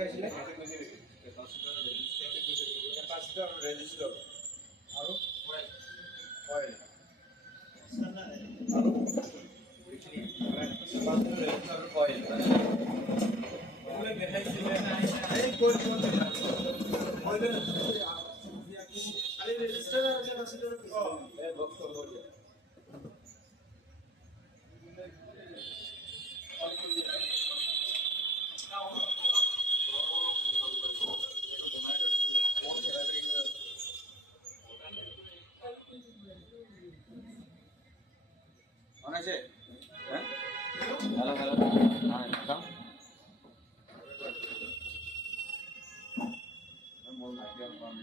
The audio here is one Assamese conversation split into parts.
শিকাইছিলে কেপাচিটৰ ৰেজিষ্টৰ আৰু কইল আৰু কেপাচিটৰ ৰেজিষ্টৰ আৰু কইল দেখাইছিলে এই কইল খালি ৰেজিষ্টৰ আৰু কেপাচিটৰ এই বক্স কৰিব দিয়া আছে হ্যাঁ হ্যালো হ্যালো হ্যাঁ দাও মোর mike on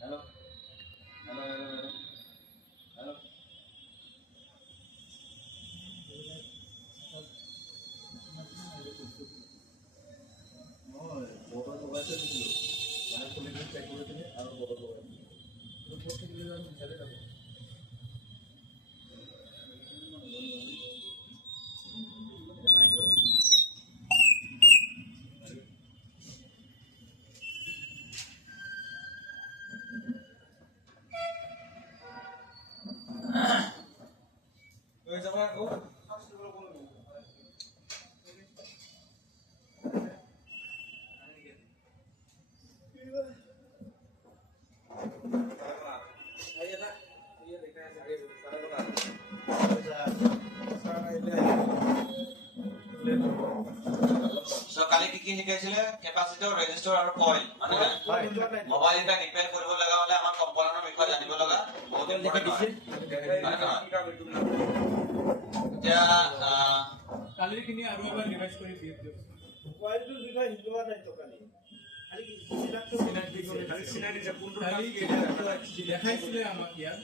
hello hello hello hello মই ফটো লগাইছে দিলো মানে খুলি চেক কৰি দিলে আৰু ফটো লগাইছে তো ফটো দিলে আমি বিচাৰি যাব কালি কি শিকাইছিলে কেপাচিটৰ ৰেজিষ্টৰ আৰু কইল মানে মোবাইল এটা ৰিপেয়াৰ কৰিব লগা হলে আমাৰ কম্পোনেন্টৰ বিষয়ে জানিব লগা বহুত ইম্পৰ্টেন্ট হয় এতিয়া কালিখিনি আৰু এবাৰ ৰিভাইজ কৰি দিয়ক কইলটো বিষয় হিলোৱা নাই তো কালি খালি সিনাটো সিনাটি যে কোনটো দেখাইছিলে আমাক ইয়াত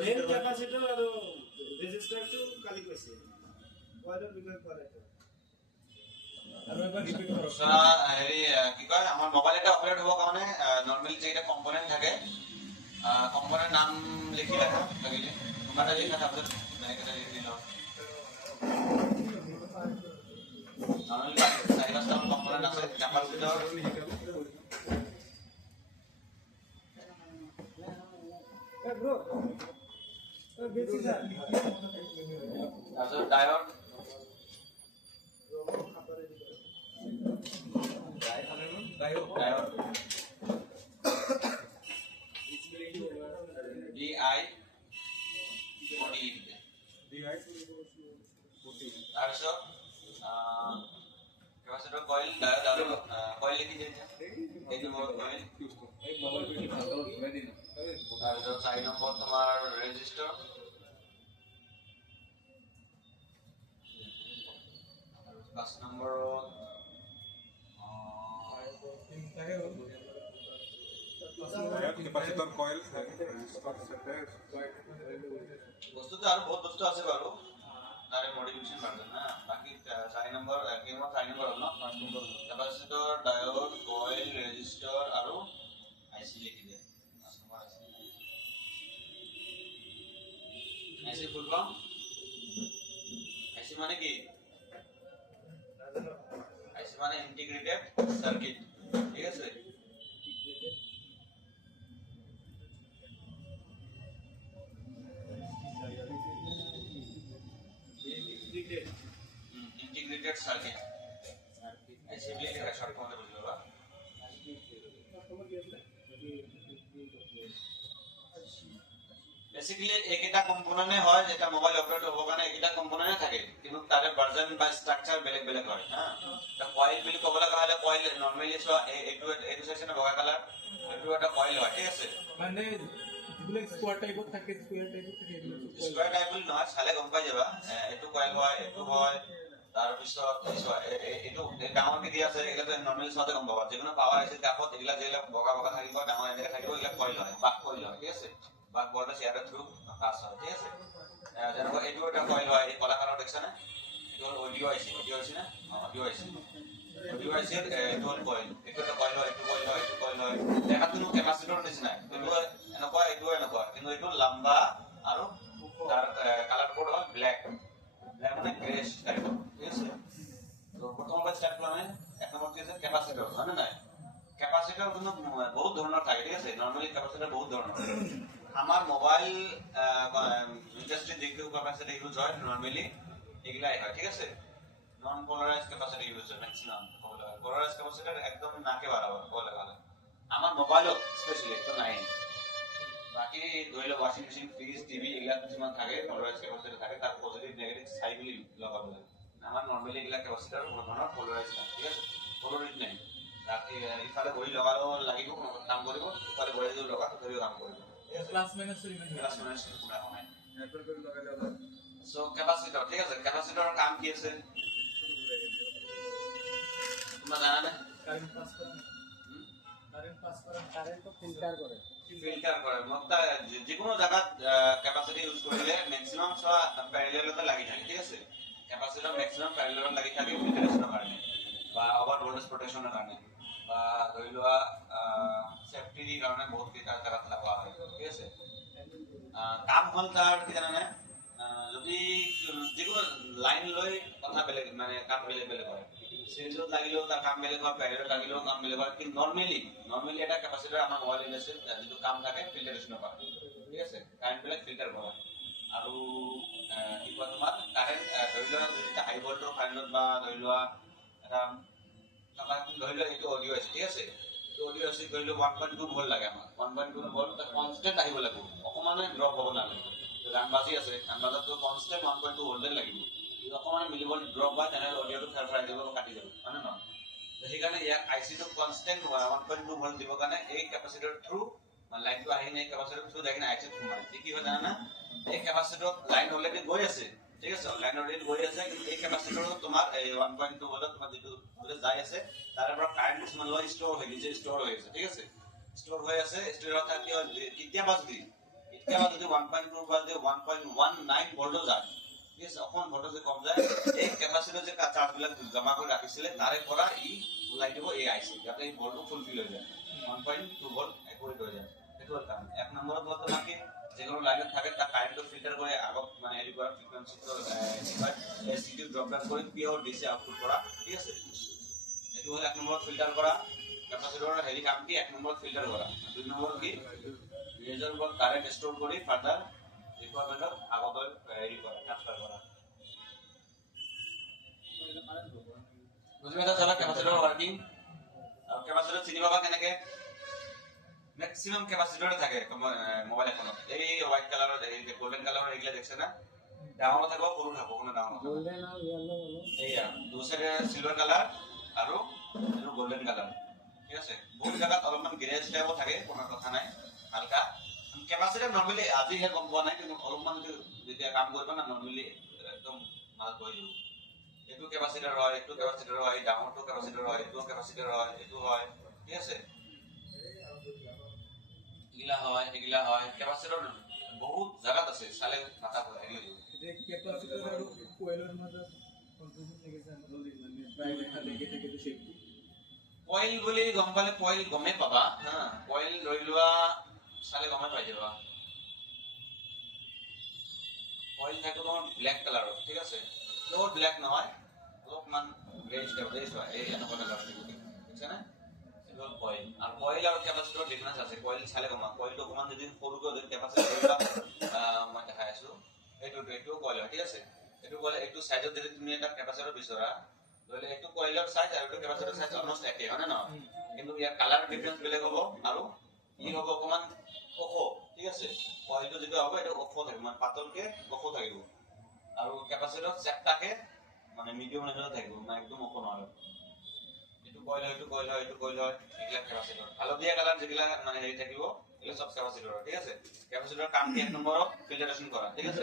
মেইন কেপাচিটৰ আৰু ৰেজিষ্টৰটো কালি কৈছে কইলৰ বিষয় কৰে আৰু এবাৰ ৰিপিট কৰক হেৰি কি কয় আমাৰ মোবাইল এটা অপাৰেট হ'ব কাৰণে নরমালি যেটা কম্পোনেন্ট থাকে কম্পোনেন্ট নাম লিখি রাখা লাগিলে তোমরা লিখা থাকবে মানে কেটা লিখে দিলো নরমালি চারি পাঁচটা কম্পোনেন্ট আছে ক্যাপাসিটর ব্রো বেশি স্যার তারপর ডায়োড डायोड DI 40 তাৰপিছত কেপাচিটৰ কইল ডায়োড আৰু কইল লিখি দিছে এই নম্বৰ কইল এই মোবাইল কৰি ভালকৈ ঘূৰাই দিন তাৰপিছত 4 নম্বৰ তোমাৰ ৰেজিস্টাৰ আৰু 5 নম্বৰত capacitor coil বস্তুটো আৰু বহুত বস্তু আছে বাৰু তাৰে মডিফিকেশন ভাৰ্জন না বাকি 4 নম্বৰ কেমন 4 নম্বৰ হ'ল ন 5 নম্বৰ কেপাচিটৰ ডায়োড কইল ৰেজিস্টাৰ আৰু আইসি লিখি দিয়ে 5 নম্বৰ আইসি ফুল ফর্ম আইসি মানে কি আইসি মানে ইন্টিগ্রেটেড সার্কিট ঠিক আছে integrated circuit ऐसे भी लिखा शॉर्ट फॉर्म में बोल लो बेसिकली एक এটা কম্পোনেন্ট হয় যেটা মোবাইল অপারেট হবো কারণে একটা কম্পোনেন্ট থাকে কিন্তু তার ভার্সন বা স্ট্রাকচার বেলেগ বেলেগ হয় হ্যাঁ তো কয়েল বিল কবলা কালে কয়েল নরমালি সো এটু সেকশনে বগা কালার এটু একটা কয়েল হয় ঠিক আছে মানে যেগুলো স্কোয়ার টাইপত থাকে স্কোয়ার টাইপত থাকে স্কোয়ার টাইপল নহয় চালে গম পাই যাবা এটু কয়েল হয় এটু হয় তার পিছত এটু ডাঙৰ কি দি আছে এগুলা নৰমালি সাথে গম পাবা যেগুলো পাওয়াৰ আছে কাপত এগুলা যেগুলা বগা বগা থাকিব ডাঙৰ এনেকা থাকিব এগুলা কয়েল হয় বাক কয়েল হয় ঠিক আছে বাক বলতে শেয়ারের থ্রু পাস হয় ঠিক আছে যেনেকৈ এটু এটা কয়েল হয় এই কলা কালার দেখছ না এটু অডিও আইছে না অডিও আইছে এটু কয়েল এটু এটা কয়েল হয় এটু কয়েল হয় এটু কয়েল হয় দেখাত কোনো ক্যাপাসিটর নিচিনা এটু এনেকুৱা কিন্তু এটু লম্বা আৰু তাৰ কালার কোড হয় ব্ল্যাক মানে গ্রেশ টাইপ ঠিক আছে তো প্রথম আমরা স্টার্ট করলাম এক নম্বর কি আছে কিন্তু বহুত ধৰণৰ থাকে ঠিক আছে নৰ্মেলি কেপাচিটাৰ বহুত ধৰণৰ আমাৰ মোবাইল ইন্ডাস্ট্রি যেগুলো ক্যাপাসিটি ইউজ হয় নর্মালি এগুলাই হয় ঠিক আছে নন পোলারাইজ ক্যাপাসিটি ইউজ হয় ম্যাক্সিমাম পোলারাইজ ক্যাপাসিটার একদম নাকে বাড়াবার বলে ভালো আমার মোবাইলও স্পেশালি একটু নাই বাকি ধরিল ওয়াশিং মেশিন ফ্রিজ টিভি এগুলা কিছুমান থাকে পোলারাইজ ক্যাপাসিটি থাকে তার পজিটিভ নেগেটিভ সাইডগুলি লাগাবো লাগে আমার নর্মালি এগুলা ক্যাপাসিটার কোনো ধরনের পোলারাইজ না ঠিক আছে পোলারাইজ নাই বাকি ইফালে বই লগালো লাগিব কাম কৰিব ইফালে বই যদি লগা ধৰিও কাম কৰিব প্লাস মাইনাস ইমান প্লাস মাইনাস পুরা হয় সো ক্যাপাসিটর ঠিক আছে ক্যাপাসিটরের কাম কি আছে তোমরা জানা না কারেন্ট পাস করা কারেন্ট তো ফিল্টার করে মতটা যে কোনো জায়গা ক্যাপাসিটি ইউজ করলে ম্যাক্সিমাম সব প্যারালালতে লাগি থাকে ঠিক আছে ক্যাপাসিটর ম্যাক্সিমাম প্যারালাল লাগি থাকে ফিল্টারেশনের কারণে বা ওভার ভোল্টেজ প্রোটেকশনের কারণে বা ধৰি লোৱা সেফটিৰ কাৰণে বহুত কেইটা জায়গা লাগা হয় ঠিক আছে কাম হল তাৰ কি জানা যদি যিকোনো লাইন লৈ কথা বেলেগ মানে কাম বেলেগ বেলেগ হয় সিরিজত লাগিলেও তার কাম বেলেগ হয় প্যারালাল লাগিলেও কাম বেলেগ হয় কিন্তু নরমালি এটা ক্যাপাসিটর আমার মোবাইল ইন্ডাস্ট্রি যেটো কাম থাকে ফিল্টারেশন কৰা ঠিক আছে কাৰেন্ট বেলেগ ফিল্টাৰ কৰা আৰু কি কয় তোমাৰ কাৰেন্ট ধৰি লোৱা যদি হাই ভোল্টেজ ফাইলত বা ধৰি লোৱা এটা আমাৰ ধৰি লোৱা এইটো অডিও আছে ঠিক আছে তো অডিও আছে ধৰি লোৱা 1.2 ভোল্ট লাগে আমাৰ 1.2 ভোল্ট কনস্ট্যান্ট আহিব লাগিব অকমানে ড্ৰপ হ'ব নালাগে গান বাজি আছে গান বাজাতো কনস্ট্যান্ট 1.2 ভোল্ট লাগিব অকমানে মিলিবল ড্ৰপ হয় তেনেহলে অডিওটো ফেৰফৰাই দিব কাটি যাব মানে ন সেইকাৰণে ইয়াক আইসিটো কনস্ট্যান্ট 1.2 ভোল্ট দিব কাৰণে এই ক্যাপাসিটৰ থ্ৰু মানে লাইনটো আহি নাই ক্যাপাসিটৰ থ্ৰু দেখি না আইসিটো সোমায় কি হয় জানা না এই ক্যাপাসিটৰ লাইন অলৰেডি গৈ আছে ঠিক আছে লাইন অলৰেডি গৈ আছে কিন্তু এই ক্যাপাসিটৰ তোমাৰ এই 1.2 ভোল্ট তোমাৰ যেটো বলে যাই আছে তাৰ পৰা কারেন্ট কিছুমান লৈ স্টোর হৈ নিজে স্টোর হৈ আছে ঠিক আছে স্টোর হৈ আছে স্টোর থাকি কেতিয়াবা যদি 1.2 বা 1.19 ভোল্ট যায় ঠিক আছে অকমান ভোল্টেজ কম যায় এই ক্যাপাসিটর যে চার্জ বিলাক জমা কৰি ৰাখিছিলে তাৰে পৰা ই ওলাই দিব এই আইসি যাতে এই ভোল্টটো ফুলফিল হৈ যায় 1.2 ভোল্ট একুৰেট হৈ যায় সেইটো কাম এক নম্বৰত বলতে নাকি যেগুলো লাইনত থাকে তা কাৰেন্টটো ফিল্টাৰ কৰে আগত মানে হেৰি কৰা ফ্ৰিকোয়েন্সিটো এসিটি ড্ৰপ ডাউন কৰি পিওৰ ডিসি আউটপুট কৰা ঠিক আছে এটো হল এক নম্বৰত ফিল্টাৰ কৰা ক্যাপাসিটৰৰ হেৰি কাম কি এক নম্বৰত ফিল্টাৰ কৰা দুই নম্বৰ কি ৰিজাৰ্ভৰ কাৰেন্ট স্টোৰ কৰি ফাৰ্দাৰ ৰিকোয়াৰমেন্টত আগত হেৰি কৰা ট্ৰান্সফাৰ কৰা বুজি পাইছা চলা ক্যাপাসিটৰৰ ওয়াৰ্কিং আৰু ক্যাপাসিটৰ চিনি পাবা কেনেকে ম্যাক্সিমাম ক্যাপাসিটর থাকে মোবাইল এখনত এই হোয়াইট কালারের এই গোল্ডেন কালারের এগুলা দেখছ না ডাঙৰ থাকব সৰু থাকব কোনো ডাঙৰ থাকব গোল্ডেন আৰ ইয়েলো এইয়া দুসৰে সিলভাৰ কালাৰ আৰু এটো গোল্ডেন কালাৰ ঠিক আছে বহুত জায়গাত অলপমান গ্ৰেজ টাইপৰ থাকে কোনো কথা নাই হালকা ক্যাপাসিটৰ নৰমালি আজি হে গম পোৱা নাই কিন্তু অলপমান যেতিয়া কাম কৰিব না নৰমালি একদম মাল হৈ যাব এটো ক্যাপাসিটৰ হয় এটো ক্যাপাসিটৰ হয় ডাঙৰটো ক্যাপাসিটর হয় এটো ক্যাপাসিটর হয় এটো হয় ঠিক আছে এগুলা হয় ক্যাপাসিটর বহুত জায়গাত আছে চালে মাথা ঘুরে এগুলো যে ক্যাপাসিটর আর কোয়েলের মধ্যে কনফিউশন থেকে যায় মানে প্রায় দেখা লেগে থেকে তো সেফটি কয়েল বলি গম পালে কয়েল গমে পাবা হ্যাঁ কয়েল লৈ লোৱা চালে গমে পাই যাবা কয়েল থাকে তোমাৰ ব্ল্যাক কালাৰৰ ঠিক আছে প্योৰ ব্ল্যাক নহয় অলপমান গ্ৰেইশ টাইপ গ্ৰেইশ হয় এই এনেকুৱা কালাৰ ঠিক আছে না কয়েল আৰ কয়েল আৰ ক্যাপাসিটৰ ডিফাৰেন্স আছে কয়েল চালে কমা কয়েলটো কমান যদি সৰুকৈ যদি ক্যাপাসিটর মই দেখাই আছো এইটো কয়েল হয় ঠিক আছে এইটো কয়েল এইটো সাইজত যদি তুমি এটা ক্যাপাসিটর বিচৰা তাহলে এইটো কয়েলৰ সাইজ আৰু এইটো ক্যাপাসিটৰ সাইজ অলমোস্ট একে হয় না কিন্তু ইয়াৰ কালাৰ ডিফাৰেন্স বেলেগ হ'ব আৰু ই হ'ব কমান ওখ ঠিক আছে কয়েলটো যেটো হ'ব এটা ওখ থাকিব মানে পাতলকে ওখ থাকিব আৰু ক্যাপাসিটর চেপটাকে মানে মিডিয়াম লেভেলত থাকিব মানে একদম ওখ নহয় এইটো কয়েল হয় এগুলা ক্যাপাসিটর হালধীয়া কালার যেগুলা মানে হেৰি থাকিব এগুলা সব ক্যাপাসিটৰ ঠিক আছে ক্যাপাসিটৰ কাম কি এক নম্বৰত ফিল্টাৰেশন কৰা ঠিক আছে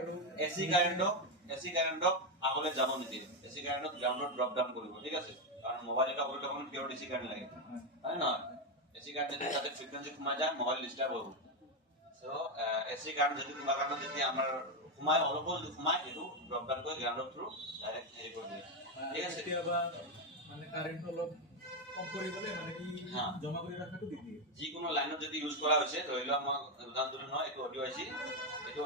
আৰু এসি কাৰেন্টক আগলে যাব নিদিয়ে এসি কাৰেন্টক গ্ৰাউন্ডত ড্ৰপ ডাউন কৰিব ঠিক আছে কাৰণ মোবাইল এটা বলতে কোন পিওর ডিসি কারেন্ট লাগে হয় না এসি কারেন্ট যদি তাতে ফ্রিকোয়েন্সি কমা যায় মোবাইল ডিস্টার্ব হ'ব সো এসি কারেন্ট যদি তোমাৰ কাৰণে যদি আমাৰ কমাই অলপ যদি কমাই এটো ড্ৰপ ডাউন কৰি গ্ৰাউন্ডৰ থ্ৰু ডাইৰেক্ট হেৰি কৰি দিয়ে ঠিক আছে কেতিয়াবা মানে কাৰেন্ট অলপ কম কৰিবলে মানে কি জমা কৰি ৰাখাটো দি দিয়ে যিকোনো লাইনত যদি ইউজ কৰা হৈছে ধৰি লোৱা মই উদাহৰণ দিলো নহয় এইটো অডিও আইছি তো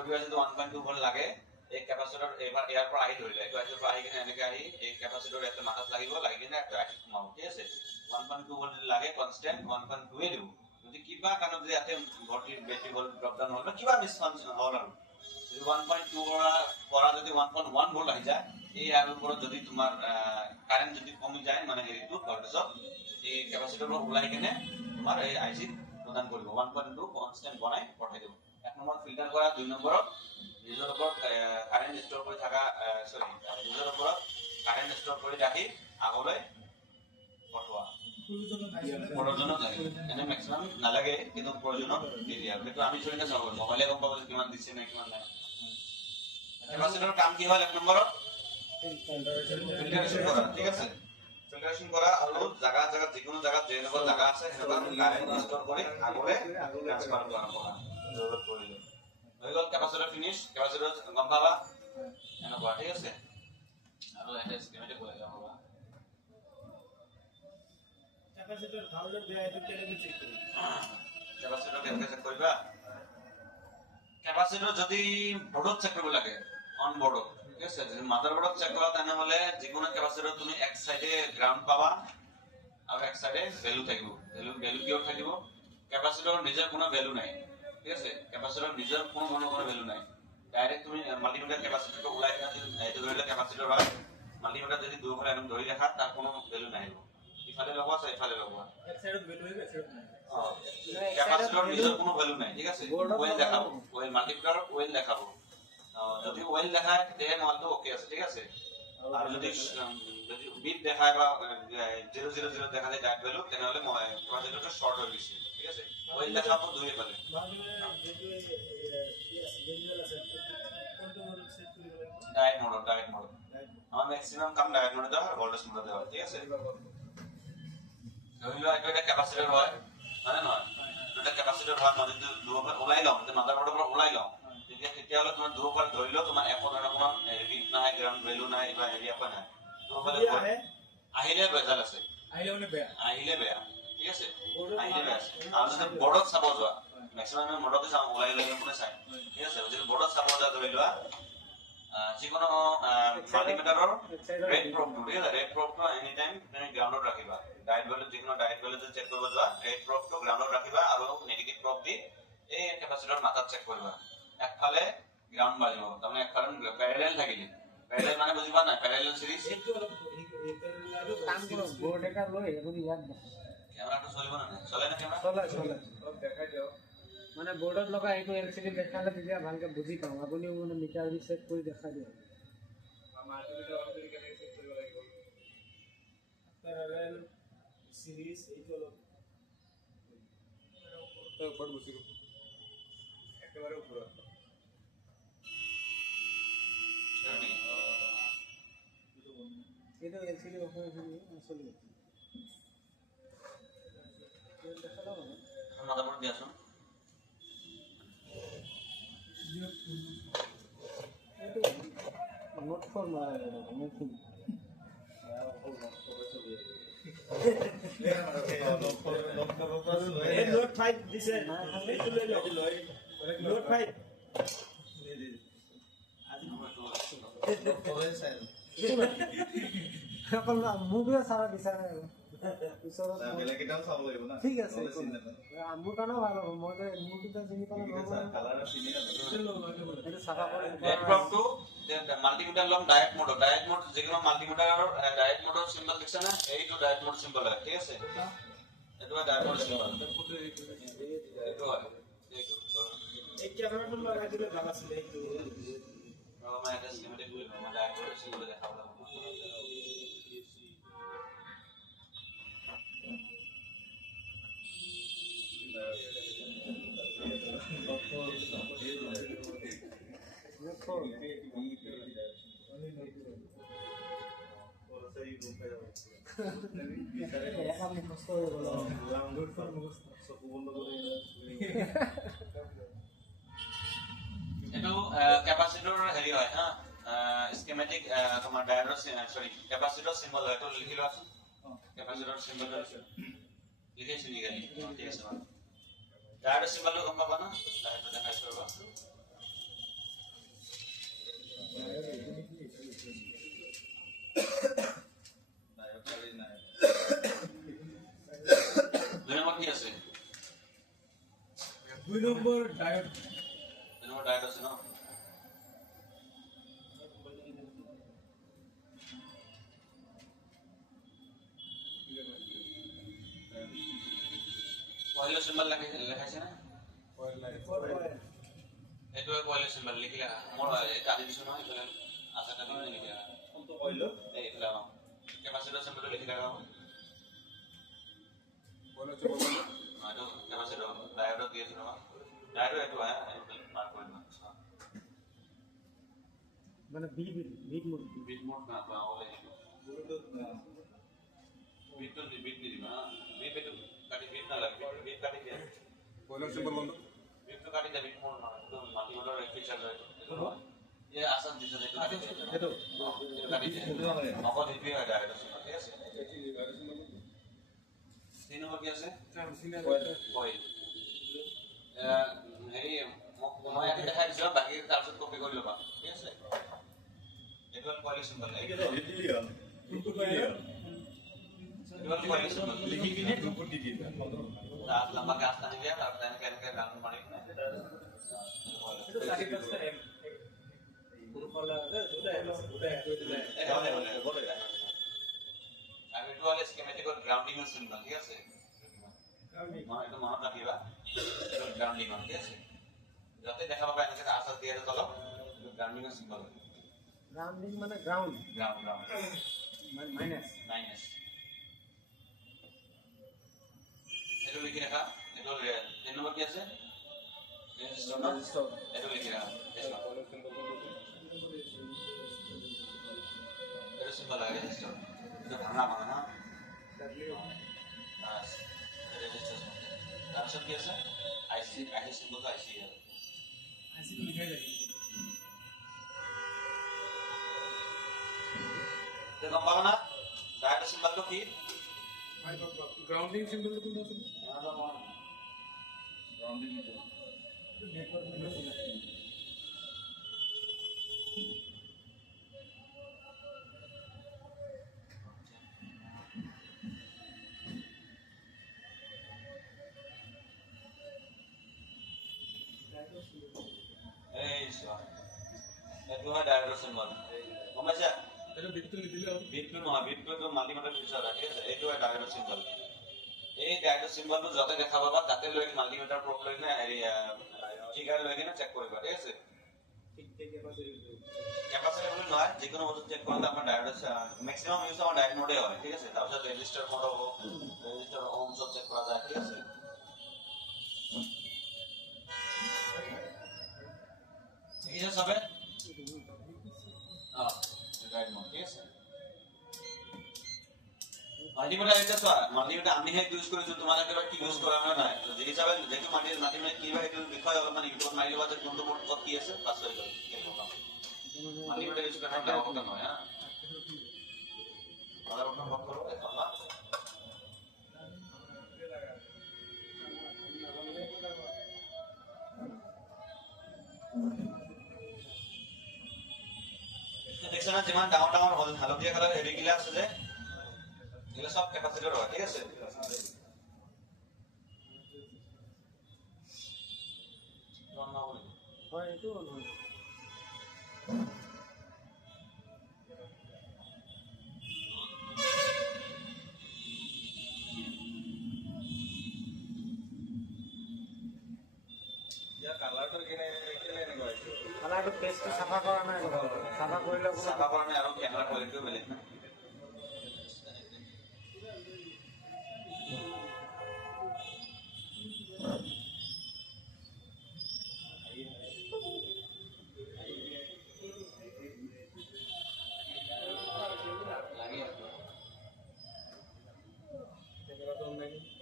1.2 ভোল্ট লাগে এই কেপাচিটৰ এবাৰ ইয়াৰ পৰা আহি ধৰিলে এইটো আহিৰ পৰা আহি কিনে এনেকে আহি এই কেপাচিটৰ এটা মাথাত লাগিব লাগি কিনে একটা আহি সোমাব ঠিক আছে 1.2 ভোল্ট লাগে কনস্ট্যান্ট 1.2 এ দিব যদি কিবা কাৰণত যদি ইয়াতে voltage battery volt drop down হ'ল বা কিবা মিসফাংশন হ'ল আৰু যদি 1.2 পৰা যদি 1.1 ভোল্ট আহি যায় এই আৰু ওপৰত যদি তোমাৰ কাৰেন্ট যদি কমি যায় মানে হেৰিটো ভোল্টেজত এই কেপাচিটৰ পৰা ওলাই কিনে তোমাৰ এই আইসি প্ৰদান কৰিব 1.2 কনস্ট্যান্ট বনাই পঠাই দিব এক নম্বৰ ফিল্টাৰ কৰা দুই নম্বৰত নিজৰ ওপৰত কাৰেন্ট ষ্ট'ৰ কৰি থাকা নিজৰ ওপৰত কাৰেন্ট ষ্ট'ৰ কৰি ৰাখি আগলৈ পঠোৱা প্ৰয়োজনত লাগে এনে ম্যাক্সিমাম নালাগে কিন্তু প্ৰয়োজনত দি দিয়া কিন্তু আমি চলি না চাব মোবাইলে গম পাব যে কিমান দিছে না কিমান নাই কেপাচিটৰ কাম কি হয় এক নম্বৰত ফিল্টাৰেশন কৰা ঠিক আছে ফিল্টাৰেশন কৰা আৰু জায়গা জায়গা যিকোনো জায়গা যেনেকুৱা জায়গা আছে সেনেকুৱা কাৰেন্ট ষ্ট'ৰ কৰি আগলৈ ট্ৰান্সফাৰ কৰা জৰুৰত পৰিলে হৈ গ'ল কেপাচিটৰ ফিনিশ কেপাচিটৰ গম পাবা এনেকুৱা ঠিক আছে আৰু এটা স্কিমেটিক হৈ যাব ক্যাপাসিটৰ ভালো দেয়া এটা কেমনে চেক কৰব কেপাচিটৰ কেনেকৈ চেক কৰিবা কেপাচিটৰ যদি বোৰ্ডত চেক কৰিব লাগে অন বোৰ্ডত ঠিক আছে যদি মাদাৰবোৰ্ডত চেক কৰা তেনেহলে যিকোনো কেপাচিটৰ তুমি এক সাইডে গ্ৰাউন্ড পাবা আৰু এক সাইডে ভ্যালু থাকিব ভ্যালু কিয় থাকিব কেপাচিটৰ নিজৰ কোনো ভ্যালু নাই ঠিক আছে কেপাচিটৰ নিজৰ কোনো ভ্যালু নাই ডাইৰেক্ট তুমি মাল্টিমিটাৰ কেপাচিটৰটো ওলাই কিনে এইটো ধৰিলে কেপাচিটৰ হয় মাল্টিমিটাৰ যদি দুইফালে এনে ধৰি ৰাখা তাৰ কোনো ভ্যালু নাই ইফালে লগোৱা আছে ইফালে লগোৱা এক সাইডত ভ্যালু হইবে এক সাইডত নাই কেপাচিটৰ নিজৰ কোনো ভ্যালু নাই ঠিক আছে ওয়েল দেখাব ওয়েল মাল্টিমিটাৰ ওয়েল দেখাব যদি ওয়েল দেখায় তে মালটো ওকে আছে ঠিক আছে আর যদি বিট দেখায় বা 000 দেখালে ডাইট ভ্যালু তেনেহলে কেপাচিটৰটো শর্ট হৈ গৈছে ঠিক আছে ওয়েল দেখাব দুই ফালে ডাইট মোড আমার ম্যাক্সিমাম কাম ডাইট মোডে দেওয়া আর ভোল্টেজ মোডে দেওয়া ঠিক আছে ধৰিলো এটা কেপাচিটৰ হয় মানে নহয় এটা কেপাচিটৰ হয় মই যদি দুবাৰ ওলাই লওঁ তে মাদাৰবোৰ্ডৰ পৰা ওলাই লওঁ তেতিয়াহ'লে তোমাৰ দুবাৰ ধৰিলো তোমাৰ একো ধৰণৰ কোনো বিট নাই গ্ৰাউন্ড ভ্যালু নাই বা হেৰি একো নাই দুবাৰ আহিলে বেজাল আছে আহিলে বেয়া ঠিক আছে আহিলে বেয়া আৰু যদি বৰ্ডত চাব যোৱা ম্যাক্সিমাম বৰ্ডতে চাওঁ ওলাই কোনে চাই ঠিক আছে যদি বৰ্ডত চাব যোৱা ধৰিলো যিকোনো মাল্টিমিটাৰৰ ৰেড প্ৰবটো ঠিক আছে ৰেড প্ৰবটো এনি টাইম তুমি গ্ৰাউন্ডত ৰাখিবা ডাইট ভ্যালু যিকোনো ডাইট ভ্যালু যদি চেক কৰিব যোৱা ৰেড প্ৰবটো গ্ৰাউন্ডত ৰাখিবা আৰু নেগেটিভ প্ৰব দি এই কেপাচিটৰ মাথাত চেক কৰিবা একফালে গ্ৰাউন্ড বাজিব তাৰমানে একফালে প্যাৰালেল থাকিলে প্যাৰালেল মানে বুজিবা না প্যাৰালেল সিরিজ একটু অলপ কাম করো বোর্ড এটা লই এখন ইয়াত ক্যামেরাটা চলিব না চলে না ক্যামেরা চলে অলপ দেখাই দিও মানে বোর্ডত লগা এইটো এলসিডি দেখালে তেতিয়া ভালকে বুজি পাম আপুনি মানে মিটাৰ দি চেক কৰি দেখাই দিও মাল্টিমিটাৰ অন কৰি কেনে চেক কৰিব লাগিব প্যাৰালেল সিৰিজ এইটো অলপ ওপৰত গুছি গ'ল একেবাৰে ওপৰত এটা এলসিডি ওপৰত চলি আছে দেখালো মাদারবোর্ড দিয়ে আসুন নোট ফর মারা নোট নোট 5 দিছে এইটো লৈ নোট 5 সকল মুভিও সারা বিচাৰে ঠিক আছে মোৰ কাৰণেও ভাল হ'ব মই মুভিটা চিনি পালে ৰেড প্ৰবটো মাল্টিমিটাৰ লম ডায়েট মোড যেগুলো মাল্টিমিটাৰৰ ডায়েট মোডৰ সিম্বল দেখছ না এইটো ডায়েট মোড সিম্বল হয় ঠিক আছে এটো ডায়েট মোড সিম্বল এটো হয় এই ক্যামেরাটো লগাই দিলে ভাল আছিল এইটো মই এটা স্কিমেটিক বুলি মই ডায়েট মোড সিম্বল দেখাব লাগিব ক্যাপাসিটৰ হেৰি হয় হা স্কিমেটিক তোমাৰ ডায়োডৰ সৰি ক্যাপাসিটৰ সিম্বল হয় তো লিখি লোৱা ক্যাপাসিটৰ সিম্বল লিখিছো নিগালি ঠিক আছে ডায়োডৰ সিম্বলটো গম পাবা না ডায়োডৰ দেখাইছো ৰবা দুই নম্বৰ কি আছে? 2 নম্বৰ ডায়োড। 2 নম্বৰ ডায়োড আছে ন? কয়েলৰ চিম্বল লেখাইছে না? এইটো কয়েলৰ চিম্বল লিখিলা মোৰ কাটি দিছো নহয় এইফালে আছে কাটি লিখিলা কোনটো কয়েল এইফালে কেপাচিটৰ চিম্বল লিখিলা কয়েলৰ চিম্বল আৰু কেপাচিটৰ ডায়োড দি আছে নহয় ডায়োড এইটো মাৰ্ক কৰি দিম মানে বিট মোড না পাওলে বিট দি দিবা বিট এইটো কাটি বিট না লাগে বিট কাটি দিয়া কয়েলৰ চিম্বল বন্ধ বিটটো কাটি দিয়া বিট মোড না একদম মাল্টিমিটাৰ ফিচাৰ হয় ये आसान दिशा देखो এইটো काटी दे नकल हिपी হয় ডায়োড ঠিক আছে 3 নম্বৰ কি আছে কয়েল হেৰি মই ইয়াতে দেখাই দিছো বাকি তাৰপিছত কপি কৰি লবা ঠিক আছে এইটো কয়েল চিম্বল এইটো কয়েল চিম্বল লিখি কিনে গ্ৰুপত দি দিবা তাত লম্বা কাজ টানি দিয়া তাৰ কেনেকে গান মাৰি গ্রাউন্ডিং সিম্বল ঠিক আছে এটা মনত রাখিবা গ্রাউন্ডিং ঠিক আছে যাতে দেখা পাবা এনেকে আসার দিয়ে তল গ্রাউন্ডিং সিম্বল গ্রাউন্ডিং মানে গ্রাউন্ড মাইনাস এটা লিখে রাখা এটা 3 নম্বর কি আছে রেজিস্টার এটা লিখে রাখা এটা সিম্বল আছে রেজিস্টার এটা ভাঙা না রেজিস্টার তারপর কি আছে আইসি সিম্বল তো আইসি লিখা যায় তো নাম্বার না ডায়োড সিম্বল তো কি গ্রাউন্ডিং সিম্বল কোনটা আছে grounding itu ada diode symbol গম পাইছা এটা বিটটো নিদিলে বিটটো নহয় বিটটো তো মাল্টিমিটাৰ ফিচাৰ আছে এইটো ডায়োড সিম্বল এই ডায়োড সিম্বলটো যতে দেখা পাবা তাতে লৈ মাল্টিমিটাৰ প্ৰব লৈ না হেৰি ট্ৰিগাৰ লৈ কিনে চেক কৰিবা ঠিক আছে ক্যাপাসিটর বলে নয় যে কোনো বস্তু চেক করতে আমরা ডায়োড ম্যাক্সিমাম ইউজ আমরা ডায়োড মোডে হয় ঠিক আছে তারপর রেজিস্টার মোড হবে রেজিস্টার ওহম সব চেক করা যায় ঠিক আছে ঠিক আছে সবে ডায়োড মোড ঠিক আছে মাল্টিমিটার এটা তো মাল্টিমিটার আমি হে ইউজ করেছো তোমাদের এবার কি ইউজ করা না তো যে হিসাবে যেহেতু মাল্টিমিটার কি ভাবে বিষয় হবে মানে ইউটিউব মাইলে বাজার কোন মোড কত কি আছে পাস হয়ে যাবে মাল্টিমিটার ইউজ করতে হবে কথা নয় হ্যাঁ আলাদা রকম ভাগ করো এখন না দেখছেন না যেমন down down Haldia colour heavy গিলা আছে যে এগুলো সব ক্যাপাসিটর হয় ঠিক আছে হয় এটো নহয় কালাৰটো পেজটো চাফা কৰা নাই চাফা কৰিলে চাফা কৰা নাই আৰু কেমেৰা কোৱালিটিও বেলেগ না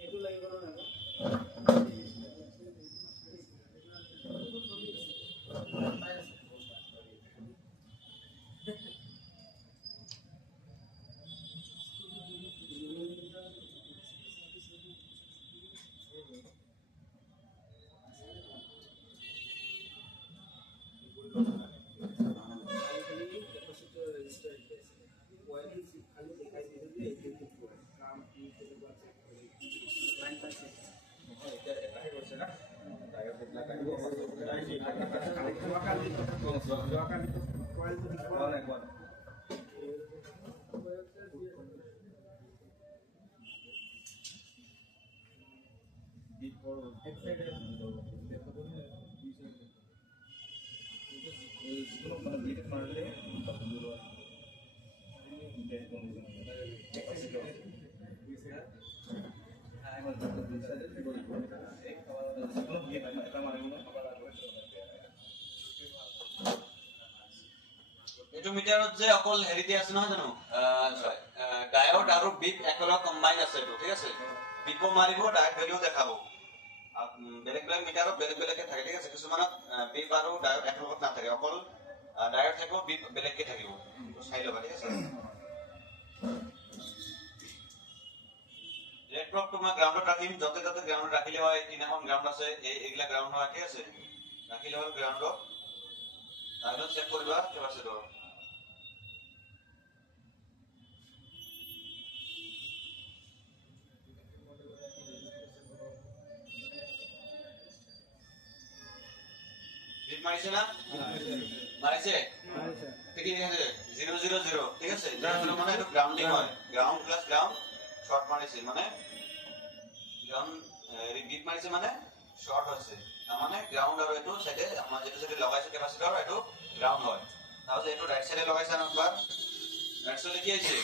এইটো লাগিব নহয় এইটো মিটাৰত যে অকল হেৰি দি আছে নহয় জানো ডায়োড আৰু বিপ একেলগে কম্বাইন আছে এইটো ঠিক আছে বিপো মাৰিব ডায়োড ভ্যালু দেখাব বেলেগ বেলেগ মিটাৰত বেলেগ বেলেগকে থাকে ঠিক আছে কিছুমানত বিপ আৰু ডায়োড একেলগত নাথাকে অকল ডায়োড থাকিব বিপ বেলেগকে থাকিব চাই ল'বা ঠিক আছে ইলেক্ট্ৰড তোমাৰ গ্ৰাউণ্ডত ৰাখিম যতে যতে গ্ৰাউণ্ডত ৰাখিলে হয় তিনিখন গ্ৰাউণ্ড আছে এইগিলা গ্ৰাউণ্ড হয় ঠিক আছে ৰাখিলে হ'ল গ্ৰাউণ্ডত তাৰপিছত চেক কৰিবা কেপাচিটৰ বিপ মাৰিছে না মাৰিছে ঠিক আছে 000 ঠিক আছে 0 মানে এটা গ্রাউন্ডিং হয় গ্রাউন্ড প্লাস গ্রাউন্ড শর্ট মারিছে মানে গ্রাউন্ড বিপ মারিছে মানে শর্ট হচ্ছে তার মানে গ্রাউন্ড আর এটো সাইডে আমরা যেটা সাইডে লাগাইছে ক্যাপাসিটর এটো গ্রাউন্ড হয় তাহলে এটো রাইট সাইডে লাগাইছে না একবার রাইট সাইডে কি আছে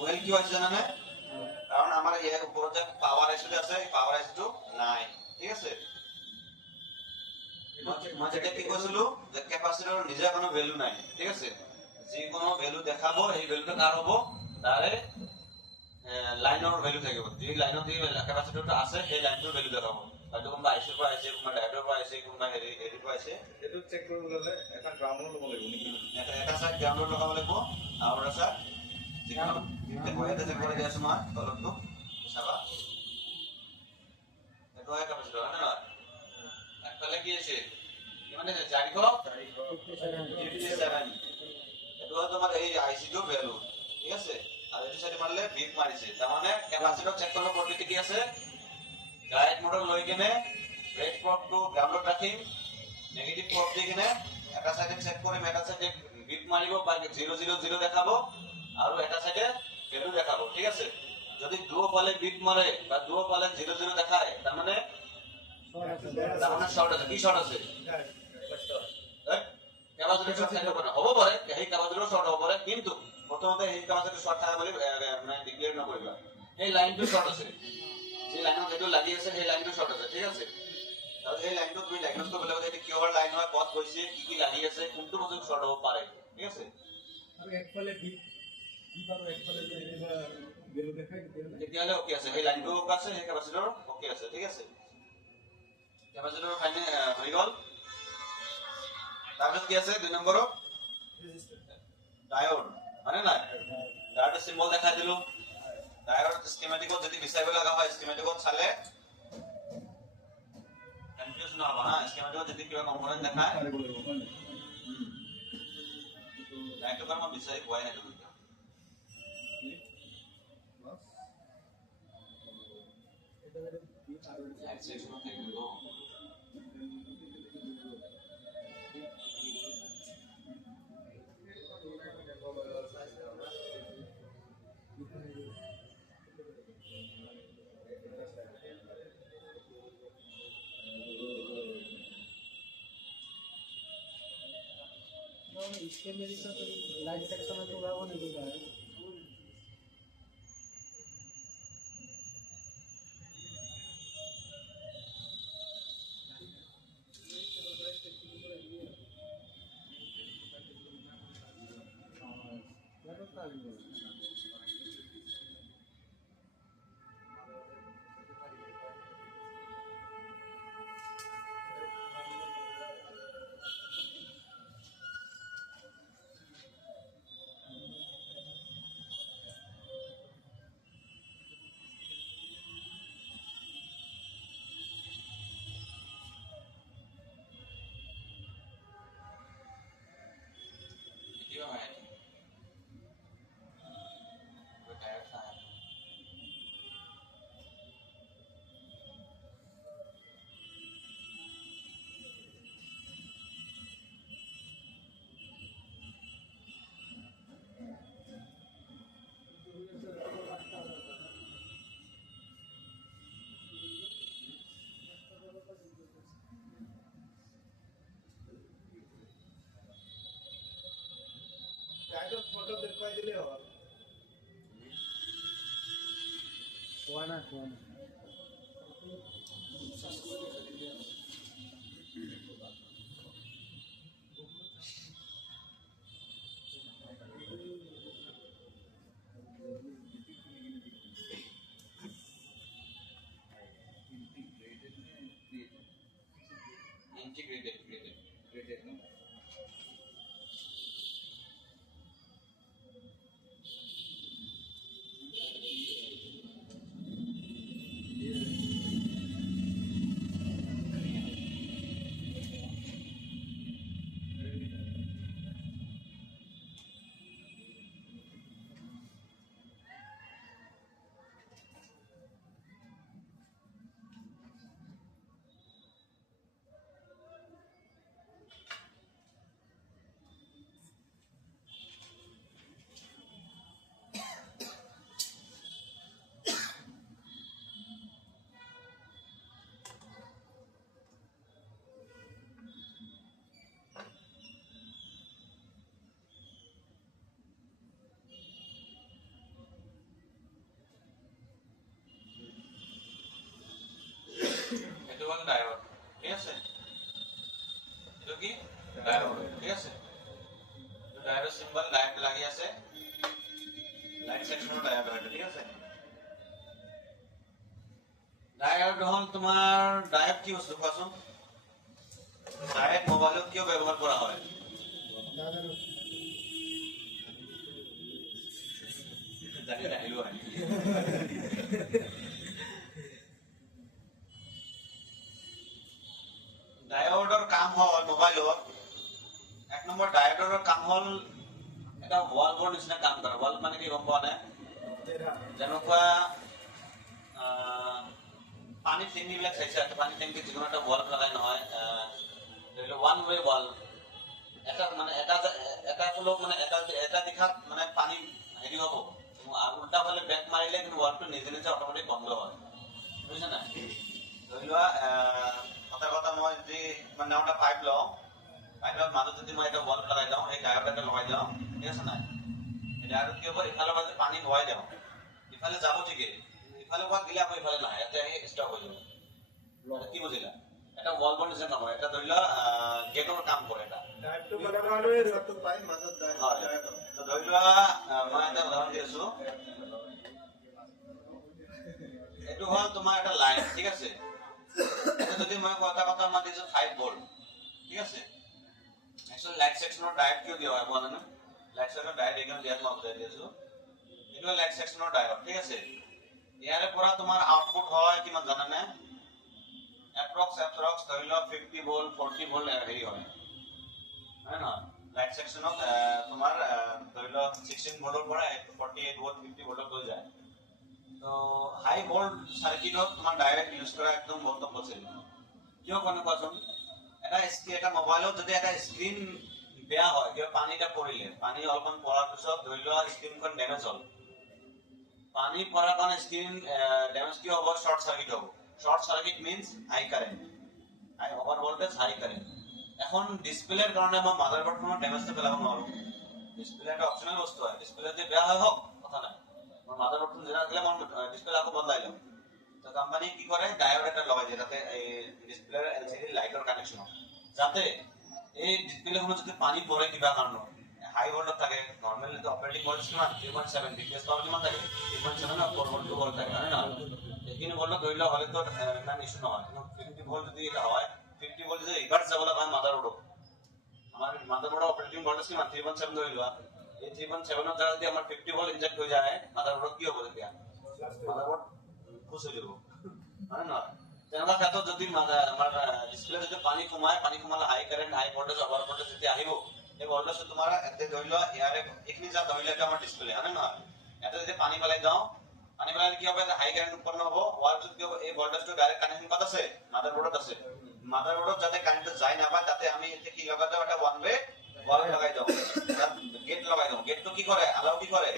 ওয়েল কি হচ্ছে জানা না কারণ আমার এর উপরে যে পাওয়ার আইসিটো আছে এই পাওয়ার আইসিটো নাই ঠিক আছে মই যেটা কি কৈছিলো যে ক্যাপাসিটৰৰ নিজে কোনো ভ্যালু নাই ঠিক আছে যি কোনো ভ্যালু দেখাবো এই ভ্যালুটা কার হবো তারে লাইনৰ ভ্যালু থাকিব যি লাইনত দি ক্যাপাসিটৰটো আছে সেই লাইনটোৰ ভ্যালু দেখাবো হয়তো কোনবা আইসিৰ পৰা আহিছে কোনবা ডায়োডৰ পৰা আহিছে কোনবা হেৰিৰ পৰা আহিছে এটো চেক কৰিব গলে এটা গ্ৰাউণ্ডৰ ল'ব লাগিব নেকি এটা সাইড গ্ৰাউণ্ডৰ লগাব লাগিব আৰু এটা সাইড যিকোনো দেখো এটা চেক কৰি দিয়াছো মই তলটো চাবা এটো হয় ক্যাপাসিটৰ হয় না একফালে কি আছে মানে 457 এটো তোমার এই আইসিটো ভ্যালু ঠিক আছে আর এটো সাইডে মারলে বিপ মারিছে তার মানে ক্যাপাসিটর চেক করলে পদ্ধতি কি আছে গাইড মোটর লই কিনে রেড প্রব টু গ্রাউন্ডত রাখিম নেগেটিভ প্রব দি কিনে এটা সাইডে চেক কৰি এটা সাইডে বিপ মারিব বা 000 দেখাবো আর এটা সাইডে ভ্যালু দেখাবো ঠিক আছে যদি দুও পালে বিপ মারে বা দুও পালে 00 দেখায় তার মানে শর্ট আছে কি শর্ট আছে ক্যাপাসিটর শর্ট থাকতে পারে হবো পারে এই ক্যাপাসিটর শর্ট হবো পারে কিন্তু প্রথমত এই ক্যাপাসিটর শর্ট থাকা বলি মানে ডিক্লেয়ার না করিবা এই লাইনটো শর্ট আছে যে লাইনত যেটো লাগি আছে সেই লাইনটো শর্ট আছে ঠিক আছে তাহলে এই লাইনটো তুমি ডায়াগনোজ কৰিব লাগিব যে কিহৰ লাইন হয় কত গৈছে কি লাগি আছে কোনটো বস্তু শৰ্ট হ'ব পাৰে ঠিক আছে আৰু একফালে বিপ আৰু একফালে যদি ভ্যালু দেখাই তেতিয়াহলে ওকে আছে সেই লাইনটো ওকে আছে সেই ক্যাপাসিটৰ ওকে আছে ঠিক আছে ক্যাপাসিটৰ ফাইনে হৈ গল তাৰপিছত কি আছে 2 নম্বৰ ডায়োড মানে না ডায়োড সিম্বল দেখাই দিলো ডায়োড স্কিমেটিকত যদি বিচাৰিব লগা হয় স্কিমেটিকত চালে কনফিউজন হ'ব না স্কিমেটিকত যদি কিবা কম্পোনেন্ট দেখায় ডায়োডটো কাৰণ মই বিচাৰি পোৱাই নাই তুমি সেকশন থাকিব इसके मेरी तो लाइट सेक्शन में तो वो नहीं दिखा है না খোৱা নাই integrated no? এটো হল ডায়োড ঠিক আছে এটো কি ডায়োড ঠিক আছে ডায়োড সিম্বল লাইট লাগি আছে লাইট সেকশনৰ ডায়োড হয় ঠিক আছে ডায়োড হল তোমাৰ ডায়োড কি বস্তু কোৱাচোন ডায়োড মোবাইলত কিয় ব্যৱহাৰ কৰা হয় নাজানো জানি আহিলো আহি ডায়োডৰ কাম হল মোবাইলত এক নম্বৰ ডায়োডৰ কাম হল এটা ওয়ালবৰ নিচিনা কাম কৰে ওয়াল মানে কি গম পোৱা নাই যেনেকুৱা পানী টেংকি বিলাক চাইছে পানী টেংকি যিকোনো এটা ওয়াল লগাই নহয় ধৰি লওক ওৱান ৱে ওয়াল এটা মানে এটা ফ্লোক মানে এটা দিশাত মানে পানী হেৰি হ'ব আৰু উল্টা ফালে বেক মাৰিলে কিন্তু ওয়ালটো নিজে নিজে অটোমেটিক বন্ধ হয় বুজিছে নাই ধৰি লোৱা কথা মই যদি মানে এটা পাইপ লওঁ পাইপৰ মাজত যদি মই এটা ওয়াল লগাই দিওঁ এই ডায়োড এটা লগাই দিওঁ ঠিক আছে নাই এই ডায়োড কি হ'ব ইফালে মাজে পানী ভৰাই দিওঁ ইফালে যাব ঠিকে ইফালে পৰা দিলে আকৌ ইফালে নাহে এটা ষ্টপ হৈ যাব কি বুজিলা এটা ওয়াল বৰ নিচিনা নহয় এটা ধৰি লোৱা গেটৰ কাম কৰে এটা ডাইৰেক্টটো মানে মানুহে ৰটো পাই মাজত হয় ডাইৰেক্ট তো ধৰি লোৱা মই এটা উদাহৰণ দি আছো এইটো হ'ল তোমাৰ এটা লাইন ঠিক আছে এটা যদি মই কথা মই দিছো 5 ভোল্ট ঠিক আছে একচুয়ালি লাইট সেকশনৰ ডায়োড কিয় দিয়া হয় জানো লাইট সেকশনৰ ডায়োড এখানে দিয়া মই বুজাই দি আছো এইটো লাইট সেকশনৰ ডায়োড ঠিক আছে ইয়াৰে পৰা তোমাৰ আউটপুট হয় কিমান জানা নে এপ্ৰক্স ধৰি লোৱা 50 ভোল্ট 40 ভোল্ট হেৰি হয় হয় না লাইট সেকশনত তোমাৰ ধৰি লোৱা 16 ভোল্টৰ পৰা 48 ভোল্ট 50 ভোল্ট হৈ যায় তো হাই ভোল্ট সাৰ্কিটত তোমাৰ ডাইৰেক্ট ইউজ কৰা একদম বহুত পছন্দ কিয় কোনে কোৱাচোন এটা মোবাইলত যদি এটা স্ক্ৰিন বেয়া হয় কিয় পানীটা পৰিলে পানী অলপমান পৰাৰ পিছত ধৰি লোৱা স্ক্ৰিনখন ড্যামেজ হ'ল পানী পৰাৰ কাৰণে স্ক্রিন ড্যামেজ কি হ'ব শর্ট সার্কিট হ'ব শর্ট সার্কিট মিন্স হাই কারেন্ট হাই ওভার ভোল্টেজ হাই কারেন্ট এখন ডিসপ্লেৰ কাৰণে মই মাদাৰবোৰ্ডখনৰ ড্যামেজটো পেলাব নোৱাৰো ডিসপ্লে এটা অপশনাল বস্তু হয় ডিসপ্লে যদি বেয়া হয় হোক কথা নাই মই মাদাৰবোৰ্ডখন যেনে থাকিলে মই ডিসপ্লে আকৌ বদলাই লম তো কোম্পানী কি কৰে ডায়োড এটা লগাই দিয়ে তাতে এই ডিসপ্লেৰ এলসিডি লাইটৰ কানেকশন যাতে এই ডিসপ্লেখনত যদি পানী পৰে কিবা কাৰণত হাই ভোল্টত থাকে নরমালি তো অপারেটিং ভোল্টেজ কিমান 3.7 ডিপিএস পাওয়ার কিমান থাকে 3.7 না 4 ভোল্ট ভোল্ট থাকে না এইখিনি ভোল্ট ধৰি লোৱা হলে তো ইমান ইস্যু নহয় 50 ভোল্ট যদি এটা হয় 50 ভোল্ট যদি রিভার্স যাব লাগে মাদারবোর্ড আমার মাদারবোর্ড অপারেটিং ভোল্টেজ কিমান 3.7 ধৰি লোৱা এই 3.7 ৰ জায়গা যদি আমাৰ 50 ভোল্ট ইনজেক্ট হৈ যায় মাদারবোর্ড কি হ'ব তেতিয়া মাদারবোর্ড খুশ হৈ যাব হয় না তেনেকুৱা ক্ষেত্ৰত যদি আমাৰ ডিসপ্লে যদি পানী কমালে হাই কাৰেন্ট হাই ভোল্টেজ ওভাৰ ভোল্টেজ যদি আহিব এই ভোল্টেজ তোমাৰ এতে ধৰি লোৱা ইয়াৰে এইখিনি যা ধৰি লোৱা আমাৰ ডিসপ্লে হয় না এটা যদি পানী পেলাই যাওঁ পানী পেলালে কি হ'ব এটা হাই কারেন্ট উৎপন্ন হ'ব ওয়ালটোত কি হ'ব এই ভোল্টেজটো ডাইৰেক্ট কানেকশন পাত আছে মাদারবোর্ডত আছে মাদারবোর্ডত যাতে কারেন্ট যায় না পায় তাতে আমি এতে কি লগাই দাও এটা ওয়ান ওয়ে ওয়াল লগাই দাও গেট লগাই দাও গেটটো কি কৰে আলাউ কি কৰে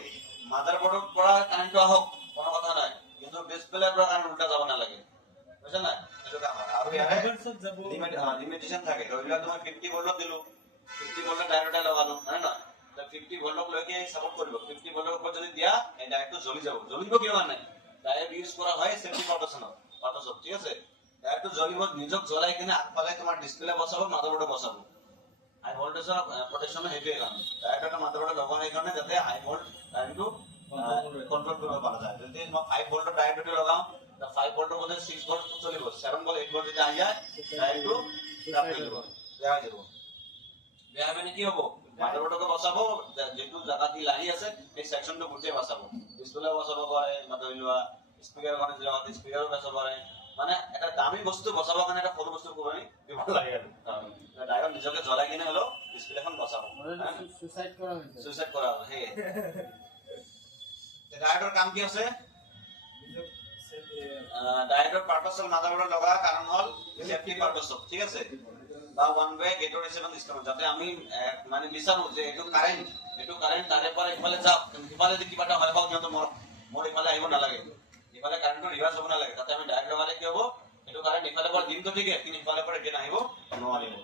মাদাৰবোৰ্ডৰ পৰা কাৰেন্টটো আহক কোনো কথা নাই কিন্তু ডিসপ্লেৰ পৰা কাৰেন্ট উল্টা যাব নালাগে বুঝছ না এটো কাম আৰু ইয়াৰে লিমিটেশন থাকে ধৰি লোৱা তোমাৰ 50 ভোল্টত দিলো 50 ভোল্টৰ ডায়োডটা লগালো হয় না 50 ভোল্টক লৈকে সাপোৰ্ট কৰিব 50 ভোল্টৰ ওপৰত যদি দিয়া এই ডায়োডটো জ্বলি যাব জ্বলিব কিয় নাই ডায়োড ইউজ কৰা হয় সেফটি পাৰপাছত ঠিক আছে ডায়োডটো জ্বলিব নিজক জ্বলাই কিনে আগফালে তোমাৰ ডিসপ্লে বসাব মাদাৰবোৰ্ডে বসাব হাই ভোল্টেজৰ প্ৰটেকচন হেভিয়ে কাম ডায়োড এটা মাদাৰবোৰ্ডে লগোৱা হয় কাৰণে যাতে হাই ভোল্ট কাৰেণ্টটো কন্ট্ৰোল কৰিব পৰা যায় যদি মই 5 ভোল্টৰ ডায়োডটো লগাও তা 5 ভোল্টৰ বদলে 6 ভোল্ট চলিব 7 ভোল্ট 8 ভোল্ট যেতিয়া আহি যায় ডায়োডটো ট্ৰাপ হৈ যাব বেয়া হৈ যাব বেয়া মানে কি হ'ব মাদাৰবোৰ্ডকে বসাব যেটো জায়গা দি লাগি আছে এই সেকশনটো গুটেই বসাব ডিসপ্লে বসাব পাৰে ধৰি লোৱা স্পিকাৰ কাৰণে জায়গা স্পিকাৰো বসাব পাৰে মানে এটা দামী বস্তু বসাবৰ কাৰণে এটা সৰু বস্তু কোবানি দিব লাগে আৰু ডাইৰেক্ট নিজকে জ্বলাই কিনে হলো ডিসপ্লেখন বসাব সুইসাইড কৰা হে ডায়োডৰ কাম কি আছে ডায়োডৰ পাৰপাস হল মাদাৰবোৰ্ডত লগা কাৰণ হল সেফটি পাৰপাস ঠিক আছে বা ওয়ান ওয়ে গেটৰ ৰিসেপশন সিস্টেম যাতে আমি মানে বিচাৰো যে এটো কাৰেন্ট তাৰে পৰা ইফালে যাওক ইফালে যদি কিবা এটা হয় হওক কিন্তু মোৰ ইফালে আহিব নালাগে ইফালে কাৰেন্টটো ৰিভাৰ্স হ'ব নালাগে তাতে আমি ডায়োড লগালে কি হ'ব এটো কারেন্ট ইফালে পৰা দিনটো ঠিকে কিন্তু ইফালে পৰা গেট আহিব নোৱাৰিব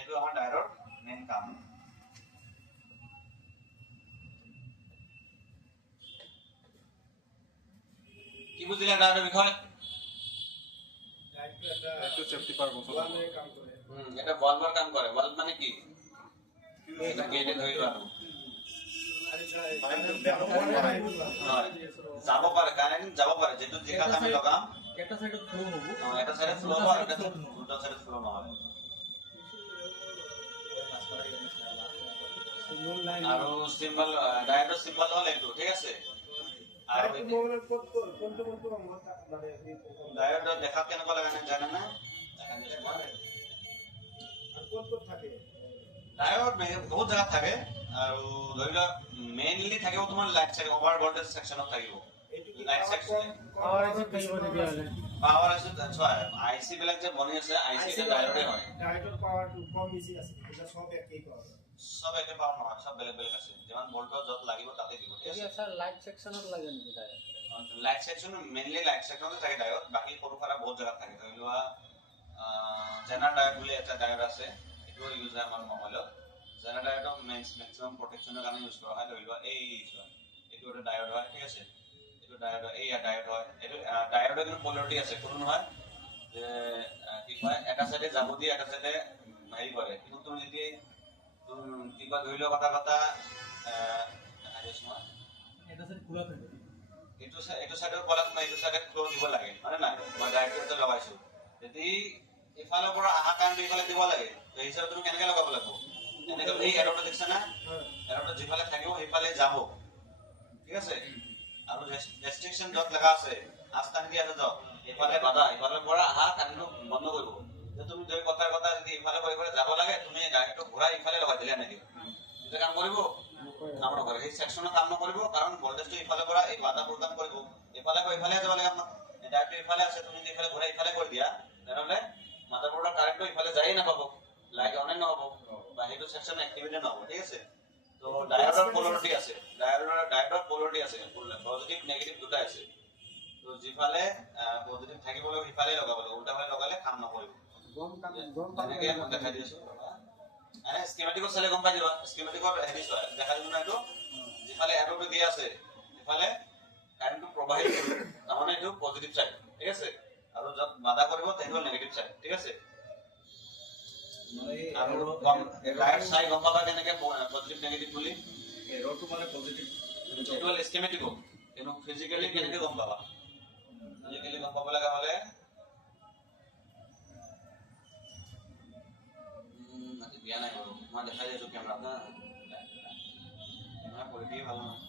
এটো আমাৰ ডায়োডৰ মেইন কাম কি বুজিলা ডায়োডৰ বিষয় একটু সেফটি পাৰপাস এটা বাল্বৰ কাম কৰে বাল্ব মানে কি এটা গেটে ধৰি লোৱা যাব পাৰে কাৰেন্ট যাব পাৰে যেটো যেখানে আমি লগাম একটা সাইডে ফ্লো হবো এটা সাইডে ফ্লো হ'ব এটা দুটা সাইডে ফ্লো নহয় আৰু সিম্বল ডায়োডৰ সিম্বল হল এইটো ঠিক আছে আৰু ডায়োড দেখা কেনেকুৱা লাগে জানা না ডায়োড বহুত জায়গা থাকে আৰু ধৰি লোৱা মেইনলি থাকিব তোমাৰ লাইট সেকশন ওভাৰ ভোল্টেজ সেকশনত থাকিব লাইট সেকশন পাৱাৰ আছে আইসি বিলাক যে বনি আছে আইসি তে ডায়োডে হয় ডায়োডৰ পাৱাৰটো কম বেছি আছে এটা সব একই পাৱাৰ সব একে পাৱাৰ নহয় সব বেলেগ বেলেগ আছে যেমন ভোল্টেজ যত লাগিব তাতে দিব ঠিক আছে স্যার লাইট সেকশনত লাগে নেকি diode light section mainly light সেকশনতে থাকে ডায়োড বাকি সৰু সৰা বহুত জায়গা থাকে ধৰি লোৱা জেনাৰ ডায়োড বুলি এটা ডায়োড আছে এটো ইউজ হয় আমাৰ মোবাইলত জেনাৰ ডায়োডক ম্যাক্সিমাম প্ৰটেকচনৰ কাৰণে ইউজ কৰা হয় ধৰি লোৱা এইটো এটা ডায়োড হয় ঠিক আছে এটো ডায়োড এই ডায়োড হয় এটো ডায়োডৰ কোনো পলাৰিটি আছে কোনো নহয় যে কি কয় এটা সাইডে যাব দিয়ে এটা সাইডে হেৰি কৰে কিন্তু তুমি যদি কি কয় ধৰি লোৱা কথা এটা সাইড খোলা থাকে এইটো সাইডৰ পলাত নাই এইটো সাইডে ফ্লো দিব লাগে মানে না মই ডায়োডটো লগাইছো যদি ইফালৰ পৰা আহা কাৰেন্ট ইফালে দিব লাগে এই হিচাপে তুমি কেনেকৈ লগাব লাগিব এনেকৈ এই এৰোটো দেখছ না এৰোটো যিফালে থাকিব সেইফালে যাব ঠিক আছে আৰু ৰেস্ট্ৰিকশন যত লাগা আছে আস্থান দিয়া আছে যত ইফালে বাধা ইফালৰ পৰা আহা কাৰেন্টটো বন্ধ কৰিব যে তুমি দুই কথা যদি ইফালে পৰা যাব লাগে তুমি ডাইৰেক্ট ঘূৰাই ইফালে লগাই দিলে নাই এটা কাম কৰিব কাম নকৰে এই সেকশনত কাম নকৰিব কাৰণ ভোল্টেজটো ইফালে পৰা এই বাধা প্ৰদান কৰিব ইফালে যাব লাগে আমাৰ ডাইৰেক্ট ইফালে আছে তুমি ইফালে ঘূৰাই ইফালে কৰি দিয়া তেনেহলে মাদাৰবোৰ্ডৰ কাৰেন্টটো ইফালে যাই না পাব লাইট অন নহব বা হেতু সেকশন এক্টিভেট নহব ঠিক আছে তো ডায়োডৰ পোলাৰিটি আছে ডায়োডৰ পোলাৰিটি আছে পজিটিভ নেগেটিভ দুটা আছে তো যিফালে পজিটিভ থাকিবলৈ ইফালে লগাব লাগে উল্টাফালে লগালে কাম নকৰিব এনেকৈ মই দেখাই দিছো এনে স্কিমেটিকত চালে গম পাই যাবা স্কিমেটিকত হেৰি চোৱা দেখা দিব না এইটো যিফালে এৰোটো দিয়া আছে ইফালে কাৰেন্টটো প্ৰবাহিত কৰিব তাৰমানে এইটো পজিটিভ সাইড ঠিক আছে আৰু যত বাধা কৰিব তেটো নেগেটিভ সাইড ঠিক আছে আৰু লাইট চাই গম পাবা কেনেকৈ পজিটিভ নেগেটিভ বুলি এৰোটো মানে পজিটিভ এইটো হল স্কিমেটিক কিন্তু ফিজিক্যালি কেনেকৈ গম পাবা ফিজিক্যালি গম পাব লগা হলে দিয়া নাই বাৰু মই দেখাই দিছো কেমেৰাত না কোৱালিটি ভাল নহয়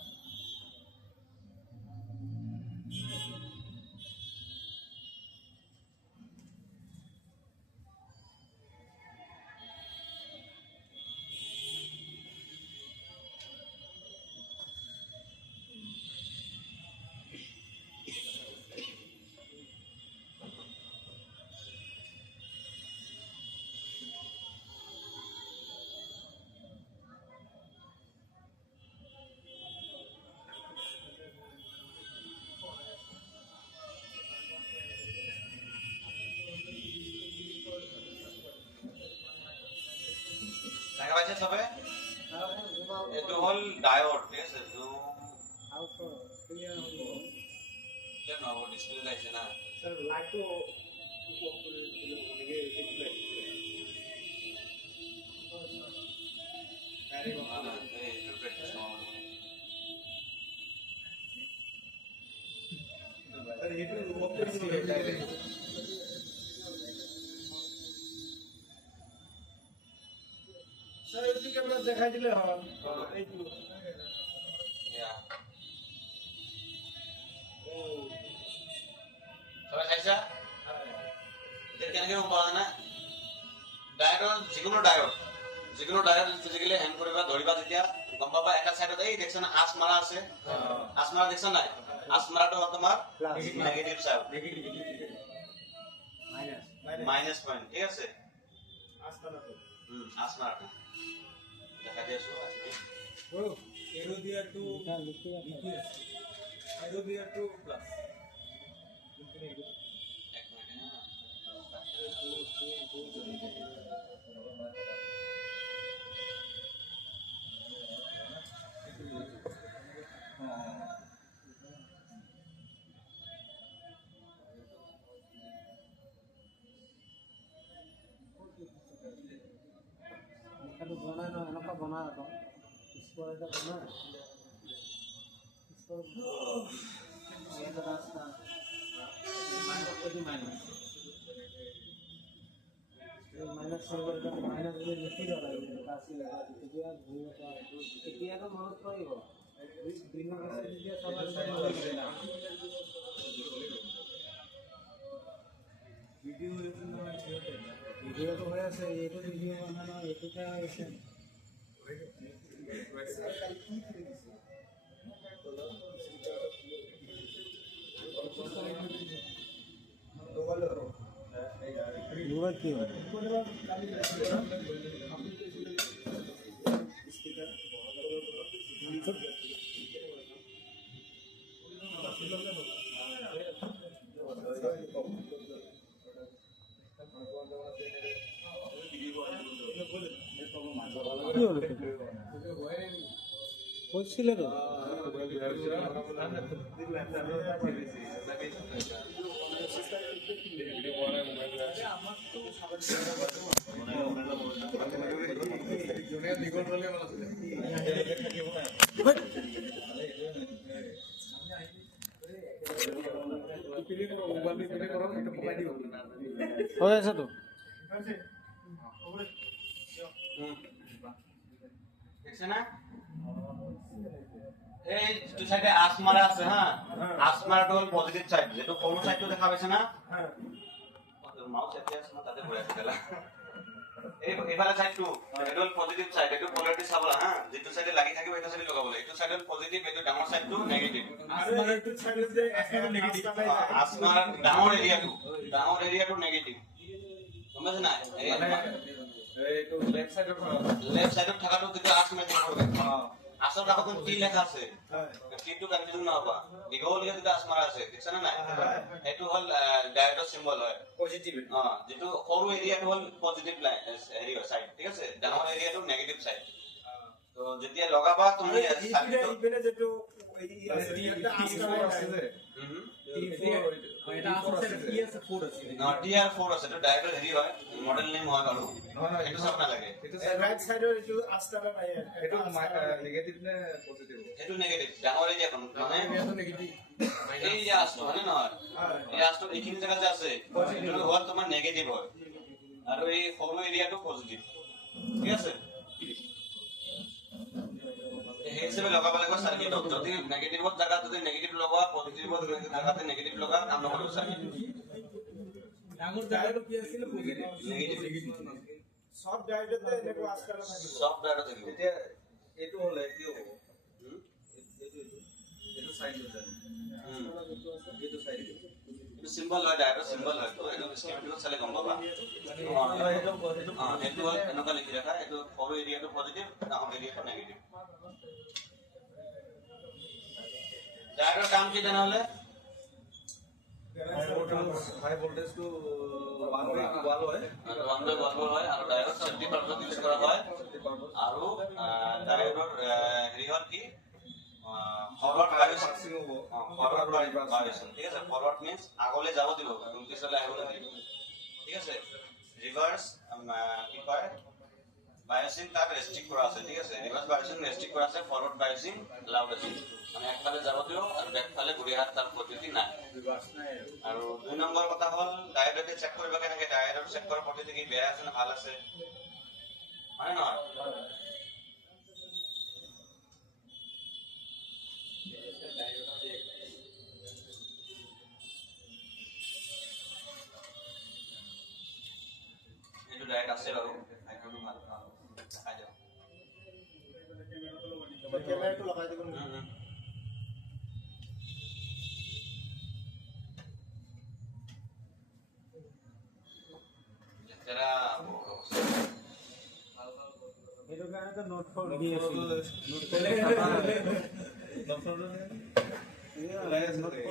দেখা পাইছে সবে এইটো হল ডায়োড ঠিক আছে জুম আউট ক্লিয়ার হলো ক্লিয়ার নহ'ব ডিসপ্লে আহিছে না স্যার লাইটটো উপভোগ করে এনেকে সেইটো লাগিছিলে না না এইটো প্ৰেক্টিছ নহ'ব স্যার সেইটো উপভোগ করে স্যার এইটো কেবল দেখাই দিলে হল এইটো ইয়া ও সবাই চাইছা এতিয়া কেনেকৈ গম পোৱা জানা ডায়োডৰ যিকোনো ডায়োড ফিজিকেলি হেং কৰিবা ধৰিবা তেতিয়া গম পাবা এটা সাইডত এই দেখছ না আছ মাৰা আছে আছ মাৰা দেখছ নাই আছ মাৰাটো হ'ল তোমাৰ নেগেটিভ সাইড মাইনাস পয়েন্ট ঠিক আছে আস্তানাটো আছ মাৰাটো দেখা দি আছো এৰো দিয়া টু এৰো দিয়া টু প্লাস এক মিনিট এটাতো বনাই ন এনেকুৱা বনাই আকৌ স্কোৱাৰ এটা বনাই স্কোৱাৰ এটা ৰাস্তা মাইনাছ মাইনাছ বুলি লিখি দিব লাগিব কাচি লেখা তেতিয়া ভুল এটা তেতিয়াতো মনত পৰিব দিনৰ আছে তেতিয়া চলাই ভিডিঅ'টো হৈ আছে এইটো ভিডিঅ' বনা নহয় এইটোতে হৈছে মোবাইল কি হয় কৈছিলে তো হৈ আছে তো দেখছ না এই দুই সাইডে আছ মারা আছে হ্যাঁ আছ মারাটো হল পজিটিভ সাইড যেটো কোন সাইডটো দেখা পাইছে না হ্যাঁ মাউস এতে আছে না তাতে ঘুরে আছে তেলা এই এবারে সাইড টু এটা হল পজিটিভ সাইড এটা পোলারিটি চাবলা হ্যাঁ যেটো সাইডে লাগি থাকিব এটা সাইডে লগাবলে এটো সাইড হল পজিটিভ এটো ডাঙৰ সাইডটো নেগেটিভ আসমানেৰ টু সাইডে যে একটা নেগেটিভ আছ মাৰা ডাঙৰ এরিয়াটো নেগেটিভ বুঝছ না এইটো লেফট সাইডে লেফট সাইডত থাকাটো যেতিয়া আছ মাৰি থাকিব আসল কাগজত কি লেখা আছে কিটো কনফিউজন না হবা দীঘলীয়া যেটা আছ মাৰা আছে দেখছ না নাই এটো হল ডায়োডৰ সিম্বল হয় পজিটিভ যেটো সৰু এৰিয়াটো হল পজিটিভ লাইন এৰিয়া সাইড ঠিক আছে ডাঙৰ এৰিয়াটো নেগেটিভ সাইড তো যেতিয়া লগাবা তুমি ইপিনে যেটো এটা আস্তানা আছে যে এটা আছে কি আছে 4 আছে TR4 আছে তো ডায়োডৰ হেৰি হয় মডেল নেম হয় বাৰু এটো সব না লাগে ৰাইট সাইডৰ এইটো আস্তানা নাই এইটো নেগেটিভ নে পজিটিভ এটো নেগেটিভ ডাঙৰ এৰিয়াখন মানে এটা নেগেটিভ এই যে আসটো মানে নহয় এই আসটো এইখিনি জায়গা যে আছে এটো হল তোমাৰ নেগেটিভ হয় আৰু এই সৰু এৰিয়াটো পজিটিভ ঠিক আছে এই হিচাপে লগাব লাগিব সাৰ্কিটত যদি নেগেটিভত জায়গা যদি নেগেটিভ লগোৱা পজিটিভত জায়গাতে নেগেটিভ লগা কাম নকৰিব সাৰ্কিট ডাঙৰ জায়গাটো কি আছিল পজিটিভ নেগেটিভ সব ডায়োডতে এনেকুৱা আস্তানা থাকিব সব ডাটা থাকিব এতিয়া এটো হলে কি হ'ব এটো সাইড হৈ যায় এটো সাইড এটো সিম্বল হয় ডাটা সিম্বল হয় তো এটো স্কিমেটিকত চালে গম পাবা এটো হল এনেকুৱা লিখি ৰাখা এটো সৰু এৰিয়াটো পজিটিভ ডাঙৰ এৰিয়াটো নেগেটিভ ডাটাৰ কাম কি তেনেহলে হাই ভোল্টেজ টু 1 way ওয়াল হয় ওয়ান ৱে বলবল হয় আৰু ডায়োড সেফটি পাৰপাছত ইউজ কৰা হয় আৰু ডায়োডৰ হেৰি হ'ল কি ফৰৱাৰ্ড ভাইব্ৰেচন ফৰৱাৰ্ড ভাইব্ৰেচন ঠিক আছে ফৰৱাৰ্ড মিন্স আগলৈ যাব দিব পিছলৈ আহিবলৈ দিব ঠিক আছে ৰিভাৰ্স কি কয় বায়োসিং তাক ৰেস্ট্ৰিক্ট কৰা আছে ঠিক আছে ৰিভাৰ্স বায়োসিং ৰেস্ট্ৰিক্ট কৰা আছে ফৰৱাৰ্ড বায়োসিং এলাউড আছে মানে একফালে যাব দিব আৰু বেকফালে ঘূৰি অহাৰ তাৰ পদ্ধতি নাই আৰু 2 নম্বৰ কথা হ'ল ডায়েবেটিছ চেক কৰিব কেনেকৈ ডায়েবেটিছ চেক কৰাৰ পদ্ধতি কি বেয়া আছে নে ভাল আছে হয় নহয় এইটো ডায়েট আছে বাৰু ডায়েটটো ভাল খাই যাওক কেমেৰাটো লগাই দিব নেকি? লেতেৰা সেইটো কাৰণেতো নোট ফৰ দি আছিল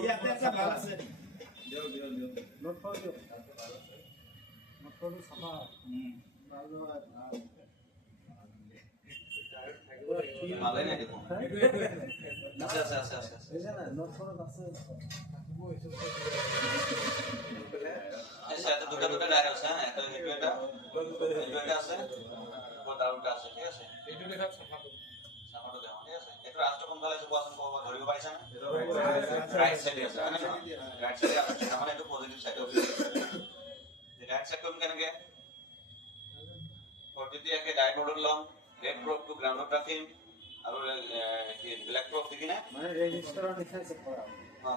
ইয়াতে আছে ভাল আছে নোট ফৰ দিয়ক নোট ফৰটো চাফা ভাল নহয় ভাল ভালে নাই দেখোন আছে আছে আছে আছে বুজিছে না নোট ফৰত আছে আচ্ছা দুটা দুটা ডায়েট আছে হ্যাঁ এটা এটা আছে ওটা আছে ঠিক আছে এইটো দেখাত চাফাটো চামাটো দেও ঠিক আছে এটা রাষ্ট্র কোনফালে আছে কোৱাচোন ক'ব ধৰিব পাৰিছা না ৰাইট সাইডে আছে হয় না ৰাইট সাইডে আছে মানে এইটো পজিটিভ সাইড আছে ৰাইট সাইড কোন কেনেকে পদ্ধতি একে ডায়েট মডেল লম ৰেড প্ৰবটো গ্ৰাউণ্ডত ৰাখিম আৰু ব্ল্যাক প্রব দেখি না মানে রেজিস্টারও লিখা আছে পড়া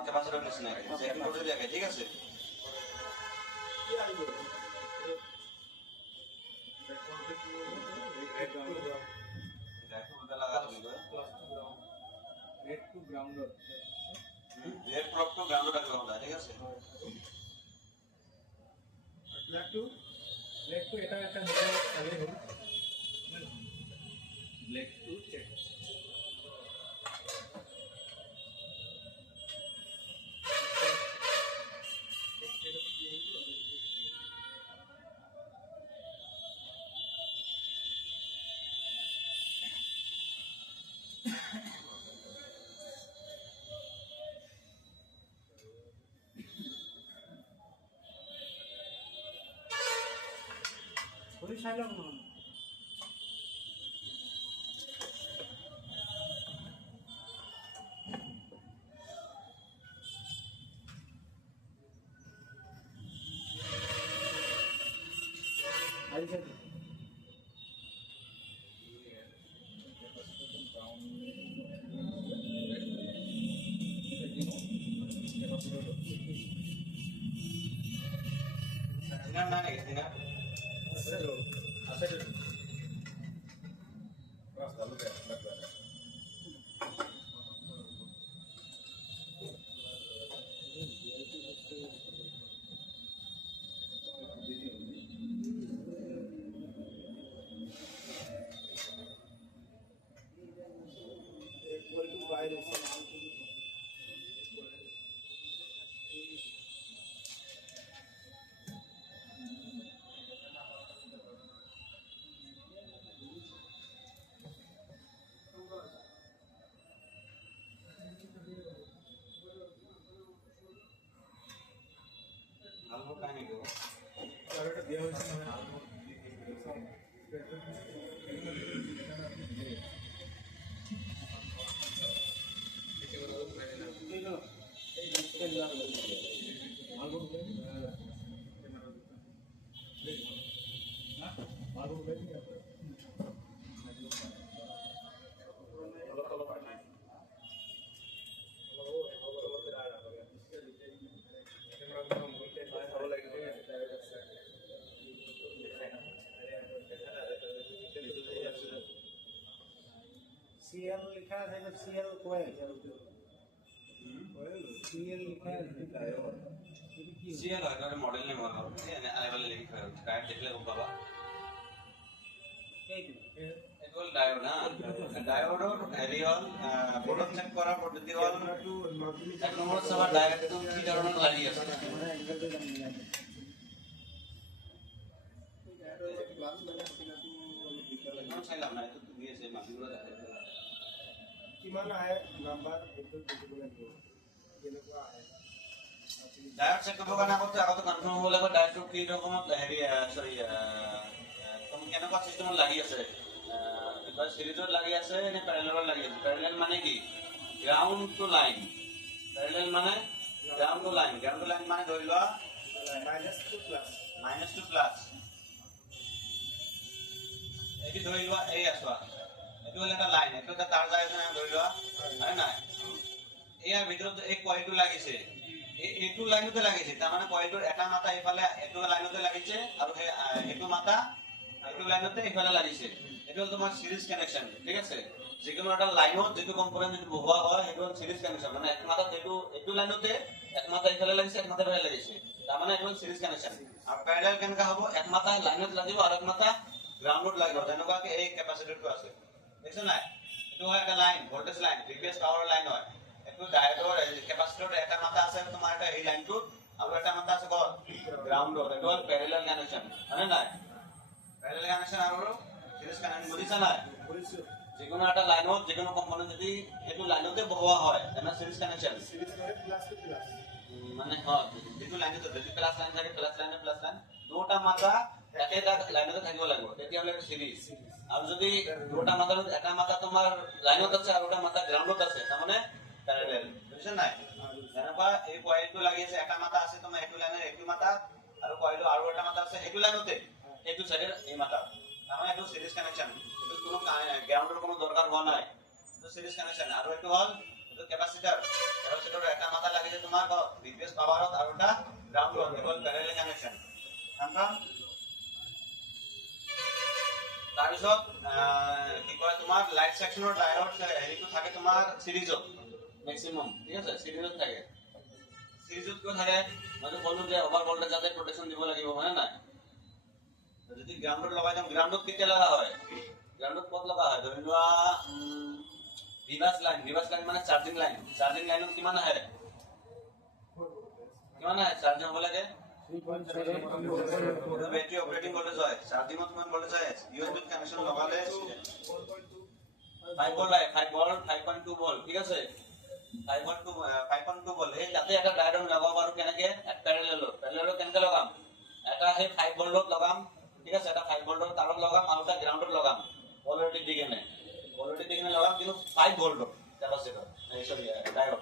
ক্যাপাসিটর নিচে নাকি চেক করে দেখে ঠিক আছে কি আহিব দেখো ওটা লাগা দিবে রেড টু গ্রাউন্ডত রেড প্রব তো গ্রাউন্ডত রাখা হবে ঠিক আছে ব্ল্যাক টু ব্লেক টু এটা একটা নিলে তাহলেই হল ব্লেক টু চেক পুলিশ আইলো না আইছে সিনার না নাকি সিনার আছে তো রাস্তা লুকে বাইরে ভালো কাহিনী তো আর এটা দেওয়া হয়েছে মানে सीएल लिखा है जब सीएल कोयल सीएल लिखा है সিএল হয় এটা মডেল নেম হলো আইবলে লিংক হয় ডায়েট দেখলে গম পাবা এটা হল ডায়োড না ডায়োডৰ হেৰি হল প্ৰডাক্ট চেক কৰাৰ পদ্ধতি হল এক নম্বৰত চাবা ডায়োডটো কি ধৰণৰ লাগি আছে চাইলাম না এইটো দি আছে মানুহগুলো দেখাই কিমান আহে নাম্বাৰ সেইটো বুজিব লাগিব কেনেকুৱা আহে ডায়োড চেক কৰিবৰ কাৰণে আগতে কনফাৰ্ম হ'ব লাগিব ডায়োডটো কি ৰকমত হেৰি কেনেকুৱা চিষ্টেমত লাগি আছে সিৰিজত লাগি আছে নে পেৰেলেলত লাগি আছে পেৰেলেল মানে কি গ্ৰাউণ্ড টু লাইন পেৰেলেল মানে গ্ৰাউণ্ড টু লাইন মানে ধৰি লোৱা -2 প্লাছ এইটো ধৰি লোৱা এই আছোৱা এইটো হ'ল এটা লাইন এইটো এটা তাৰ যায় না ধৰি লোৱা হয় নাই ইয়াৰ ভিতৰত এই কইলটো লাগিছে এইটো লাইনতে লাগিছে তাৰ মানে কইলটোৰ এটা মাথা ইফালে এইটো লাইনতে লাগিছে আৰু এইটো মাথা এইটো লাইনতে ইফালে লাগিছে এইটো হ'ল তোমাৰ সিৰিজ কানেকচন ঠিক আছে যিকোনো এটা লাইনত যেটো কম্পোনেন্ট যেটো বহোৱা হয় সেইটো হ'ল সিৰিজ কানেকচন মানে এক মাথা এইটো লাইনতে এক মাথা ইফালে লাগিছে এক মাথা ইফালে লাগিছে তাৰ মানে এইটো হ'ল সিৰিজ কানেকচন আৰু প্যাৰেলাল কেনেকা হ'ব এক মাথা লাইনত লাগিব আৰু এক মাথা গ্ৰাউণ্ডত লাগিব যেনেকুৱাকে এই কেপাসিটৰটো আছে দেখছ নাই এইটো হয় এটা line voltage line previous power line হয় এইটো ডায়োডৰ কেপাসিটৰৰ এটা মাথা আছে তোমাৰ এটা এই লাইনটো আৰু এটা মাথা আছে ক'ত গ্ৰাউণ্ডত এইটো হ'ল প্যাৰেলাল কানেকচন হয় নাই প্যাৰেলাল কানেকচন আৰু সিৰিজ কানেকচন বুজিছা নাই বুজিছো যিকোনো এটা লাইনত যিকোনো কম্পোনেন্ট যদি সেইটো লাইনতে বহোৱা হয় তেনে সিৰিজ কানেকচন সিরিজ করে প্লাস টু প্লাস মানে হয় যিটো লাইনতে যদি প্লাস লাইন থাকে প্লাস লাইন দুটা মাথা একেটা লাইনতে থাকিব লাগিব তেতিয়াহ'লে এটা সিৰিজ আৰু যদি দুটা মাথাৰ এটা মাথা তোমাৰ লাইনত আছে আৰু এটা মাথা গ্ৰাউণ্ডত আছে তাৰমানে প্যাৰেলাল বুজিছা নাই যেনেকুৱা এই কয়েলটো লাগি আছে এটা মাথা আছে তোমাৰ এইটো লাইনৰ এইটো মাথা আৰু কয়েলটো আৰু এটা মাথা আছে এইটো লাইনতে এইটো সাইডৰ এই মাথা তাৰমানে এইটো সিৰিজ কানেকচন এইটো কোনো গ্ৰাউণ্ডৰ কোনো দৰকাৰ হোৱা নাই এইটো সিৰিজ কানেকচন আৰু এইটো হ'ল এইটো কেপাসিটৰৰ এটা মাথা লাগিছে তোমাৰ প্ৰিভিয়াস পাৱাৰত আৰু এটা গ্ৰাউণ্ডত এইটো হ'ল প্যাৰেলাল কানেকচন কনফাৰ্ম তাৰপিছত কি কয় তোমাৰ লাইট সেকশনৰ ডায়োড হেৰিটো থাকে তোমাৰ সিৰিজত ম্যাক্সিমাম ঠিক আছে সিৰিজত থাকে সিৰিজত কিয় থাকে মই ক'লো যে ওভাৰ ভোল্টেজ যাতে প্ৰটেকচন দিব লাগিব হয় না যদি গ্ৰাউণ্ডত লগাই যাম গ্ৰাউণ্ডত কেতিয়া লগা হয় গ্ৰাউণ্ডত ক'ত লগা হয় ধৰি লোৱা ৰিভাৰ্স লাইন মানে চাৰ্জিং লাইনত কিমান আহে চাৰ্জিং হ'ব লাগে 3.7 बैटरी ऑपरेटिंग वोल्टेज है चार्जिंग में तुम्हें वोल्टेज है यूएसबी कनेक्शन लगाले 5 वोल्ट है 5 वोल्ट 5.2 वोल्ट ঠিক আছে 5.2 वोल्ट এই যাতে একটা ডায়োড লগাব আৰু কেনেকে এক প্যাৰেলেল কেনেকে লগাম এটা হে 5 ভোল্টত লগাম ঠিক আছে এটা 5 ভোল্টৰ তাৰত লগাম আৰু এটা গ্ৰাউণ্ডত লগাম অলৰেডি দিকেনে লগাম কিন্তু 5 ভোল্টৰ কেপাসিটৰ এই সৰি ডায়োড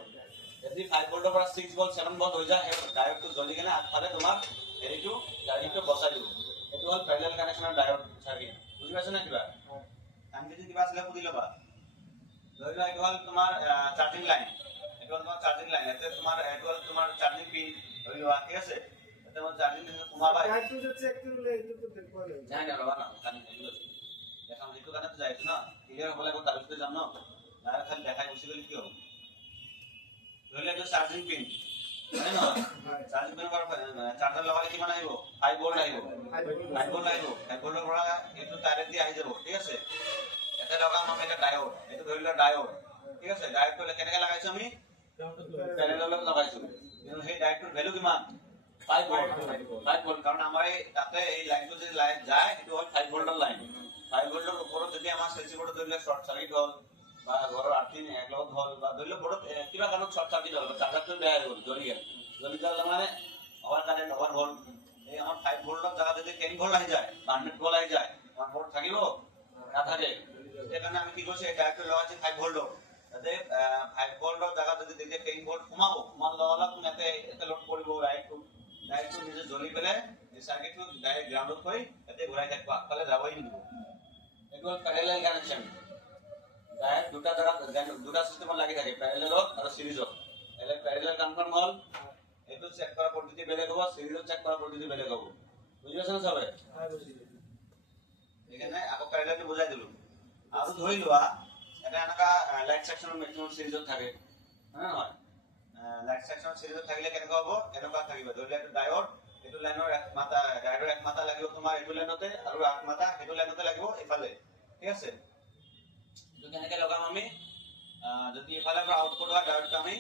যদি 5 ভোল্টৰ পৰা 6 ভোল্ট 7 ভোল্ট হৈ যায় ডায়োডটো জ্বলি কেনে আগফালে তোমাৰ হেৰিটো চাৰ্কিটটো বসাই দিব এইটো হ'ল প্যাৰেলাল কানেকচনৰ ডায়োড চাৰ্কিট বুজি পাইছা না কিবা আমি যদি কিবা আছে বুজি ল'বা ধৰি লোৱা এইটো হ'ল তোমাৰ চাৰ্জিং লাইন এইটো হ'ল তোমাৰ চাৰ্জিং লাইন এতে তোমাৰ এইটো হ'ল তোমাৰ চাৰ্জিং পিন ধৰি লোৱা ঠিক আছে এতে মই চাৰ্জিং পিন সোমাবা ডায়োডটো যে চেক কৰিলে এইটো তো দেখবা লাগিব নাই নাই ৰবা না কানি দেখাম এইটো কাৰণে তো যাইছো না ক্লিয়াৰ হ'ব লাগিব তাৰপিছত যাম ন ডায়োড খালি দেখাই গুচি গ'লে কি হ'ব ধৰি লোৱা এইটো চাৰ্জিং পিন হয় নহয় চাৰ্জিং পিনৰ পৰা চাৰ্জাৰ লগালে কিমান আহিব 5 ভোল্ট আহিব 5 ভোল্টৰ পৰা এইটো ডাইৰেক্টলি আহি যাব ঠিক আছে এটা লগাম আমি এটা ডায়োড এইটো ধৰি লোৱা ডায়োড ঠিক আছে ডায়োডটো কেনেকৈ লগাইছো আমি প্যাৰেলেলত লগাইছো কিন্তু সেই ডায়োডটোৰ ভ্যালু কিমান 5 ভোল্ট কাৰণ আমাৰ এই তাতে এই লাইনটো যে লাইন যায় সেইটো হ'ল 5 ভোল্টৰ লাইন 5 ভোল্টৰ ওপৰত যদি আমাৰ সেন্সি বোৰ্ডত ধৰি লোৱা শৰ্ট সাৰ্কিট হ'ল বা ঘৰৰ আৰ্থিং একলগ হ'ল বা ধৰি লোৱা বোৰ্ডত কিবা কাৰণত শৰ্ট সাৰ্কিট হ'ল চাৰ্জাৰটো বেয়া হৈ গ'ল জ্বলি গ'ল মানে অভাৰ কাৰেণ্ট অভাৰ ভোল্ট এই আমাৰ 5 ভোল্টৰ জায়গা যদি 10 ভোল্ট আহি যায় 100 ভোল্ট আহি যায় আমাৰ বোৰ্ড থাকিব নাথাকে সেইকাৰণে আমি কি কৰিছো এই ডায়োডটো লগাইছো 5 ভোল্টৰ যাতে 5 ভোল্টৰ জায়গা যদি তেতিয়া 10 ভোল্ট সোমাল লগালে তুমি এতে লোড কৰিব ডায়োডটো নিজে জ্বলি পেলাই এই সাৰ্কিটটো ডাইৰেক্ট গ্ৰাউণ্ডত কৰি এতে ঘূৰাই থাকিব আগফালে যাবই নিদিব এইটো হ'ল প্যাৰেলাল কানেকচন ডায়োড দুটা সিস্টেমত লাগি থাকে প্যাৰেলেলত আৰু সিৰিজত এলে প্যাৰেলাল কনফাৰ্ম হ'ল এইটো চেক কৰা পদ্ধতি বেলেগ হ'ব সিৰিজত চেক কৰা পদ্ধতি বেলেগ হ'ব বুজি পাইছা না সবে এখানে আকৌ প্যাৰেলালটো বুজাই দিলো আৰু ধৰি লোৱা এটা এনেকা লাইট সেকশনৰ মেক্সিমাম সিৰিজত থাকে হয় নহয় লাইট সেকশনৰ সিৰিজত থাকিলে কেনেকুৱা হ'ব এনেকুৱা থাকিব ধৰি লোৱা এইটো ডায়োড এইটো লাইনৰ এক মাথা ডায়োডৰ এক মাথা লাগিব তোমাৰ এইটো লাইনতে আৰু এক মাথা সেইটো লাইনতে লাগিব ইফালে ঠিক আছে তো কেনেকৈ লগাম আমি যদি ইফালে পৰা আউটপুট হয় ডায়োডটো আমি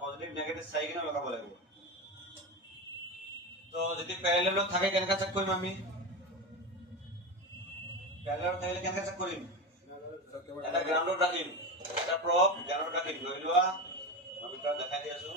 পজিটিভ নেগেটিভ চাই কিনে লগাব লাগিব তো যদি প্যাৰেলেলত থাকে কেনেকৈ চেক কৰিম আমি প্যাৰেলেলত থাকিলে কেনেকৈ চেক কৰিম এটা গ্ৰাউণ্ডত ৰাখিম এটা প্ৰব জ্ঞানৰ ৰাখি লৈ লোৱা আমি তাক দেখাই দি আছো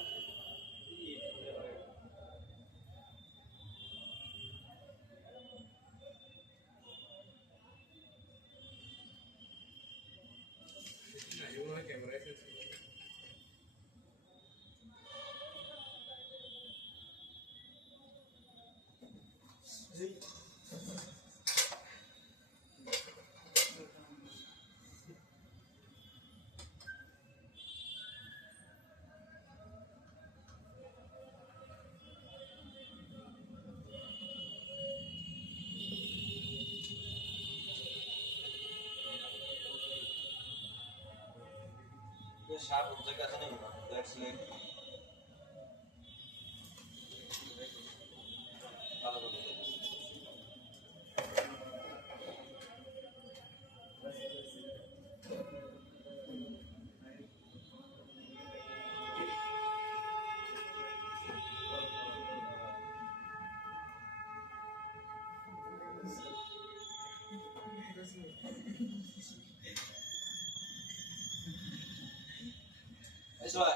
sharp object আছে না ব্ল্যাক স্লেট ভালো করে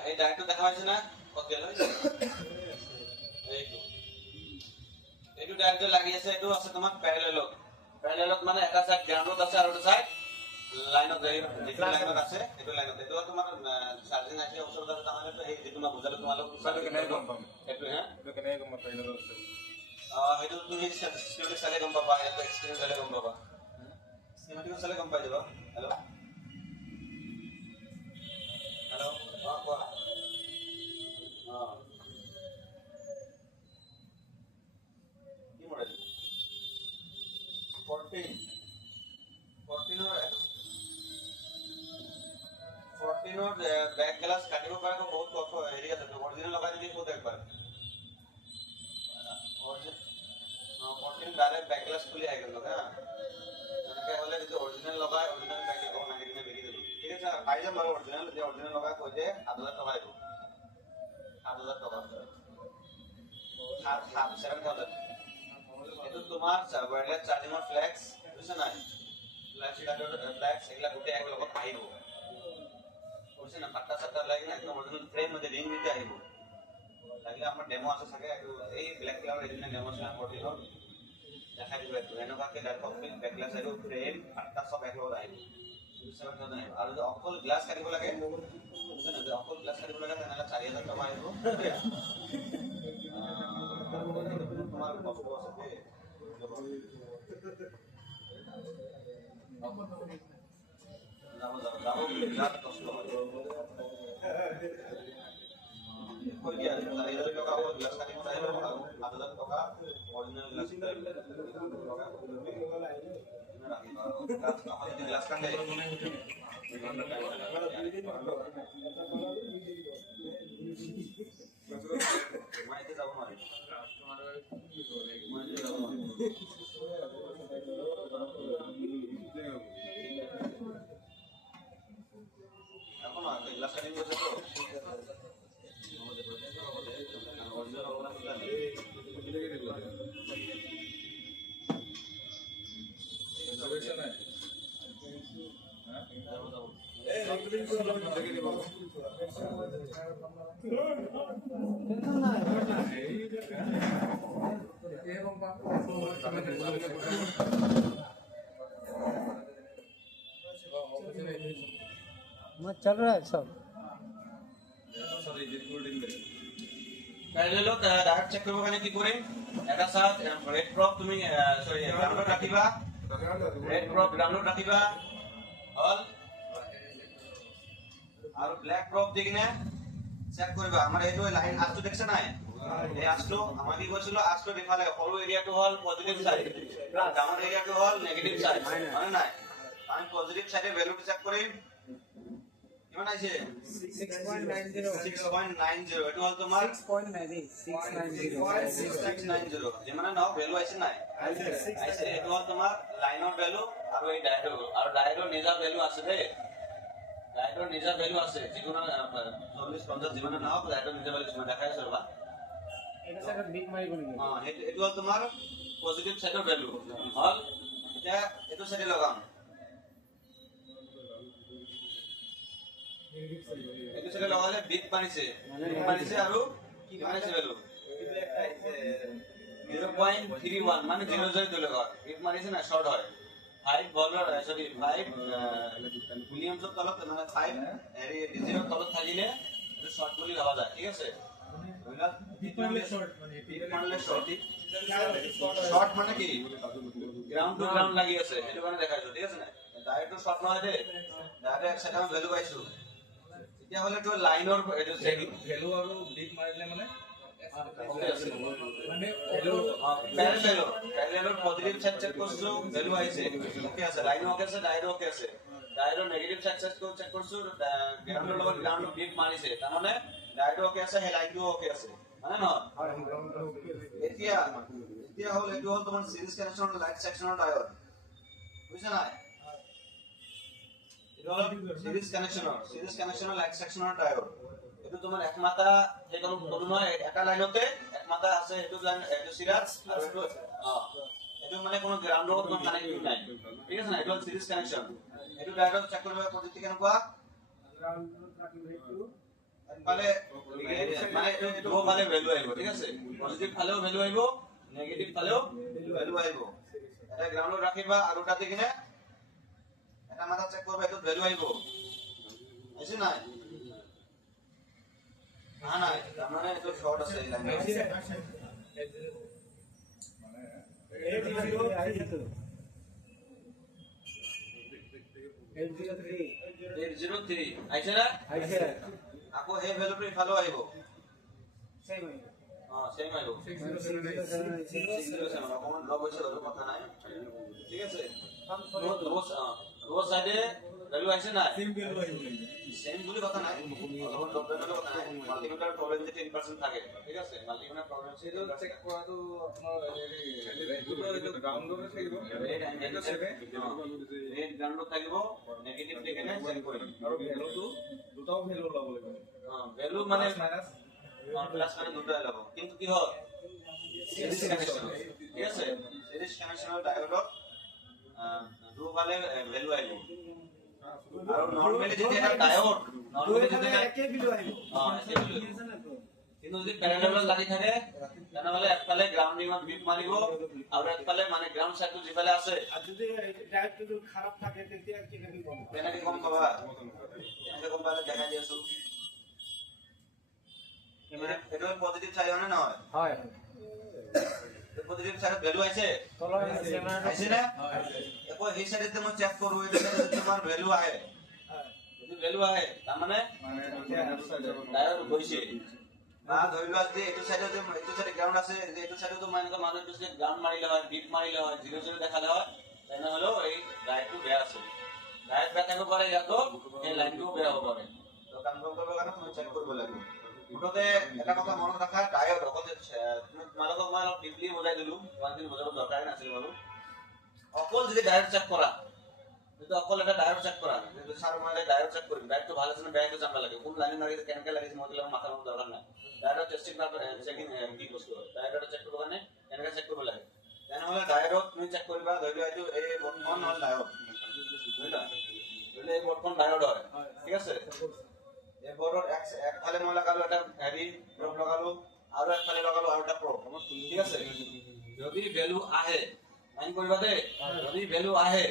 এই ডায়াগ্রাম দেখা হয়েছে না কত গেল এইটো ডায়াগ্রাম লাগি আছে এটো আছে তোমার প্যারালেলত মানে এটা সাইড গ্রাউন্ডত আছে আর ওটা সাইড লাইনত যেটো লাইনত আছে এটো লাইনত এটো তোমার চার্জিং আছে ওচৰত আছে তাহলে তো এই যেটো মই বুজালো তোমালোক সাটো কেনে গম পাম এটো হ্যাঁ এটো কেনে গম পাম প্যানেলত আছে সেইটো তুমি স্কিমেটিক চালে গম পাবা এটা এক্সপেরিয়েন্স চালে গম পাবা স্কিমেটিক চালে গম পাই যাবা হেল্ল' हेलो हां कोआ हां কি মডেল 14 और बैक ग्लास काटिब पारे को बहुत कष्ट हेरि আছে তো অরিজিনাল লগাই দিই কোত একবার অরিজিনাল 14 ডাইরেক্ট बैक ग्लास খুলে আই গেল হ্যাঁ এনেকে হলে যদি অরিজিনাল লগাই অরিজিনাল ব্যাক ও না দিনে বেরি দেব ঠিক আছে পাই যাম বাৰু অরিজিনাল যে অরিজিনাল লগাই কই যে 7000 টাকা আইবো 7000 টাকা 7000 এটো তোমার ওয়্যারলেস চাৰ্জিংৰ ফ্লেক্স বুঝছ না ফ্লেক্স এগুলা গোটে এক লগত আহিব বুঝছ না পাট্টা সাট্টা লাগি না একদম অরিজিনাল ফ্রেম মধ্যে রিং দিতে আহিব লাগিলে আমার ডেমো আছে থাকে এই ব্ল্যাক কালার এদিনে ডেমো স্ল্যাম করতে হল দেখাই দিব একটু এনেকুৱাকে ডাইৰেক্ট কমপ্লিট ব্যাক গ্লাস আৰু ফ্ৰেম পাট্টা সব এক লগত আহিব আৰু যদি অকল গ্লাস কাটিব লাগে যদি অকল গ্লাস কাটিব লাগে তেনেহলে 4000 টকা আহিব তোমার কষ্ট আছে যাব বিরাট কষ্ট হয় কই দিয়া 4000 টাকা অকল গ্লাস কাটিব চাইব আৰু 7000 টাকা অরিজিনাল গ্লাস রাখিবা গ্লাস কাটে মাইতে যাব না মাইতে যাব না এখন আর গ্লাস কাটিং করতে তো আমাদের প্রজেক্ট হবে অরিজিনাল ওরা তো জানি দেখে দেব সলিউশন আছে হ্যাঁ এই রেকর্ডিং করলাম দেখে দেব चल रहा है सब প্যারালেল ডাইরেক্ট চেক করব কানে কি করে এটা সাথ রেড প্রপ তুমি সরি ডাউনলোড রাখিবা রেড প্রপ ডাউনলোড রাখিবা হল আর ব্ল্যাক প্রপ দিগনে চেক কৰিবা আমাৰ এইটো লাইন আজটো দেখছ নাই এই আজটো আমাৰ কি কৈছিল আজটো দেখালে সৰু এৰিয়াটো হল পজিটিভ সাইড ডাউন এৰিয়াটো হল নেগেটিভ সাইড মানে নাই আমি পজিটিভ সাইডে ভ্যালুটো চেক কৰিম কিমান আছে 6.90 এটো হল তোমাৰ 6.90 যেমানে নাও ভ্যালু আছে নাই আছে এটো হল তোমাৰ লাইনৰ ভ্যালু আৰু এই ডায়গ্ৰামৰ নিজা ভ্যালু আছে দে ডায়গ্ৰামৰ নিজা ভ্যালু আছে যিকোনো 40 50 যেমানে নাও ডায়গ্ৰামৰ নিজা ভ্যালু সমান দেখাই আছে ৰবা এটা সাইড বিগ মাৰিব নি এটো হল তোমাৰ পজিটিভ সাইডৰ ভ্যালু হল এটা এটো সাইডে লগাম এইটো চাইডে লগালে বিট মাৰিছে আৰু কি মাৰিছে ভেলু 0.31 মানে 0.0 দুই লগত বিট মাৰিছে না শৰ্ট হয় 5 বলৰ সৰি 5 উইলিয়ামছৰ তলত মানে 5 হেৰি ডিজিটৰ তলত থাকিলে এইটো শর্ট বুলি ভাবা যায় ঠিক আছে বিট মারলে শর্ট মানে বিট মাৰিলে শর্ট মানে কি গ্রাউন্ড টু গ্রাউন্ড লাগি আছে এটো মানে দেখাইছো ঠিক আছে না ডাইরেক্ট শর্ট নহয় দে ডাইরেক্ট এক সেকেন্ড ভ্যালু পাইছো এতিয়া হলে তো লাইনৰ এটো ভ্যালু আৰু বিট মাৰিলে মানে ওকে আছে মানে প্যাৰালেলৰ পজিটিভ সাইড চেক করছো ভ্যালু আইছে ওকে আছে লাইন ওকে আছে ডাইরেক্ট ওকে আছে ডাইরেক্ট নেগেটিভ সাইড চেক করছো গ্ৰাউন্ডৰ লগত গ্ৰাউন্ড বিট মাৰিছে তাৰ মানে ডাইরেক্ট ওকে আছে হে লাইনটো ওকে আছে মানে ন এতিয়া হল এটো হল তোমাৰ সিৰিজ কানেকশন লাইট সেকশনৰ ডায়োড বুঝছ না এটো হল সিৰিজ কানেকশনৰ লাইট সেকশনৰ ডায়োড এটো তোমাৰ একমাত্ৰা যে কোনো নহয় এটা লাইনতে একমাত্ৰা আছে এটো লাইন এটো সিৰিজ আৰু এটো মানে কোনো গ্রাউন্ড লগত কোনো কানেক্টিভ নাই ঠিক আছে না এটো সিরিজ কানেকশন এটো ডায়োড চেক কৰিব পদ্ধতি কেনেকুৱা গ্রাউন্ড রাখি একটু মানে মানে এটো মানে ভ্যালু আহিব ঠিক আছে পজিটিভ ফালেও ভ্যালু আহিব নেগেটিভ ফালেও ভ্যালু আহিব এটা গ্রাউন্ডত ৰাখিবা আৰু তাতে কিনে এটা মাথা চেক কৰবা এটো ভ্যালু আহিব আছে নাই নাই মানে এটো শর্ট আছে এই লাইন আইছে না আকৌ হে ভ্যালুটো ইফালে আহিব সেম সেম আহিব অকমান ড্রপ হৈছে আৰু কথা নাই ঠিক আছে রোজ সাইডে ভ্যালু আছে না সেম ভ্যালু আহিব সেম বুলি কথা নাই অলপ ড্রপ হলে কথা নাই মাল্টিমিটার প্রবলেম যে 10% থাকে ঠিক আছে মাল্টিমিটার প্রবলেম ছিল চেক কৰাটো আপোনাৰ হেৰি গ্ৰাউন্ডত থাকিব ৰেড গ্ৰাউন্ডত থাকিব নেগেটিভ দেখেনে চেক কৰিম আৰু ভ্যালুটো দুটাও ভ্যালু ল'ব লাগিব ভ্যালু মানে মাইনাস প্লাস মানে দুটাই ল'ব কিন্তু কি হয় সিরিজ কানেকশন ঠিক আছে সিরিজ কানেকশনৰ ডায়োডত দুফালে ভ্যালু আহিব আৰু নরমালি যদি এটা ডায়োড নরমালি যদি একে ভিডিও আইব কিন্তু যদি প্যারালাল লাগি থাকে তেনেহলে একফালে গ্রাউন্ডিংত বিট মাৰিব আৰু একফালে মানে গ্রাউন্ড সাইডটো যিফালে আছে আর যদি ডাইরেক্ট যদি খারাপ থাকে তেতিয়া কি কি কম তেনেকে কম পাবা এনেকে কম পালে দেখাই দি আছো এটো পজিটিভ সাইড হয় না নহয় হয় পজিটিভ সাইড ভ্যালু আছে তলৰ আছে না একো এই সাইডে মই চেক কৰো এই সাইডে তোমাৰ ভ্যালু আহে যদি ভ্যালু আহে তাৰ মানে ডায়োড গৈছে বা ধৰি লোৱা যে এইটো সাইডে গ্ৰাউন্ড আছে যে এইটো সাইডে তো মানে মানুহ পিছে গ্ৰাউন্ড মাৰিলে হয় বিট মাৰিলে হয় 0 দেখালে হয় তেনেহলে এই ডায়োডটো বেয়া আছে ডায়োড বেয়া থাকিব পাৰে ইয়াতো এই লাইনটো বেয়া হ'ব পাৰে তো কনফাৰ্ম কৰিব কাৰণে তুমি চেক কৰিব লাগিব মুঠতে এটা কথা মনত ৰাখা ডায়োড অকল তুমি তোমালোকক মই অলপ ডিপলি বুজাই দিলো কোনদিন বুজাব দৰকাৰ নাছিল বাৰু অকল যদি ডায়োড চেক কৰা যদি অকল এটা ডায়োড চেক কৰা যদি সাৰ মই ডায়োড চেক কৰিম ডায়োডটো ভাল আছে না বেয়া আছে জানিব লাগে কোন লাইন মাৰিছে কেনেকৈ লাগিছে মই দিলে মাথা মাথা দৰকাৰ নাই ডায়োড টেস্টিং না চেকিং কি বস্তু ডায়োড চেক কৰিব কাৰণে কেনেকৈ চেক কৰিব লাগে তেনেহলে ডায়োড তুমি চেক কৰিবা ধৰি লোৱা এইটো এই বটখন হ'ল ডায়োড বুজিলা ধৰি এই বটখন ডায়োড হয় ঠিক আছে এই বটৰ একফালে মই লগালো এটা হেৰি প্ৰব লগালো আৰু একফালে লগালো আৰু এটা প্ৰব ঠিক আছে যদি ভ্যালু আহে মাইন কৰিবা দে যদি ভ্যালু আহে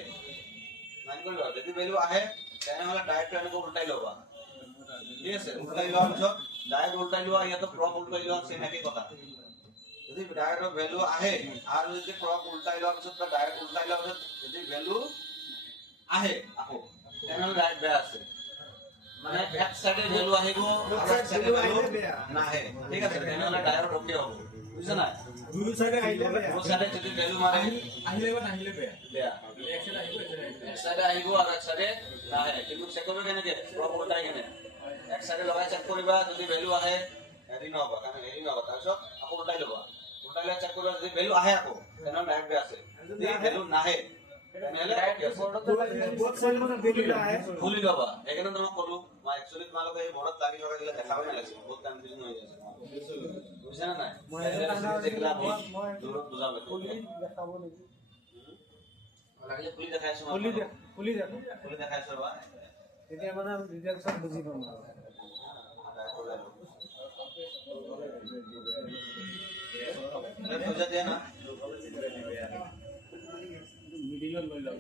মাইন কৰিবা যদি ভ্যালু আহে তেনেহলে ডায়োডটো এনেকৈ উল্টাই ল'বা ঠিক আছে উল্টাই লোৱাৰ পিছত ডায়োড উল্টাই লোৱা ইয়াতো প্ৰব উল্টাই লোৱা সেম একেই কথা যদি ডায়োডৰ ভ্যালু আহে আৰু যদি প্ৰব উল্টাই লোৱাৰ পিছত বা ডায়োড উল্টাই লোৱাৰ পিছত যদি ভ্যালু আহে আকৌ তেনেহলে ডায়োড বেয়া আছে মানে এক সাইডে ভ্যালু আহিব আৰু এক সাইডে ভ্যালু নাহে ঠিক আছে তেনেহলে ডায়োড ওকে হ'ব বুজিছা না দুই সাইডে আহিলে বেয়া দুই সাইডে যদি ভ্যালু মাৰে আহিলে বা নাহিলে বেয়া বেয়া এক সাইডে আহিব এক সাইডে আহিব আৰু এক সাইডে নাহে কিন্তু চেক কৰিব কেনেকে প্ৰব উল্টাই কেনে এক সাইডে লগাই চেক কৰিবা যদি ভ্যালু আহে হেৰি নহব কাৰণ হেৰি নহব তাৰপিছত আকৌ উল্টাই ল'বা উল্টাইলে চেক কৰিবা যদি ভ্যালু আহে আকৌ তেনেহলে ডায়োড বেয়া আছে যদি ভ্যালু নাহে তেনেহলে বহুত সাইড মানে ভিডিও আহে খুলি ল'বা সেইকাৰণে তোমাক ক'লো মই একচুয়ালি তোমালোকে এই বৰ্ডত লাগি থকা দিলে দেখাবই নালাগিছিল বহুত কনফিউজন হৈ আছে বুজিছা না নাই মই দূৰত বুজাব খুলি দেখাব নেকি লাগিলে খুলি দেখাইছো খুলি দেখো খুলি দেখাইছো ৰবা তেতিয়া মানে আমি ডিটেইলছত বুজি পাম আৰু পইচা দিয়ে না মিডিলত লৈ লওক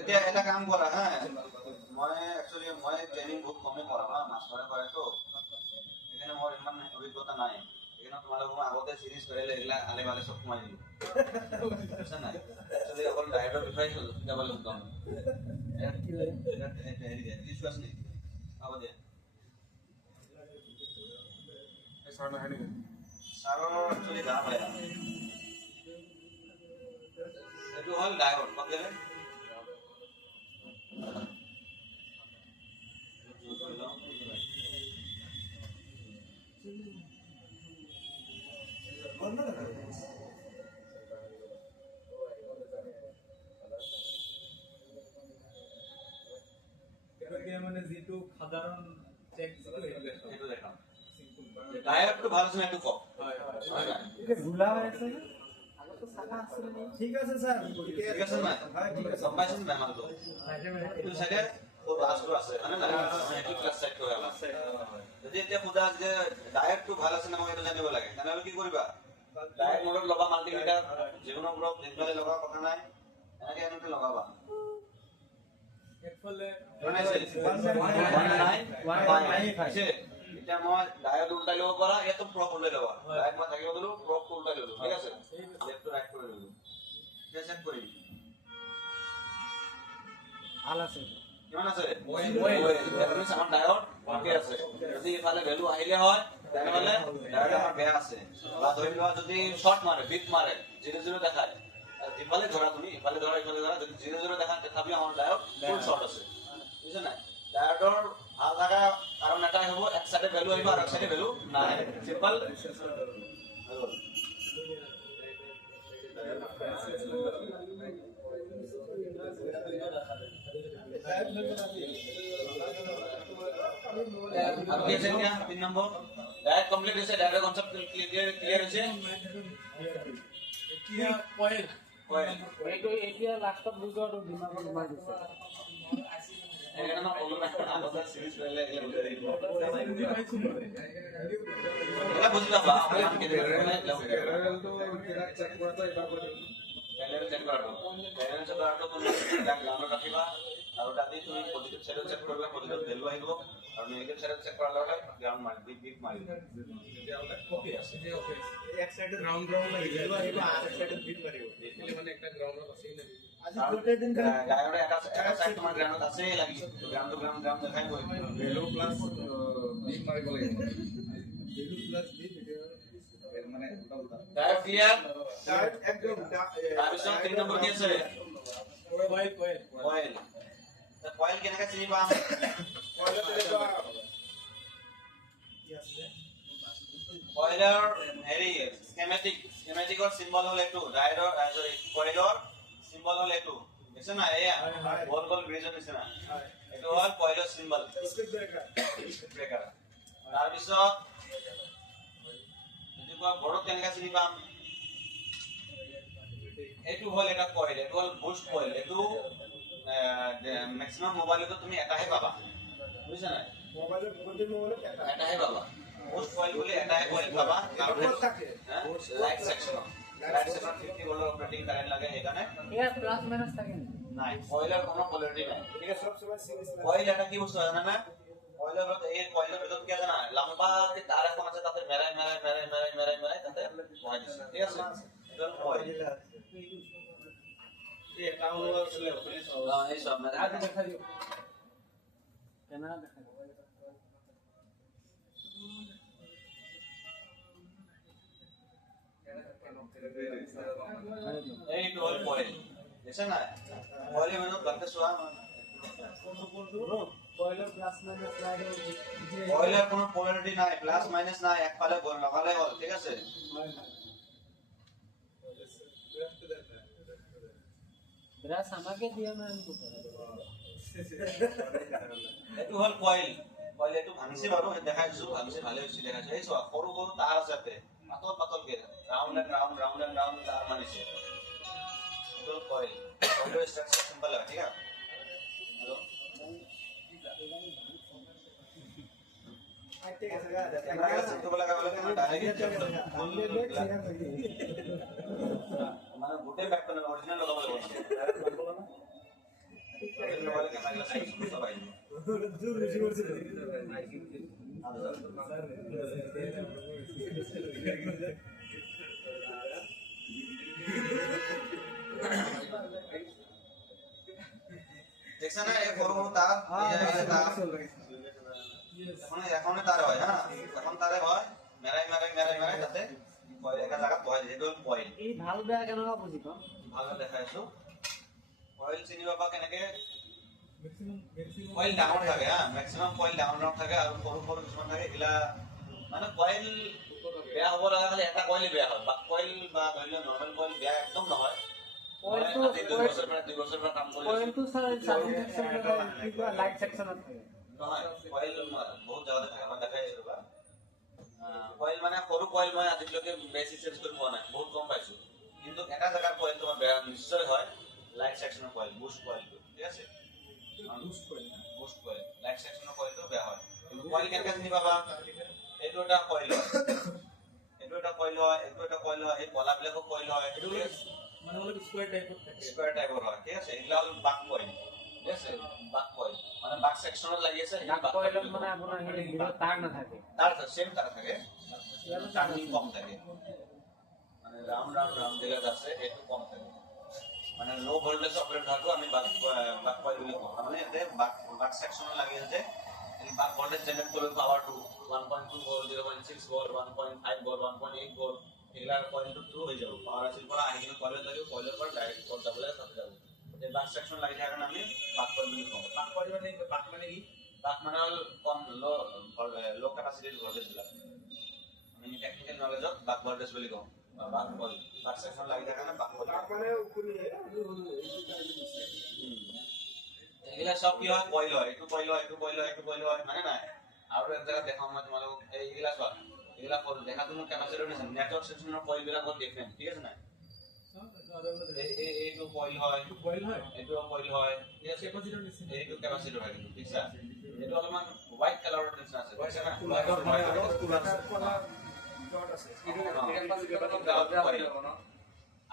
এতিয়া এটা কাম কৰা হা মই একচুৱেলি মই ট্ৰেইনিং বহুত কমেই কৰা হা মাষ্টৰে কৰে তো সেইকাৰণে মোৰ ইমান অভিজ্ঞতা নাই সেইকাৰণে তোমালোকক মই আগতে চিৰিজ কৰিলে এইবিলাক আলে বালে চব সোমাই দিলোঁ বুজিছা নাই একচুৱেলি অকল ডায়েটৰ বিষয়ে শিকাব লাগিব হেৰি দিয়ে টিচু আছে নেকি হ'ব দিয়া ছাৰৰ একচুৱেলি গা পায় এইটো হ'ল ডায়েট পকেলে মানে যিটো সাধাৰণ চেক এইটো দেখাম ডায়েটটো ভাল আছে নে এইটো কওক গোলা হৈ আছে নে আগতে চাফা আছিল নে ঠিক আছে স্যার ঠিক আছে নাই গম পাইছে নাই মানুহটো এইটো চাইডে আছটো আছে হয় না এইটো ক্লাছ চেক কৰা আছে যদি এতিয়া খুদা যে ডায়েটটো ভাল আছে না মই এইটো জানিব লাগে তেনেহ'লে কি কৰিবা ডায়েট মোডত লবা মাল্টিমিটাৰ যিকোনো গ্ৰুপ যিফালে লগা কথা নাই এনেকে লগাবা একফালে এতিয়া মই ডায়েট উল্টাই ল'ব পৰা ইয়াতো প্ৰপ উল্টাই ল'বা ডায়েট মই থাকিব দিলো প্ৰপ উল্টাই ল'লো ঠিক আছে লেফ্ট ৰাইট কৰি ল'লো এতিয়া চেক কৰিম ভাল আছে কিমান আছে আমাৰ ডায়েট ভালকে আছে যদি ইফালে ভেলু আহিলে হয় তেনেহ'লে ডায়েট আমাৰ বেয়া আছে বা ধৰি লোৱা যদি শ্বৰ্ট মাৰে বিট মাৰে 0-0 দেখায় ইফালে ধৰা তুমি ইফালে ধৰা যদি 0-0 দেখায় তথাপিও আমাৰ ডায়েট ফুল শ্বৰ্ট আছে বুজিছা নাই ডায়েটৰ ভাল থকা কাৰণ এটাই হ'ব এক চাইডে ভেলু আহিব আৰু এক চাইডে ভেলু নাই চিম্পল अब कैसे क्या 3 नंबर डायरेक्ट कंप्लीट है डायरेक्ट कांसेप्ट क्लियर है এতিয়া কয়েল এইটো এতিয়া লাষ্টত বুজোৱাটো দিমাগত সোমাই দিছে এখানে না বলুন না আমাদের সিরিজ করলে এগুলো বুঝে দিব বুজি পাইছো এটা বুঝলা বা আমরা কি দেব রেল তো চেক করা তো এটা করে প্যানেল চেক করা তো তুমি এটা গ্রাউন্ড রাখিবা আর ওটা দিয়ে তুমি পজিটিভ সাইড চেক করবে পজিটিভ ভ্যালু আইব আর নেগেটিভ সাইড চেক করার লগে গ্রাউন্ড মারি বিট মারি এটা হলো ওকে আছে ওকে এক সাইডে গ্রাউন্ড লাগি গেল আর এক সাইডে বিট মারিও এখানে মানে একটা গ্রাউন্ড আছে না আজ গোটে দিন ডায়োড একটা সাইড তোমার গ্রাউন্ড আছে লাগি গ্রাউন্ড দেখাই বই ভ্যালু প্লাস বিট মারিব লাগিব ভ্যালু প্লাস বিট এর মানে উল্টা ডায়োড ক্লিয়ার ডাইরেক্ট একদম তাৰপিছত 3 নম্বৰ কি আছে কয়েল কয়েল কয়েল কেনেকৈ চিনি পাম কয়েলৰ হেৰি স্কেমেটিকৰ সিম্বল হ'ল এইটো ডায়োডৰ সৰি কয়েলৰ সিম্বল হ'ল এইটো বুজিছে না এয়া গোল গোল ব্ৰিজৰ নিচিনা এইটো হ'ল কয়েলৰ সিম্বল ব্ৰেকাৰ তাৰপিছত যদি বড়ত কেনেকৈ চিনি পাম এইটো হ'ল এটা কয়েল এইটো হ'ল বুষ্ট কয়েল এইটো ম্যাক্সিমাম মোবাইলতো তুমি এটাহে পাবা বুজিছা নাই মোবাইলের প্রতি মোবাইলে এটাহে পাবা বুষ্ট কয়েল বুলি এটাহে কয়েল পাবা কারণ থাকে light section 50 volt operating current লাগে এখানে ইয়াৰ প্লাস মাইনাস থাকে নাই কয়েলের কোনো পোলারিটি নাই ঠিক আছে সব সময় সিরিজ কয়েল এটা কি বস্তু জানা না কয়েলের ভিতর এই কয়েলের ভিতর কি জানা লম্বা তার এখন আছে তাতে মেরাই তাতে বহাই দিছে ঠিক আছে এটা কয়েল ये टाउन वाला चले এই সব মানে আজ দেখা দিও কেমেরা দেখা দিও এইটো হ'ল কয়েল দেখছ না কয়েলের ভিতর বাকি সোয়া কয়েলের প্লাস মাইনাস লাইট কয়েলের কোনো পোলারিটি নাই প্লাস মাইনাস নাই একফালে লগালে হল ঠিক আছে ব্রাশ আমাকে দিয়া না আমি কোথায় এইটো হ'ল কয়েল কইল এইটো ভাঙিছে বাৰু দেখাইছো ভাঙিছে ভালে হৈছে দেখাইছো এই চোৱা সৰু সৰু তাৰ আছে ইয়াতে পাতল পাতলকে ৰাউন্ড এন্ড ৰাউন্ড তাৰ মানিছে এইটো কইল কইলৰ স্ট্রাকচার সিম্পল হয় ঠিক আছে হ্যালো মানে গোটেই ব্যাকটা অরিজিনাল লগাব দেখছেন না এই বড় বড় তার এখন তার হয় হ্যাঁ এখন তারে হয় মেরাই তাতে একটা জায়গা পয়েল যেটা পয়েল এই ভাল বেয়া কেনেকুৱা বুজিব ভালো দেখাইছো পয়েল চিনি পাবা কেনেকে ম্যাক্সিমাম কয়েল ডাউন থাকে হ্যাঁ ম্যাক্সিমাম কয়েল ডাউন থাকে আৰু সৰু সৰু কিছুমান থাকে এলা মানে কয়েল বেয়া হ'ব লগা খালি এটা কয়েল বেয়া হয় বা কয়েল বা ধৰি লও নৰমাল কয়েল বেয়া একদম নহয় কয়েলটো 2 বছৰ পৰা কাম কৰি আছো কয়েলটো স্যার লাইট সেকশনত থাকে নহয় কয়েল বহুত জায়গাতে থাকে মই দেখাই আছো বা কয়েল মানে সৰু কয়েল মই আজিলৈকে বেছি চেঞ্জ কৰি পোৱা নাই বহুত কম পাইছো কিন্তু এটা জায়গাৰ কয়েল তোমাৰ বেয়া নিশ্চয় হয় লাইট সেকশনৰ কয়েল বুস্ট কয়েল ঠিক আছে বুস্ট কয়েল লাইট সেকশনৰ কয়েলটো বেয়া হয় কিন্তু কয়েল কেনেকৈ চিনি পাবা এইটো এটা কয়েল হয় এইটো এটা কয়েল হয় এইটো এটা কয়েল হয় এই কলাবিলাকো কয়েল হয় এটা মানে অলপ স্কয়ার টাইপৰ থাকে স্কয়াৰ টাইপৰ হয় ঠিক আছে এগুলা হল বাক কয়েল ঠিক আছে বাক কয়েল মানে বাক সেকশনত লাগি আছে ডাক কয়েলত মানে আপোনাৰ হেৰি ভিতৰত তার নাথাকে তার সেম তার থাকে টার্নিং কম থাকে মানে রাউন্ড যেটা আছে একটু কম থাকে মানে লো ভোল্টেজ অপারেট থাকো আমি বাক কয়েল বুলি কওঁ মানে এতে বাক সেকশনত লাগি আছে এই বাক ভোল্টেজ জেনারেট কৰিব পাওয়ার টু 1.2 ভোল্ট 0.6 ভোল্ট 1.5 ভোল্ট 1.8 ভোল্ট এগুলার কয়েলটো থ্রু হয়ে যাব পাওয়ার আসিল পৰা আহি কিনে কয়েলত লাগিব কয়েলৰ পৰা ডাইরেক্ট কল যাবলে সাথে যাব এই বাক সেকশন লাগি থাকে আমি বাক কয়েল বুলি কওঁ বাক কয়েল মানে কি বাক মানে হল কম লো ক্যাপাসিটিৰ ভোল্টেজ বিলাক আমি টেকনিক্যাল নলেজত বাক ভোল্টেজ বুলি কওঁ বাক কয়েল বাক সেকশন লাগি থাকে না বাক কয়েল মানে উপৰি এগুলা সব কি হয় কয়েল হয় একটু কয়েল হয় মানে নাই আৰু এক জায়গা দেখাম মই তোমালোক এইগুলা সব এগুলা কল দেখা তুমি ক্যাপাসিটর নিছেন নেটওয়ার্ক সেকশনের কয়েল বিলাক বহুত ডিফারেন্ট ঠিক আছে না এইটো কয়েল হয় কয়েল হয় এইটো কয়েল হয় ঠিক আছে ক্যাপাসিটর নিছে এইটো ক্যাপাসিটর হয় কিন্তু ঠিক আছে এইটো অলপমান হোয়াইট কালাৰৰ টেনশন আছে বুজিছা না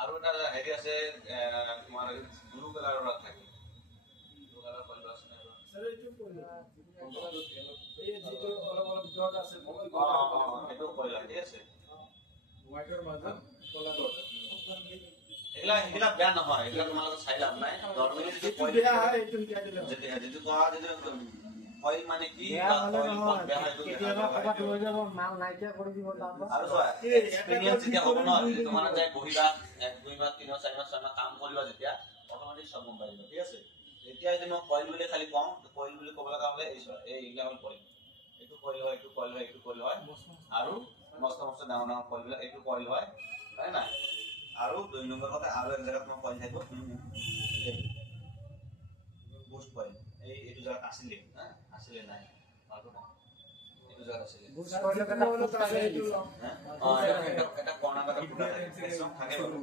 আৰু এটা হেৰি আছে তোমাৰ ব্লু কালাৰৰ থাকে ব্লু কালাৰ কয়েল আছে না এইটো কয়েল হয় ঠিক আছে হোয়াইটৰ মাজত কলা ডট এগুলা বেয়া নহয় এগুলা তোমালোকে চাই লাভ নাই নরমালি যদি কয়েল যদি কোৱা যদি কয়েল মানে কি কয়েল বেয়া হয় কেতিয়াবা ক'ৰবাত লৈ যাব মাল নাইকিয়া কৰি দিব তাৰপৰা আৰু চোৱা এক্সপেৰিয়েন্স যেতিয়া হ'ব ন তোমাৰ যাই বহিবা 1 2 মাহ 3 4 মাহ 6 মাহ কাম কৰিবা যেতিয়া অটোমেটিক সব গম পাই যাবা ঠিক আছে এতিয়া যদি মই কয়েল বুলি খালি কওঁ কয়েল বুলি ক'ব লগা হ'লে এই চোৱা এই ইগলা হ'ল কয়েল এইটো কয়েল হয় আৰু মস্ত ডাঙৰ কয়েল বিলাক এইটো কয়েল হয় হয় না আৰু 2 নম্বৰ কথা আৰু এক জায়গাত মই কয়েল থাকিব বুস্ট কয়েল এইটো জায়গা আছিলে না আছিলে নাই ভালো না এইটো জায়গা আছিলে বুজ কৰিলে এটা পোষ্ট আছে এইটো এটা কৰ্ণাৰ এটা ফুটা থাকে এসব থাকে বাৰু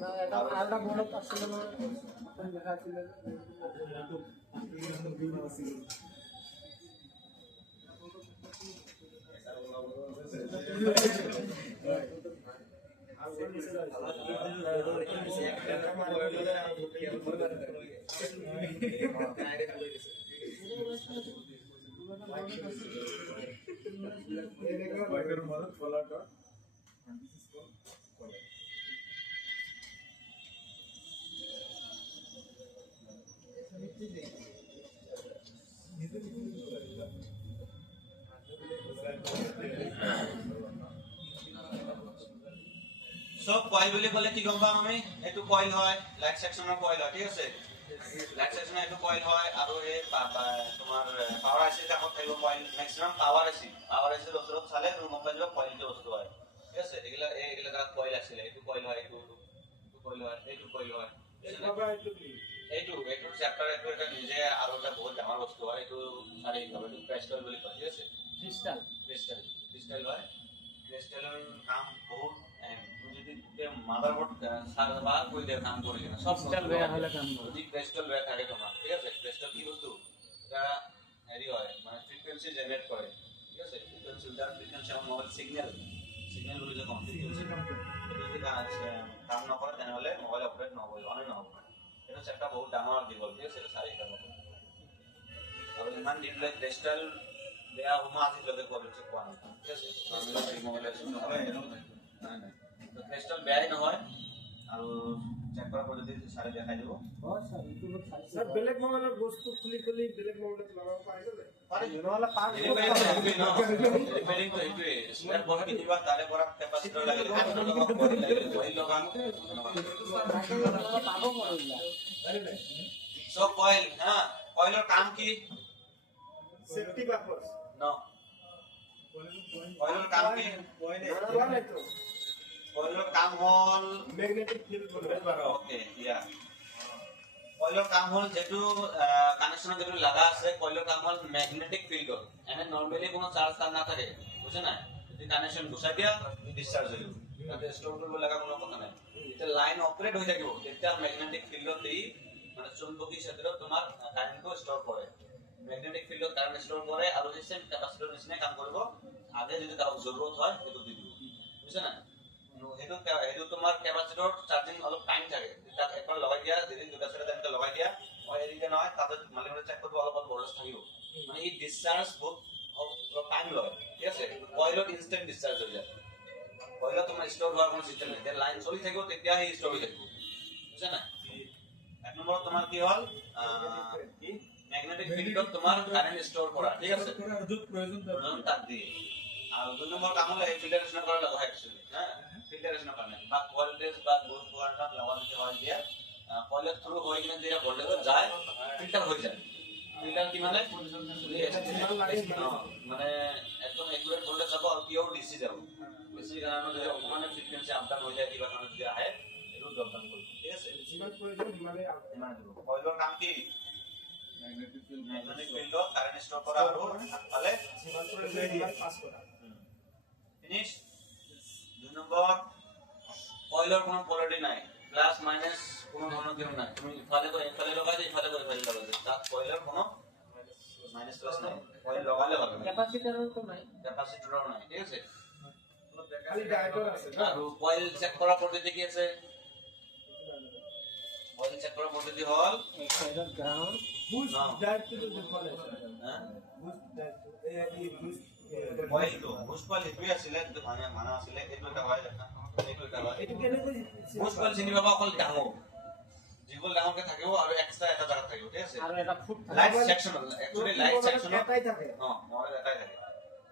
না এটা আলটা বড় আছে না দেখা ছিল হোয়াইটৰ মাজত কলা dot and this is called coil সব কয়েল বুলি ক'লে কি গম পাম আমি এইটো কয়েল হয় লাইট সেকশনৰ কয়েল হয় ঠিক আছে লাইট সেকশনৰ এইটো কয়েল হয় আৰু এই তোমাৰ পাৱাৰ আইচিৰ কাষত থাকিব কয়েল ম্যাক্সিমাম পাৱাৰ আইচিৰ ওচৰত চালে তুমি গম পাই যাবা কয়েলটো বস্তু হয় ঠিক আছে এগুলা জায়গা কয়েল আছিলে এইটো কয়েল হয় এইটো কয়েল হয় এইটো কয়েল হয় এইটো চেপ্টাৰ এইটো এটা নিজে আৰু এটা বহুত ডাঙৰ বস্তু হয় এইটো চাৰি এইটো ক্ৰিষ্টেল বুলি কয় ঠিক আছে খ্ৰিস্টান ক্ৰিষ্টেল হয় ক্ৰিষ্টেলৰ কাম বহুত তুমি যদি মাদাৰবোৰ্ড সাৰবা কৈ দিয়ে কাম কৰি কিনে সব খ্ৰিস্টাল বেয়া হলে কাম কৰে যদি ক্ৰিস্টাল বেয়া থাকে তোমাৰ ঠিক আছে ক্ৰিস্টাল কি বস্তু এটা হেৰি হয় মানে ফ্ৰিকোয়েন্সি জেনাৰেট কৰে ঠিক আছে ফ্ৰিকোয়েন্সি দ্বাৰা ফ্ৰিকোয়েন্সি আমাৰ মোবাইল সিগন্যাল বুলি যে কম ফ্ৰিকোয়েন্সি এইটো যদি কাম নকৰে তেনেহ'লে মোবাইল অপাৰেট নহ'ব অন নহ'ব এইটো একটা বহুত ডাঙৰ দীঘল ঠিক আছে চাৰিটা আৰু ইমান দিনলৈ ক্ৰিস্টাল বেয়া হোমা আজিলৈকে কোৱালিটি পোৱা নাই ঠিক আছে নৰ্মেলি মোবাইল নহয় নাই তো ক্ৰিস্টাল বেয়াই নহয় আৰু চেক কৰা পদ্ধতি চাৰি দেখাই দিব হয় স্যাৰ ইউটিউবত চাইছে স্যাৰ বেলেগ মোবাইলৰ বস্তু খুলি খুলি বেলেগ মোবাইলত লগাব পাৰিব নে? নহলে পাঁচ ৰিপেয়াৰিং তো এইটোৱে স্পেয়াৰ বৰ্ড কিনিবা তাৰে পৰা কেপাসিটৰ লাগিলে কইল লগাম পাব কৰিলা সো কইল হ্যাঁ কইলৰ কাম কি সেফটি পাৰপাস ন কইলৰ কাম কি কোৱা নাই তো কইলৰ কাম হল ম্যাগনেটিক ফিল্ড বলে ওকে ইয়া কইলৰ কাম হল যেটো কানেকশন যেটো লাগা আছে কইলৰ কাম হল ম্যাগনেটিক ফিল্ড এনে নরমালি কোনো চার্জ তার না থাকে বুঝছ না যদি কানেকশন ঘুষাই দিয়া ডিসচার্জ হৈ যাব তাতে স্টোর কৰিব লাগা কোনো কথা নাই এটা লাইন অপাৰেট হৈ থাকিব এটা ম্যাগনেটিক ফিল্ডত দেই মানে চুম্বকী ক্ষেত্ৰত তোমাৰ কাৰেন্টটো স্টোৰ কৰে ম্যাগনেটিক ফিল্ডত কাৰেন্ট স্টোৰ কৰে আৰু সেম ক্যাপাসিটৰ নিচিনা কাম কৰিব আগে যদি কাৰো জৰুৰত হয় সেইটো দি দিব বুঝছ না সেইটো তোমাৰ ক্যাপাসিটৰ চাৰ্জিং অলপ টাইম থাকে তাক একবাৰ লগাই দিয়া যদি দুটা সেটা তেনেকে লগাই দিয়া হয় এদিকে নহয় তাতে মালি মালি চেক কৰিব অলপ ভোল্টেজ থাকিব মানে এই ডিসচার্জ বহুত টাইম লয় ঠিক আছে কইলত ইনস্ট্যান্ট ডিসচার্জ হৈ যায় কইলত তোমাৰ স্টোৰ হোৱাৰ কোনো সিস্টেম নাই যেতিয়া লাইন চলি থাকিব তেতিয়া হি স্টোৰ হৈ থাকিব বুঝছ না এক নম্বৰ তোমাৰ কি হল কি ম্যাগনেটিক ফিল্ডত তোমাৰ কাৰেন্ট স্টোৰ কৰা ঠিক আছে প্রয়োজন তাক দিয়ে আর দুই নম্বর কাম হলো এই ফিল্টারেশন করা লাগা হয় অ্যাকচুয়ালি হ্যাঁ ফিল্টারেশন করলে বা ভোল্টেজ বা বুস্ট করাটা লাগা দিতে হয় দিয়ে কয়েলের থ্রু হয়ে কিনে যে ভোল্টেজ যায় ফিল্টার হয়ে যায় ফিল্টার কি মানে মানে একদম একুরেট ভোল্টেজ যাব আর পিওর ডিসি যাব ডিসি কারণে যে ওখানে ফ্রিকোয়েন্সি আপ ডাউন হয়ে যায় কিবা কারণে যদি আহে এটো ড্রপ ডাউন করবে ঠিক আছে জীবন প্রয়োজন মানে মানে কয়েলের কাম কি magnetic field magnetic field current store করা আর তাহলে জীবন প্রয়োজন পাস করা ফিনিশ দুই নম্বর কয়েলের কোনো পোলারিটি নাই প্লাস মাইনাস কোনো ধরনের কিছু নাই তুমি ইফালে তো ইফালে লগাই দিই ইফালে তো ইফালে লগাই দিই তার কয়েলের কোনো মাইনাস প্লাস নাই কয়েল লগালে হবে ক্যাপাসিটরও তো নাই ক্যাপাসিটরও নাই ঠিক আছে খালি ডায়োড আছে না আর কয়েল চেক করা পদ্ধতি কি আছে কয়েল চেক করা পদ্ধতি হল এক সাইডত গ্রাউন্ড বুস্ট না। ডায়োড কিন্তু বলে হ্যাঁ বুস্ট ডায়োড এই বুস্ট কয়েল তো বুস্ট কয়েল এটুই আছিল মানে মানা আছিল এটু এটা হয় দেখা এটু এটা হয় এটা কেনে কই বুস্ট কয়েল চিনি পাবা অকল ডাঙৰ যিবোৰ ডাঙৰকে থাকিব আৰু এক্সট্ৰা এটা জায়গা থাকিব ঠিক আছে আর এটা foot light section actually light section এটাই থাকে মই এটাই থাকে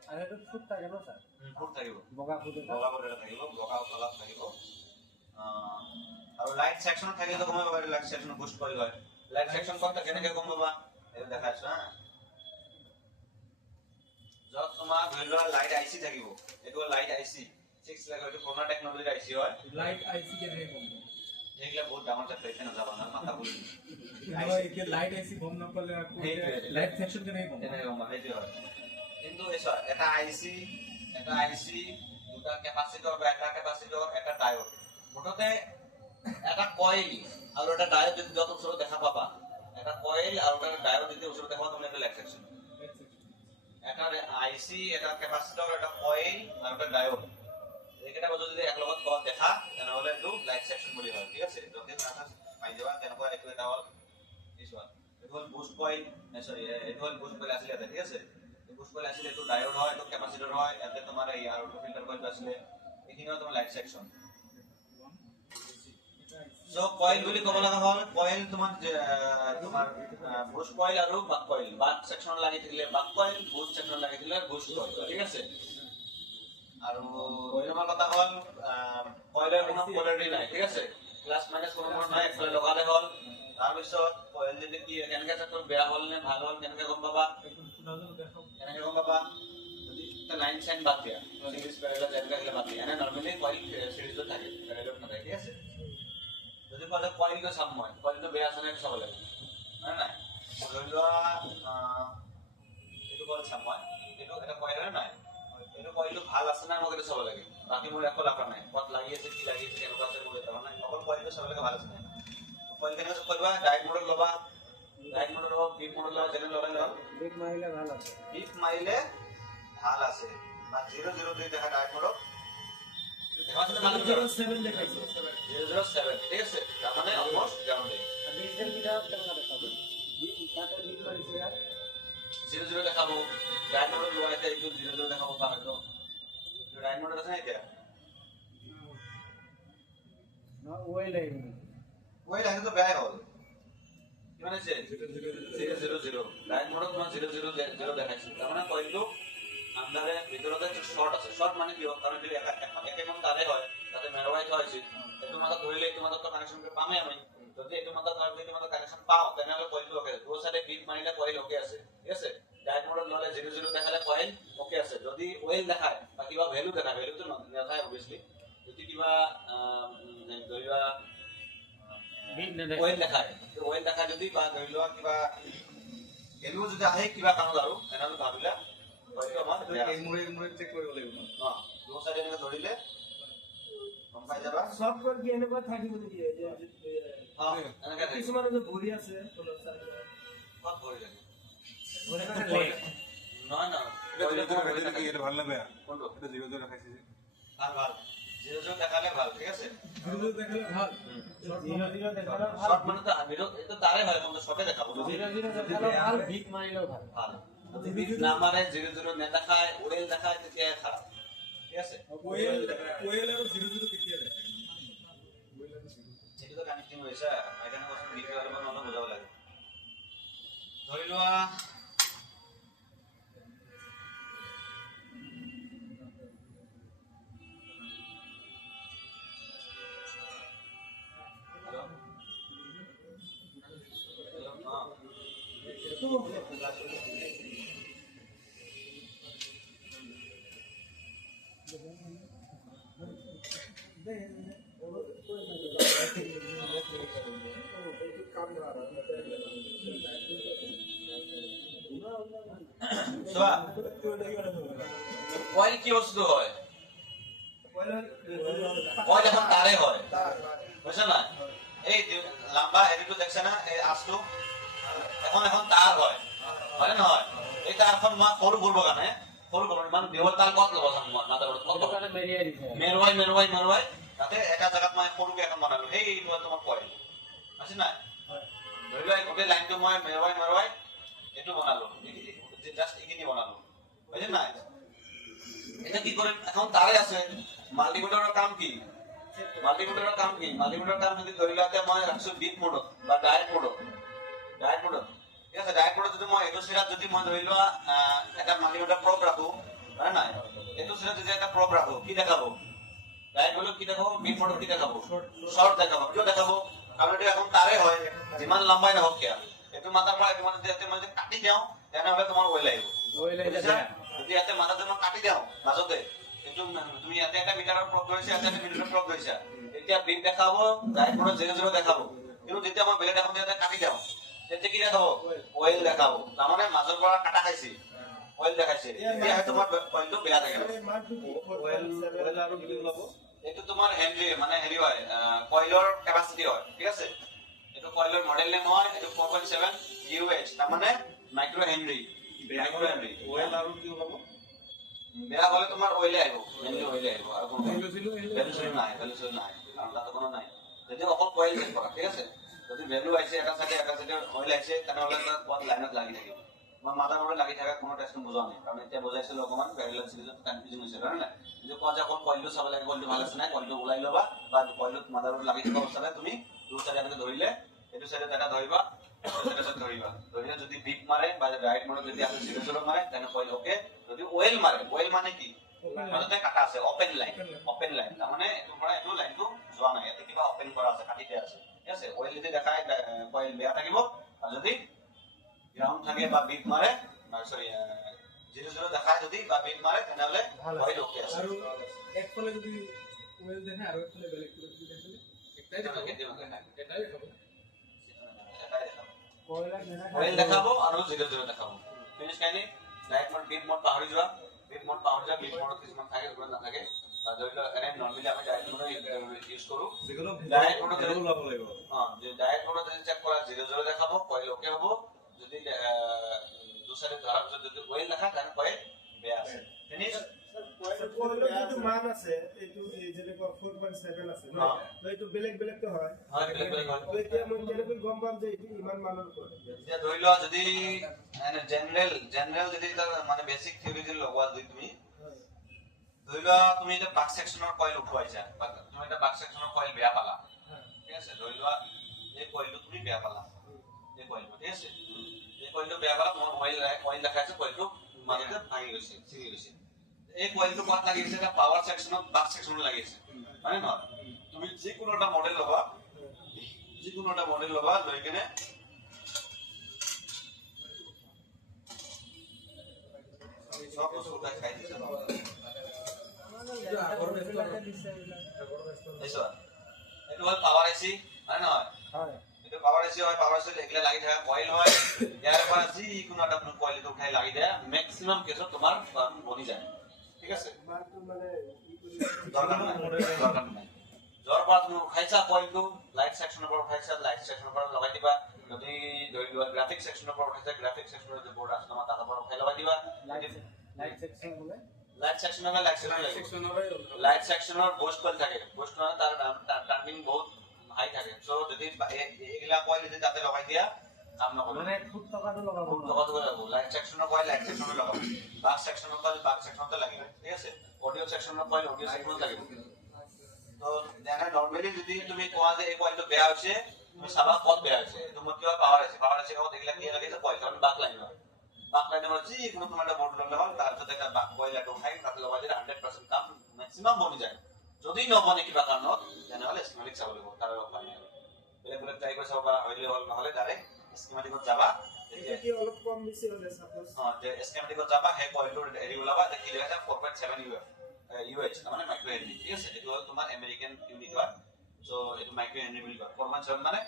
আর এটা ফুট থাকে না স্যার ফুট থাকিব বগা ফুট এটা বগা করে থাকিব বগা কলাপ থাকিব আৰু লাইট সেকশন থাকিলে গম পাবা লাইট সেকশন বুস্ট কইল হয় লাইট সেকশন কোনটা কেনেকে গম পাবা এটা দেখাইছো হা যত তোমাৰ ধৰি লোৱা লাইট আইসি থাকিব এটো লাইট আইসি 6 লাখ এটো পুৰণা টেকনলজি আইসি হয় লাইট আইসি के नहीं कम এইগুলা বহুত ডাঙৰ চাপ এখানে যাবা না মাথা বলি के लाइट आईसी बम न करले लाइट सेक्शन के नहीं कम তেনেকে গম পাবা এইটো হয় কিন্তু এসা এটা আইসি দুটা ক্যাপাসিটর বা একটা ক্যাপাসিটর একটা ডায়োড মোটতে এটা কয়েল আর এটা ডায়োড যদি যত ছোট দেখা পাবা এটা কয়েল আর এটা ডায়োড যদি ছোট দেখা পাবা তুমি এটা লাইট সেকশন এটা আইসি এটা ক্যাপাসিটর এটা কয়েল আর এটা ডায়োড এইকেইটা বস্তু যদি এক লগত কত দেখা তেনেহলে এটো লাইট সেকশন বুলি হয় ঠিক আছে যদি মাথা পাই যাবা তেনেকুৱা এটো এটা হল ইসওয়ান এটো হল বুস্ট কয়েল সরি এটো হল বুস্ট কয়েল আসলে ঠিক আছে বুস্ট কয়েল আসলে এটো ডায়োড হয় এটো ক্যাপাসিটর হয় এতে তোমার এই আর ফিল্টার কয়েল আসলে এখানেও তোমার লাইট সেকশন সো কয়েল বুলি কব লাগা হল কয়েল তোমার বুস্ট কয়েল আৰু বাক কয়েল বাক সেকশন লাগি থাকিলে বাক কয়েল বুস্ট সেকশন লাগি থাকিলে বুস্ট কয়েল ঠিক আছে আৰু দুই নম্বৰ কথা হল কয়েলৰ কোনো পোলাৰিটি নাই ঠিক আছে প্লাস মাইনাস কোনো নাই একফালে লগালে হল তাৰ পিছত কয়েল যদি কি কেনেকে চেক বেয়া হল নে ভাল হল কেনেকে গম পাবা কেনেকে গম পাবা যদি এটা লাইন সাইন বাদ দিয়া সিরিজ প্যারালাল যেনেকে বাদ দিয়া এনে নরমালি কয়েল সিরিজত থাকে প্যারালাল নাথাকে ঠিক আছে যদি কয় কইলটো চাম মই কইলটো বেয়া আছে নে চাব লাগে হয় নাই ধৰি লোৱা এইটো কইল চাম মই এইটো এটা কইল হয় নাই এইটো কইলটো ভাল আছে না মোক এটা চাব লাগে বাকি মোৰ একো লাভ নাই কত লাগি আছে কি লাগি আছে কেনেকুৱা আছে মোৰ এটা নাই অকল কইলটো চাব লাগে ভাল আছে নাই কইল কেনেকৈ চেক কৰিবা ডাইৰেক্ট মডেল ল'বা ডাইৰেক্ট মডেল ল'বা বিট মডেল ল'বা যেনে ল'লে ল'বা বিগ মাৰিলে ভাল আছে বিট মাৰিলে ভাল আছে বা 002 দেখা ডাইৰেক্ট মডেল দেখাছে মানে 07 দেখাইছে 007 ঠিক আছে তাৰ মানে অলমোস্ট গ্ৰাউন্ডে ডিজিটেল মিটাৰত কেনেকুৱা দেখাব তাতে বিগ মাৰিছে ইয়াত 00 দেখাব ডাইৰেক্ট মডেল লোৱা আছে এইটো 00 দেখাব পাহৰিলো ডাইৰেক্ট মডেল আছে না এতিয়া ন ওই লাগিব ওই লাইনটো বেয়া হ'ল কিমান আছে 000 ডাইৰেক্ট মডেল তোমাৰ 000 দেখাইছে তাৰ মানে কইলটো আন্দাৰে ভিতৰতে শৰ্ট আছে শৰ্ট মানে কি কাৰণ যদি একেখন তাৰে হয় তাতে মেৰুৱাই থোৱা হৈছে এইটো মাত্ৰ ধৰিলে এইটো মাত্ৰ কানেকশন পামেই আমি যদি এইটো মাত্ৰ ধৰিলে এইটো মাত্ৰ কানেকশন পাও তেনেহলে কইলটো ওকে আছে দুই সাইডে বিট মাৰিলে কইল ওকে আছে ঠিক আছে ডাইৰেক্ট মডেল ললে 00 দেখালে কইল ওকে আছে যদি ওয়েল দেখায় বা কিবা ভ্যালু দেখায় ভ্যালুটো নাথায় অবভিয়াসলি যদি কিবা ধৰিবা বিগ নেদেখে ওয়েল দেখায় তো ওয়েল দেখা যদি বা ধৰিলোৱা কিবা ভ্যালু যদি আহে কিবা কামত আৰু তেনেহলে ভাবিলা হয়তো আমাৰ এই মুৰে চেক কৰিব লাগিব ন দুই সাইডে এনেকৈ ধৰিলে গম পাই যাবা সব কল কি এনেকুৱা থাকিব নেকি যে এনেকৈ কিছুমান যে ভৰি আছে তলত চাই ক'ত ভৰিলে ওরে কাছে লেগ নহয় নহয় এটা ভাল না বেয়া কোনটো এটা 00 দেখাইছে যে ভাল ভাল 00 দেখালে ভাল ঠিক আছে 00 দেখালে ভাল 00 দেখালে ভাল শর্ট মানে তো ভিডিও এটা তারে হয় কিন্তু সবে দেখাবো 00 দেখালে ভাল বিগ মাৰিলেও ভাল ভাল যদি বিট না মাৰে 00 নেদেখায় ওয়েল দেখায় তেতিয়া খাৰাপ ঠিক আছে কোয়েল আৰু 00 কেতিয়া দেখায় এইটো তো কানেক্টিং হৈছে এখানে কথা ভিডিও আৰু অলপ বুজাব লাগে ধৰি লোৱা কয়েল কি বস্তু হয় কয়েল এখন তাৰে হয় বুঝছেন না এই লম্বা হেৰিটো দেখছে না এই আঁচটো এখন তাৰ হয় হয় নহয় এই তাৰখন মই সৰু কৰিব কাৰণে সৰু কৰিব মানে দেৱৰ তাৰ কত ল'ব চাম মই মাথা কত ওৰে কাছে মেৰিয়ে দিছে মেৰুৱাই তাতে এটা জায়গাত মই সৰুকে এখন বনালো সেই তোমাৰ কয়েল আছে না ধৰি লোৱা গোটেই লাইনটো মই মেৰুৱাই এইটো বনালো জাস্ট এইখিনি বনালো বুঝছেন না এটা কি কৰে এখন তাৰে আছে মাল্টিমিটাৰৰ কাম কি মাল্টিমিটাৰৰ কাম যদি ধৰি লোৱাতে মই ৰাখছো বিট মোডত বা ডাইৰেক্ট মোডত ঠিক আছে ডাইৰেক্ট মোডত যদি মই এইটো সিৰাত যদি মই ধৰি লোৱা এটা মাল্টিমিটাৰ প্ৰব ৰাখো হয় নাই এইটো সিৰাত যদি এটা প্ৰব ৰাখো কি দেখাবো ডাইৰেক্ট মোডত কি দেখাবো বিট মোডত কি দেখাবো শৰ্ট দেখাবো কিয় দেখাবো কাৰণ এটা এখন তাৰে হয় যিমান লম্বাই নহওক কিয় এইটো মাথাৰ পৰা এইটো মই যদি কাটি দিওঁ তেনেহলে তোমাৰ ওয়েল আহিব ওই লেগে যদি ইয়াতে মাথা তুমি কাটি দিও মাজতে কিন্তু তুমি ইয়াতে এটা মিটাৰৰ প্ৰব কৰিছা ইয়াতে এটা মিটাৰৰ প্ৰব কৰিছা এতিয়া বিট দেখাব ডাইৰেক্ট মোডত 00 দেখাব কিন্তু যেতিয়া মই বেলেগ এখন ইয়াতে কাটি দিও তেতিয়া কি দেখাব ওয়েল দেখাব তাৰমানে মাজৰ পৰা কাটা খাইছে ওয়েল দেখাইছে এতিয়া তোমাৰ পইণ্টটো বেয়া থাকে ওয়েল আৰু কি ওলাব এইটো তোমাৰ হেনৰি মানে হেৰি হয় কইলৰ কেপাসিটি হয় ঠিক আছে এইটো কইলৰ মডেল নেম হয় এইটো 4.7 UH তাৰমানে মাইক্ৰো হেনৰি ওয়েল আৰু কি ওলাব বেয়া হলে তোমাৰ ওইলে আহিব মেনলি ওইলে আহিব আৰু কোনো ভ্যালু নাই কাৰণ তাতে কোনো নাই যদি অকল কইল চেক কৰা ঠিক আছে যদি ভ্যালু আহিছে এটা সাইডে ওইল আহিছে তেনেহলে তাত পথ লাইনত লাগি থাকিব মই মাথা মৰে লাগি থাকা কোনো টেষ্ট বুজা নাই কাৰণ এতিয়া বুজাইছিল অকমান প্যাৰালাল সিৰিজত কনফিউজন হৈছে কাৰণ না যে কোৱা যে অকল কইলটো চাব লাগে কইলটো ভাল আছে নাই কইলটো ওলাই লবা বা কইলত মাথাৰ লাগি থকা অৱস্থাতে তুমি দুই সাইডে ধৰিলে এইটো সাইডে এটা ধৰিবা ধৰিলে যদি বিট মাৰে বা ডাইৰেক্ট মোডত যদি আছে 00 মাৰে তেনে কইল ওকে যদি ওয়েল মাৰে ওয়েল মানে কি মাজতে কাটা আছে ওপেন লাইন তাৰমানে এইটো পৰা এইটো লাইনটো যোৱা নাই ইয়াতে কিবা ওপেন কৰা আছে কাটিতে আছে ঠিক আছে ওয়েল যদি দেখায় কইল বেয়া থাকিব আৰু যদি গ্ৰাউন্ড থাকে বা বিট মাৰে সৰি 00 দেখায় যদি বা বিট মাৰে তেনেহলে কইল ওকে আছে আৰু একফালে যদি ওয়েল দেখায় আৰু একফালে বেলেগ কিবা যদি দেখায় একটাই দেখাব এটা অইল দেখাব আৰু 00 দেখাব ফিনিশ কাইনি ডাইৰেক্ট মোড বিট মোড পাহৰি যোৱা বিট মোড কিছুমান থাকে ওপৰত নাথাকে ধৰি লওক এনে নৰ্মেলি আমি ডাইৰেক্ট মোড ইউজ কৰো যিকোনো ডাইৰেক্ট মোড ভিডিঅ' ওলাব লাগিব যে ডাইৰেক্ট মোড যদি চেক কৰা 00 দেখাব কইল ওকে হ'ব যদি দুসৰে ধৰাৰ পিছত যদি অইল দেখা তাহলে কইল বেয়া আছে ফিনিশ কইলৰ যিটো মান আছে এইটো যেনেকুৱা 4.7 আছে ন তো এইটো বেলেগ বেলেগটো হয় হয় বেলেগ বেলেগ হয় তো এতিয়া মই কেনেকৈ গম পাম যে এইটো ইমান মানৰ কৰে এতিয়া ধৰি লোৱা যদি জেনাৰেল যদি তাৰ মানে বেসিক থিওৰি যদি লগোৱা যদি তুমি ধৰি লোৱা তুমি এটা বাক সেকশনৰ কইল উঠোৱাইছা তুমি এটা বাক সেকশনৰ কইল বেয়া পালা ঠিক আছে ধৰি লোৱা এই কইলটো তুমি বেয়া পালা এই কইলটো ঠিক আছে এই কইলটো বেয়া পালা মোৰ কইল দেখাইছে কইলটো মাজতে ভাঙি গৈছে ছিঙি গৈছে এই কইলটো ক'ত লাগিছে এটা পাৱাৰ সেকশনত বাক সেকশনত লাগিছে মানে নহয় তুমি যিকোনো এটা মডেল ল'বা লৈ কেনে সব বস্তু দেখাই দিছে এইটো হ'ল পাৱাৰ এসি হয় নহয় হয় এইটো পাৱাৰ এসি হয় পাৱাৰ এসি এগলা লাগি থাকে কইল হয় ইয়াৰ পৰা যি কোনো এটা কইল এটা উঠাই লাগি যায় ম্যাক্সিমাম কেছত তোমাৰ বনি যায় ঠিক আছে মানটো মানে দৰকাৰ নাই জৰ পৰা তুমি উঠাইছা কইলটো লাইট সেকশনৰ পৰা উঠাইছা লাইট সেকশনৰ পৰা লগাই দিবা যদি ধৰি লোৱা গ্ৰাফিক সেকশনৰ পৰা উঠাইছা গ্ৰাফিক সেকশনৰ যে বৰ্ড আছে তোমাৰ তাৰ পৰা উঠাই লগাই দিবা লাইট সেকশন হলে লাইট সেকশনৰ লাইট সেকশনৰ বুস্ট কইল থাকে বুস্ট মানে তাৰ টাৰ্নিং বহুত হাই থাকে সো যদি এগলা কইল যদি তাতে লগাই দিয়া কাম নকৰে মানে ফুট টকাটো লগাব লাইট সেকশনৰ কইল লাইট সেকশনৰ লগাব বাক সেকশনৰ কইল বাক সেকশনতে লাগিব ঠিক আছে অডিও সেকশনৰ কইল অডিও সেকশনত লাগিব তো জানা নৰমালি যদি তুমি কোৱা যে এই কইলটো বেয়া হৈছে তুমি চাবা কত বেয়া হৈছে তোমাৰ কিবা পাৱাৰ আছে কত এগলা কি লাগিছে কইল কাৰণ বাক লাইনৰ যি কোনো তোমাৰ এটা বৰ্ড ললে হ'ল তাৰ পিছত এটা বাক কইল এটা উঠাই তাতে লগাই দিলে 100% কাম ম্যাক্সিমাম বনি যায় যদি নবনে কিবা কাৰণত তেনেহলে স্কিমেটিক চাব লাগিব তাৰ উপায় নাই বেলেগ বেলেগ ট্ৰাই কৰি চাব পাৰা হইলে হ'ল নহলে ডাইৰেক্ট স্কিমেটিকত যাবা এইটো কি অলপ কম বেছি হলে সাপোজ যে স্কিমেটিকত যাবা হে কইলটোৰ হেৰি ওলাবা যে কি লেখা 4.7 UH মানে মাইক্রো হেনরি ঠিক আছে এটো হল তোমার আমেরিকান ইউনিট হয় সো এটো মাইক্রো হেনরি বুলি কয় 4.7 মানে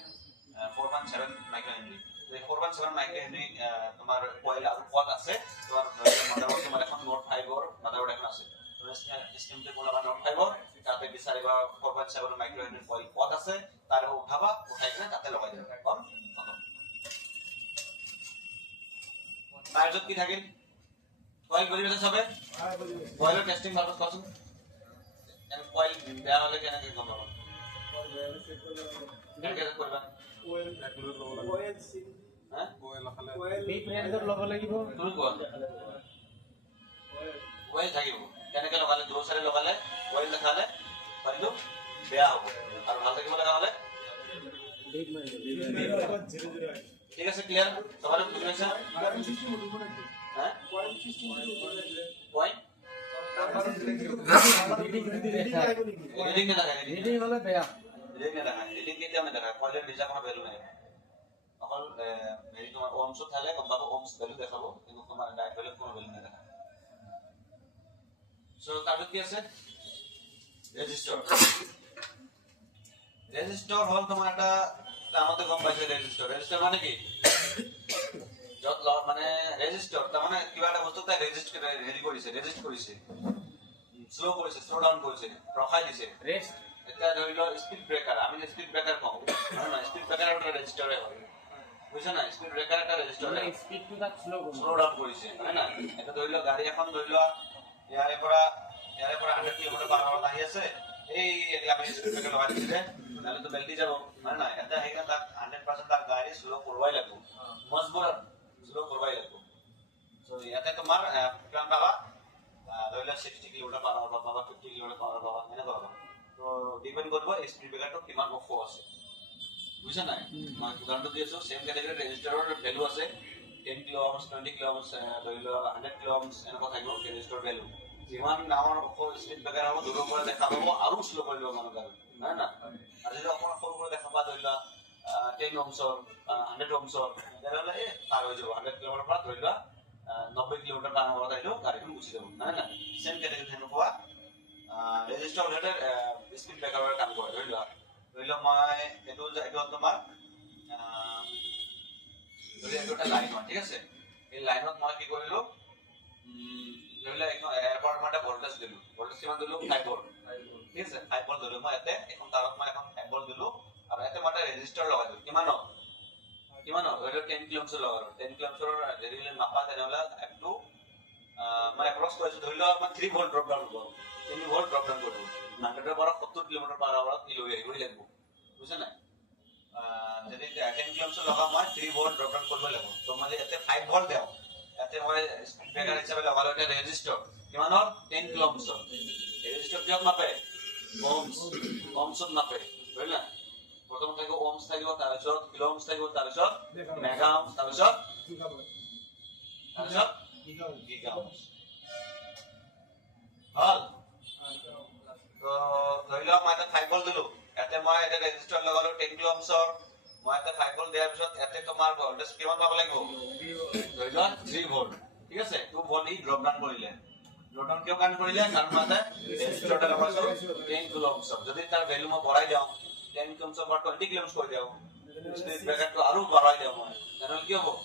4.7 মাইক্রো হেনরি এই 4.7 মাইক্রো হেনরি তোমার কয়েল আৰু পথ আছে তোমাৰ মডেলটো মানে এখন নোট 5 ৰ মডেল এখন আছে তো স্কিমটো কোলাবা নোট 5 ৰ তাতে বিচাৰিবা 4.7 মাইক্ৰো হেনৰি কয়েল পথ আছে তাৰ উঠাবা উঠাই কিনে তাতে লগাই দিবা কম খতম তাৰপিছত কি থাকিল কয়েল বুজি পাইছা সবে হয় বুজি কয়েলৰ টেস্টিং পাৰপাস কোৱাচোন এন কয়েল বেয়া হলে কেনেকৈ গম পাবা কেনেকৈ কৰিবা কয়েল সি হা কয়েল এই ব্ৰ্যান্ডৰ ল'ব লাগিব তুমি কোৱা কয়েল থাকিব কেনেকৈ লগালে দুচাৰি লগালে কয়েল দেখালে কয়েলটো বেয়া হ'ব আৰু ভাল থাকিব লগা হলে বিগ মাইন্ড ঠিক আছে ক্লিয়াৰ সবাই বুজি পাইছা হা কয়েল রিডিং না দেখায় রিডিং হলে বেয়া রিডিং না দেখায় রিডিং কেতিয়া না দেখায় কয়েলের ডিজা কোনো ভ্যালু নাই অকল হেৰি তোমাৰ ওমছ থালে গম পাব ওমছ ভ্যালু দেখাব কিন্তু তোমাৰ ডাইৰেক্ট ভ্যালু কোনো ভ্যালু নাই দেখায় সো তাৰপিছত কি আছে ৰেজিস্টৰ হল তোমাৰ এটা আমাতে গম পাইছে ৰেজিস্টৰ মানে কি যত মানে ৰেজিস্টৰ তাৰ মানে কিবা এটা বস্তু তাই ৰেজিস্ট কৰিছে স্লো কৰিছে স্লো ডাউন কৰিছে ৰখাই দিছে ৰেস্ট এটা ধৰি লও স্পিড ব্ৰেকাৰ আমি স্পিড ব্ৰেকাৰ কওঁ না স্পিড ব্ৰেকাৰ এটা ৰেজিস্টৰে হয় বুঝছ না স্পিড ব্ৰেকাৰ এটা ৰেজিস্টৰ মানে স্পিডটো তাক স্লো স্লো ডাউন কৰিছে হয় না এটা ধৰি লও গাড়ী এখন ধৰি লও ইয়াৰে পৰা 100 কিলোমিটাৰ/আৱাৰ আহি আছে এই এগলা আমি স্পিড ব্রেকার লগাই দিছে তাহলে তো বেল্টি যাব হয় না এটা হেগা তাক 100% তাক গাড়ী স্লো কৰবাই লাগিব মজবুৰন স্লো কৰবাই লাগিব সো ইয়াতে তোমাৰ কিমান পাবা ধৰি লও 60 কিলোমিটাৰ/আৱাৰ পাবা 50 কিলোমিটাৰ/আৱাৰ পাবা এনে পাবা তো ডিপেন্ড কৰিব স্পিড ব্ৰেকাৰটো কিমান অফ আছে বুঝছ নাই মই উদাহৰণটো দিছো সেম ক্যাটাগৰি ৰেজিস্টৰৰ ভ্যালু আছে 10 কিলো ohms 20 কিলো ohms ধৰি লও 100 কিলো ohms এনেকুৱা থাকিব ৰেজিস্টৰ ভ্যালু যিমান ডাঙৰ স্পিড ব্ৰেকাৰ হ'ব দূৰৰ পৰা দেখা পাব আৰু স্লো কৰি দিব মানুহ গাড়ী হয় না আৰু যদি অকণ সৰু পৰা দেখা পাবা ধৰি লও 10 ohmsৰ 100 ohmsৰ তেনেহ'লে পাৰ হৈ যাব 100 কিলোমিটাৰ পৰা ধৰি লও 90 কিলোমিটাৰ/আৱাৰত আহিলেও গাড়ীখন গুচি যাব নহয় না সেম ক্যাটাগৰি তেনেকুৱা ৰেজিস্টৰ হলে স্পিড ব্ৰেকাৰৰ কাম কৰে ধৰি লও মই এইটো তোমাৰ এইটো এটা লাইন হয় ঠিক আছে এই লাইনত মই কি কৰিলো ধৰি লোৱা এয়াৰপৰ্ট মই এটা ভোল্টেজ দিলো ভোল্টেজ কিমান দিলো 5 ভোল্ট ঠিক আছে 5 ভোল্ট দিলো মই ইয়াতে এখন তাৰত মই এখন 5 ভোল্ট দিলো আৰু ইয়াতে মই এটা ৰেজিস্টাৰ লগাই দিলো কিমান ধৰি লোৱা 10 কিলোমছৰ লগালো 10 কিলোমছৰ যদি মাপা তেনেহ'লে একটু মই এপ্ৰক্স কৰিছো ধৰি লোৱা মই 3 ভোল্ট ড্ৰপ ডাউন কৰো 3 ভোল্ট ড্ৰপ ডাউন কৰো 100 পৰা 70 কিলোমিটাৰ পাৰ আৱাৰত কি লৈ আহিবই লাগিব বুজিছা নাই যদি 10 কিলোমিটাৰ লগাও মই 3 ভোল্ট ড্ৰপ ডাউন কৰিব লাগিব তো মই ইয়াতে 5 ভোল্ট দিওঁ ইয়াতে মই স্পীকাৰ হিচাপে লগালো এটা ৰেজিস্টাৰ কিমানৰ 10 কিলোমিটাৰ ৰেজিস্টাৰ কিয় মাপে ওমছত মাপে বুজিলা প্ৰথম থাকিব ওমছ থাকিব তাৰপিছত কিলো ওমছ থাকিব তাৰপিছত মেগা ওমছ তাৰপিছত গিগা ওমছ হল তো ধৰি লওক মই এটা 5 ভোল্ট দিলো ইয়াতে মই এটা ৰেজিস্টাৰ লগালো 10 কিলো ওমছৰ মই এটা 5 ভোল্ট দিয়াৰ পিছত ইয়াতে তোমাৰ ভোল্টেজ কিমান পাব লাগিব ধৰি লোৱা 3 ভোল্ট ঠিক আছে 2 ভোল্ট ই ড্ৰপ ডাউন কৰিলে ড্ৰপ ডাউন কিয় কাম কৰিলে কাৰণ মই ৰেজিস্টাৰটা লগাইছো 10 কিলো ওমছৰ যদি তাৰ ভ্যালু মই বঢ়াই দিওঁ 10 কিলো ওমছৰ পৰা 20 কিলো ওমছ কৰি দিওঁ স্পিড ব্ৰেকাৰটো আৰু বঢ়াই দিওঁ মই তেনেহ'লে কি হ'ব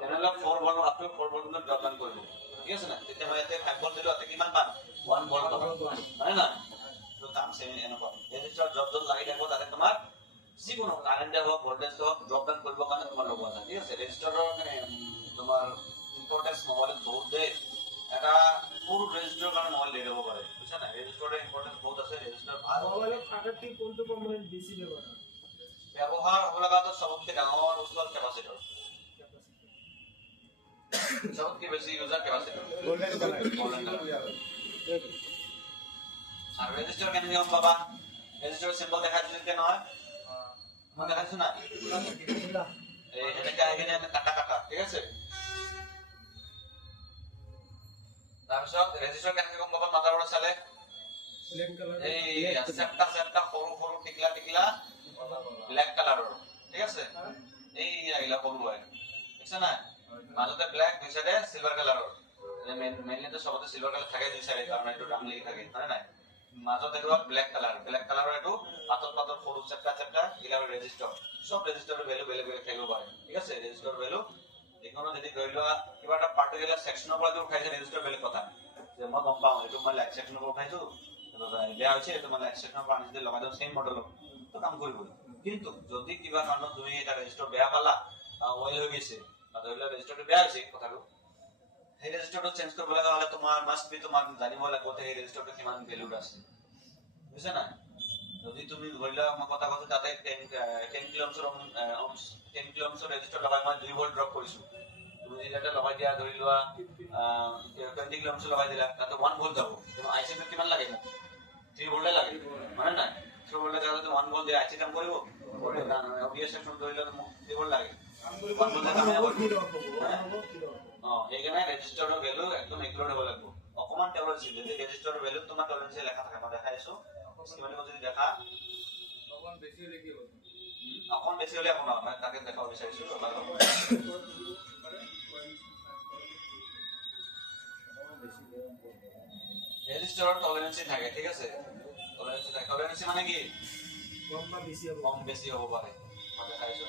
তেনেহ'লে 4 volt up to 4 volt drop down কৰিব ঠিক আছে না তেতিয়া মই ইয়াতে 5 ভোল্ট দিলো তাতে কিমান পাম 1 ভোল্ট পাম হয় না তো কাম সেম এনেকুৱা ৰেজিস্টাৰ যত লাগি থাকিব তাতে তোমাৰ যিকোনো কাৰেন্ট হোক ভোল্টেজ হোক ড্ৰপ ডাউন কৰব কাৰণে তোমাৰ লগোৱা আছে ঠিক আছে ৰেজিস্টাৰৰ মানে তোমাৰ ইম্পৰ্টেন্স মোবাইলত বহুত দেই এটা সৰু ৰেজিস্টাৰৰ কাৰণে মোবাইল লৈ ল'ব পাৰে বুজিছা না ৰেজিস্টাৰৰ ইম্পৰ্টেন্স বহুত আছে ৰেজিস্টাৰ ভাল মোবাইলত আটাইতকৈ কোনটো কম্পোনেন্ট বেছি ব্যৱহাৰ হ'ব লগাটো সবতকৈ ডাঙৰ বস্তু হ'ল কেপাচিটৰ সবতকৈ বেছি ইউজাৰ কেপাচিটৰ আর রেজিস্টার কেন গম পাবা রেজিস্টার সিম্বল দেখা যাচ্ছে নহয় মই দেখাইছো না এই এনেকে আইগেনে কাটা কাটা ঠিক আছে তাৰপিছত ৰেজিস্টাৰ কেন গম পাবা মাদাৰবোৰ্ড চালে এই সেপটা সৰু সৰু টিকলা টিকলা ব্ল্যাক কালাৰৰ ঠিক আছে এই আইলা সৰু হয় বুজিছা না মাজতে ব্ল্যাক দুই সাইডে সিলভাৰ কালাৰৰ মেইনলি তো সবতে সিলভাৰ কালাৰ থাকে দুই সাইডে কাৰণ এইটো দাম লাগি থাকে হয় নাই মাজত এটো ব্ল্যাক কালাৰৰ এটো পাতল পাতল সৰু চেপটা ইলাৰ ৰেজিস্টাৰ সব ৰেজিস্টাৰৰ ভ্যালু বেলেগ বেলেগ থাকিব পাৰে ঠিক আছে ৰেজিস্টাৰৰ ভ্যালু এখনো যদি ধৰি লোৱা কিবা এটা পাৰ্টিকুলাৰ সেকশনৰ পৰা উঠাইছে ৰেজিস্টাৰ বেলেগ কথা যে মই গম পাওঁ এইটো মই লাইক সেকশনৰ পৰা উঠাইছো বেয়া হৈছে এইটো মই লাইক সেকশনৰ পৰা আনিলে লগাই দিওঁ সেম মডেল তো কাম কৰিব কিন্তু যদি কিবা কাৰণত তুমি এটা ৰেজিস্টাৰ বেয়া পালা অইল হৈ গৈছে বা ধৰি লোৱা ৰেজিস্টাৰটো বেয়া হৈছে কথাটো এই ৰেজিস্টাৰটো চেঞ্জ কৰিব লগা হলে তোমাৰ মাস্ট বি তোমাৰ জানিব লাগিব যে এই ৰেজিস্টাৰটো কিমান ভ্যালু আছে বুজিছা না যদি তুমি ধৰি লোৱা মই কথা কৈছো তাতে 10 কিলো ওমছৰ ৰেজিস্টাৰ লগাই মই 2 ভোল্ট ড্ৰপ কৰিছো তুমি যদি এটা লগাই দিয়া ধৰি লোৱা 20 কিলো ওমছৰ লগাই দিলা তাতে 1 ভোল্ট যাব তুমি আইসি টো কিমান লাগে 3 ভোল্ট লাগে মানে না 3 ভোল্ট লাগে যদি 1 ভোল্ট দিয়ে আইসি কাম কৰিব ওবিএস সেকশন ধৰি লোৱা 3 ভোল্ট লাগে 1 ভোল্ট কাম এইখানে ৰেজিস্টাৰৰ ভ্যালু একদম একুৰেট হ'ব লাগিব অকমান টলাৰেন্স যদি ৰেজিস্টাৰৰ ভ্যালু তোমাৰ টলাৰেন্স লেখা থাকে মই দেখাইছো স্কিমেটিক যদি দেখা অকমান বেছি হলে আপোনাৰ মই তাকে দেখাব বিচাৰিছো ৰেজিস্টাৰৰ টলাৰেন্স থাকে ঠিক আছে টলাৰেন্স মানে কি কম বেছি হ'ব পাৰে মই দেখাইছো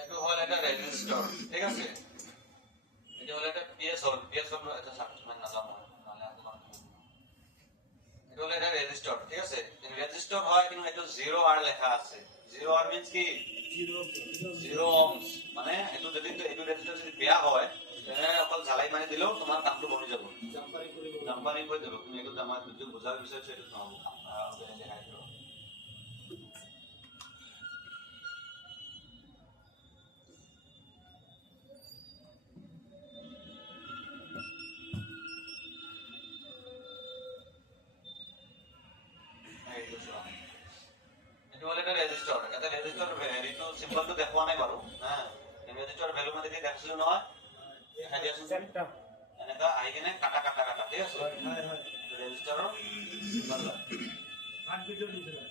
এটো হল এটা রেজিস্টার ঠিক আছে এটা হল একটা পিএস হল এটা সাবস্ক্রাইব না জানো নালে এত কম এটা হল এটা রেজিস্টার ঠিক আছে রেজিস্টার হয় কিন্তু এটা 0 আর লেখা আছে 0 আর মিন্স কি 0 ohms মানে এটো যদি এটো রেজিস্টার যদি বেয়া হয় তেনে অকল জ্বালাই মাৰি দিলেও তোমাৰ কামটো বনি যাব জাম্পাৰিং কৰি দিব তুমি এটো আমাৰ যদি বুজাৰ বিচাৰিছে এটো নহব দেখাই দিও দেখিছিলো নহয় দেখাই দিয়াচোন চেপ্টা এনেকা আহি কিনে কাটা কাটা কাটা ঠিক আছে হয় হয় ৰেজিষ্টাৰৰ চিম্বল লয় আঠ ভিডিঅ' দিছিলে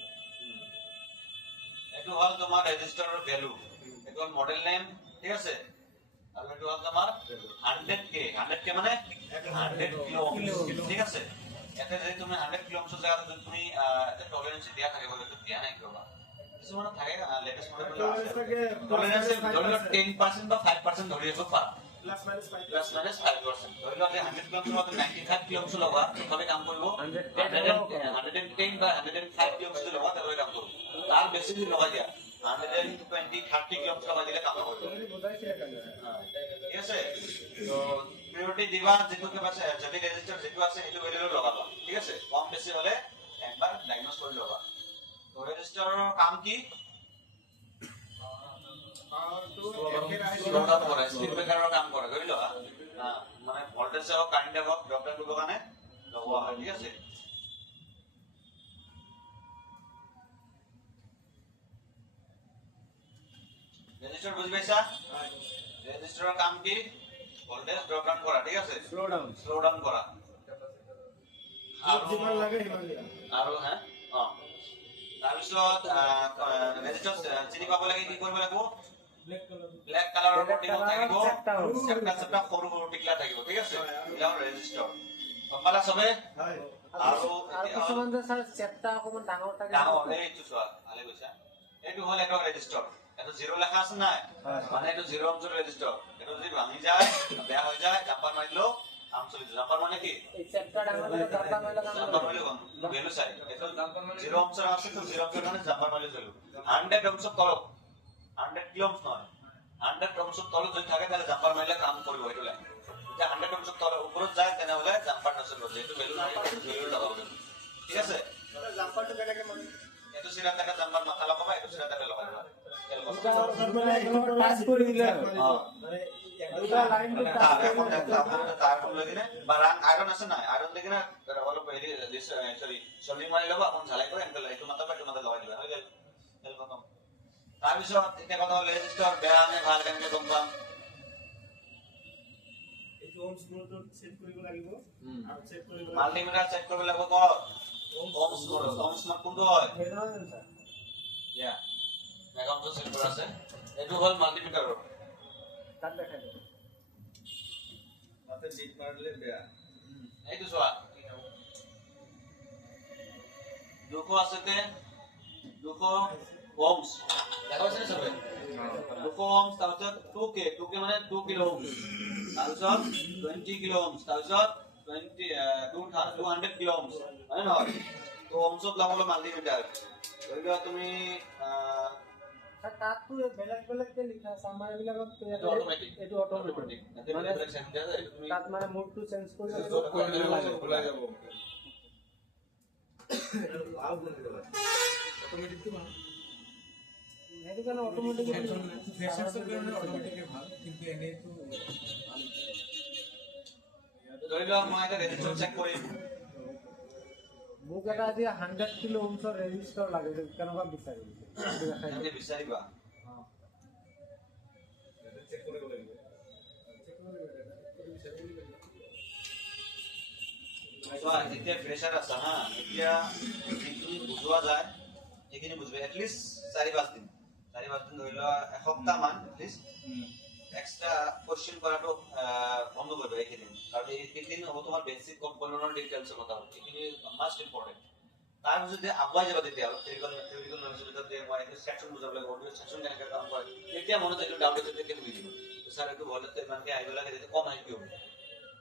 এইটো হ'ল তোমাৰ ৰেজিষ্টাৰৰ ভ্যালু এইটো হ'ল মডেল নেম ঠিক আছে আৰু এইটো হ'ল তোমাৰ 100k 100k মানে 100 কিলো ঠিক আছে ইয়াতে যদি তুমি 100 কিলো অংশ জায়গা যদি তুমি এটা টলারেন্স দিয়া থাকে বলে তো দিয়া নাই কিবা কিছুমান থাকে লেটেস্ট মডেল আছে টলারেন্স ধৰি লওক 10% বা 5% ধৰি ৰাখিব পাৰা প্লাছ মাইনাছ 5 প্লাস মাইনাস 5% ধৰি লওক 100 কিলো অংশ 95 কিলো অংশ লগা তবে কাম কৰিব 110 বা 105 কিলো অংশ লগা তবে কাম কৰিব তাৰ বেছি দিন লগা দিয়া 120 30 কিলো অংশ লগা দিলে কাম কৰিব বুজাইছে কাৰণে ঠিক আছে তো প্রায়োরিটি দিবা যেটো কে পাছে যদি রেজিস্টার যেটো আছে সেইটো ভ্যালু লগাবা ঠিক আছে কম বেশি হলে একবার ডায়াগনোজ কৰি লবা তো ৰেজিস্টাৰৰ কাম কি স্লো ডাউন কৰে স্পিড ব্ৰেকাৰৰ কাম কৰে ধৰি লোৱা মানে ভোল্টেজ আৰু কাৰেন্ট হওক ড্ৰপ ডাউন কাৰণে লগোৱা হয় ঠিক আছে ৰেজিস্টাৰ বুঝি পাইছা ৰেজিস্টাৰৰ কাম কি ভোল্টেজ ড্ৰপ ডাউন কৰা ঠিক আছে স্লো ডাউন কৰা যিমান লাগে সিমান দিয়া আৰু হ্যাঁ তাৰপিছত ৰেজিস্টাৰ চিনি পাব লাগে কি কৰিব লাগিব ব্ল্যাক কালাৰৰ বডিং থাকিব চেপ্টা সৰু সৰু টিকলা থাকিব ঠিক আছে ইয়াৰ ৰেজিস্টাৰ গম পালা সবে হয় আৰু কিছুমান যে স্যাৰ চেপ্টা অকমান ডাঙৰ থাকে ডাঙৰ এইটো চোৱা ভালে কৈছা এইটো হ'ল এটা ৰেজিস্টাৰ এটা জিৰো লেখা আছে নাই মানে এইটো জিৰো অংশৰ ৰেজিস্টাৰ এইটো যদি ভাঙি যায় বেয়া হৈ যায় জাম্পাৰ মাৰিলো কাম চলি যায় জাম্পাৰ মানে কি এই চেপ্টা ডাঙৰ হলে ডাটা মেলা কাম জাম্পাৰ মাৰিলো ভ্যালু চাই এইটো জিৰো অংশৰ আছে তো জিৰো অংশৰ কাৰণে জাম্পাৰ মাৰিলো চলো 100 অংশ তলক 100 কিলো অংশ নহয় 100 অংশ তলক যদি থাকে তাহলে জাম্পার মাৰিলে কাম কৰিব এইটো লাইন যে 100 অংশ তলৰ ওপৰত যায় তেনেহলে জাম্পাৰ নচলিব যেটো ভ্যালু নাই ভ্যালু লগাব ঠিক আছে জাম্পাৰটো কেনেকে মানে এইটো সিৰা টাকা জাম্পাৰ মাথা লগাবা এইটো সিৰা টাকা লগাবা মানে একদম টাচ কৰি দিলে মানে দুটা লাইন তাৰ লৈ কিনে বা আইৰন আছে নাই আইৰন দি কিনে অলপ হেৰি সৰি চলি মাৰি ল'বা অকণ ঝালাই কৰি এনেকে এইটো মাথা লগাই দিবা হৈ গ'ল তেল খতম তাৰপিছত এতিয়া কথা হ'ল ৰেজিষ্টাৰ বেয়া নে ভাল কেনেকে গম পাম এইটো ওমছ মোডটো সেট কৰিব লাগিব আৰু চেক কৰিব লাগিব মাল্টিমিটাৰ চেক কৰিব লাগিব ক'ত ওমছ মোড কোনটো হয় ইয়া মেগাওমছ চেক কৰা আছে এইটো হ'ল মাল্টিমিটাৰৰ তাত দেখাই দিও তাতে বিট মাৰিলে বেয়া এইটো চোৱা 200 আছে তে 200 ohms দেখাইছে সবে 200 ohms তাৰপিছত 2k মানে 2 কিলো ohms তাৰপিছত 20 কিলো ohms তাৰপিছত 200 কিলো ohms হয় নহয় তো ohmsত লগাবলৈ মাল্টিমিটাৰ ধৰি লোৱা তুমি তাতটো বেলেগ বেলেগ কে লিখা আছে আমাৰ এইবিলাকত অটোমেটিক এইটো অটোমেটিক মানে বেলেগ চেঞ্জ আছে তুমি তাত মানে মোডটো চেঞ্জ কৰি চব কৰি দিলে ওলাই যাব অটোমেটিকটো ভাল সেইটো কাৰণে অটোমেটিক ফ্ৰেছাৰ্ছৰ কাৰণে অটোমেটিকে ভাল কিন্তু এনেইতো ধৰি লোৱা মই এটা ৰেজিষ্টাৰ চেক কৰিম মোক এটা এতিয়া 100 কিলো ওমছৰ ৰেজিষ্টাৰ লাগে কেনেকুৱা বিচাৰিম এনে বিচাৰিবা চেক কৰিব লাগিব চোৱা এতিয়া প্ৰেছাৰ আছে হা এতিয়া যিখিনি বুজোৱা যায় সেইখিনি বুজিবা এটলিষ্ট 4-5 দিন ধৰি লোৱা এসপ্তাহ মান এটলিষ্ট এক্সট্ৰা কোশ্চেন কৰাটো বন্ধ কৰিবা এইখিনি কাৰণ এইখিনি হ'ব তোমাৰ বেসিক কম্পোনেন্টৰ ডিটেইলছ কথা হ'ব এইখিনি মাষ্ট ইম্পৰ্টেন্ট তাৰপিছত যদি আগুৱাই যাবা তেতিয়া থিওৰিটিকেল নলেজ যদি মই এইটো সেকশন বুজাব লাগিব অডিও সেকশন কেনেকৈ কাম কৰে তেতিয়া মনত এইটো ডাউট আছে তেতিয়া বুজি দিব স্যাৰ এইটো ভলতে ইমানকে আহিব লাগে তেতিয়া কম আহি কিয়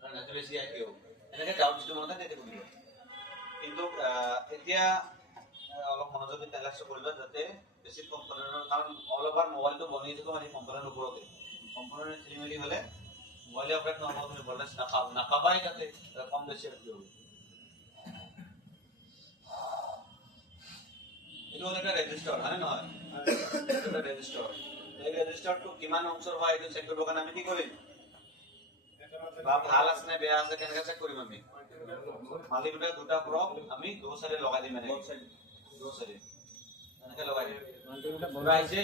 কাৰণ এইটো বেছি আহি কিয় এনেকৈ ডাউট যিটো মনত আছে তেতিয়া বুজিব কিন্তু এতিয়া অলপ মনোযোগ দি লক্ষ্য কৰিবা যাতে বেসিক কম্পোনেন্টৰ কাৰণ অল ওভাৰ মোবাইলটো বনি থাকে মানে কম্পোনেন্টৰ ওপৰতে কম্পোনেন্ট খেলিমেলি হলে মোবাইল অপাৰেট নহ'ব তুমি ভল্টেজ নাপাবাই তাতে কম বেছি ৰাখিব এইটো হ'ল এটা ৰেজিষ্টাৰ হয় নহয় এটা ৰেজিষ্টাৰ এই ৰেজিষ্টাৰটো কিমান অংশৰ হয় এইটো চেক কৰিবৰ কাৰণে আমি কি কৰিম বা ভাল আছে নে বেয়া আছে কেনেকৈ চেক কৰিম আমি মাল্টিমিটাৰ দুটা প্ৰব আমি দো সাইডে লগাই দিম মানে দো সাইডে এনেকৈ লগাই দিম মাল্টিমিটাৰ বগা আছে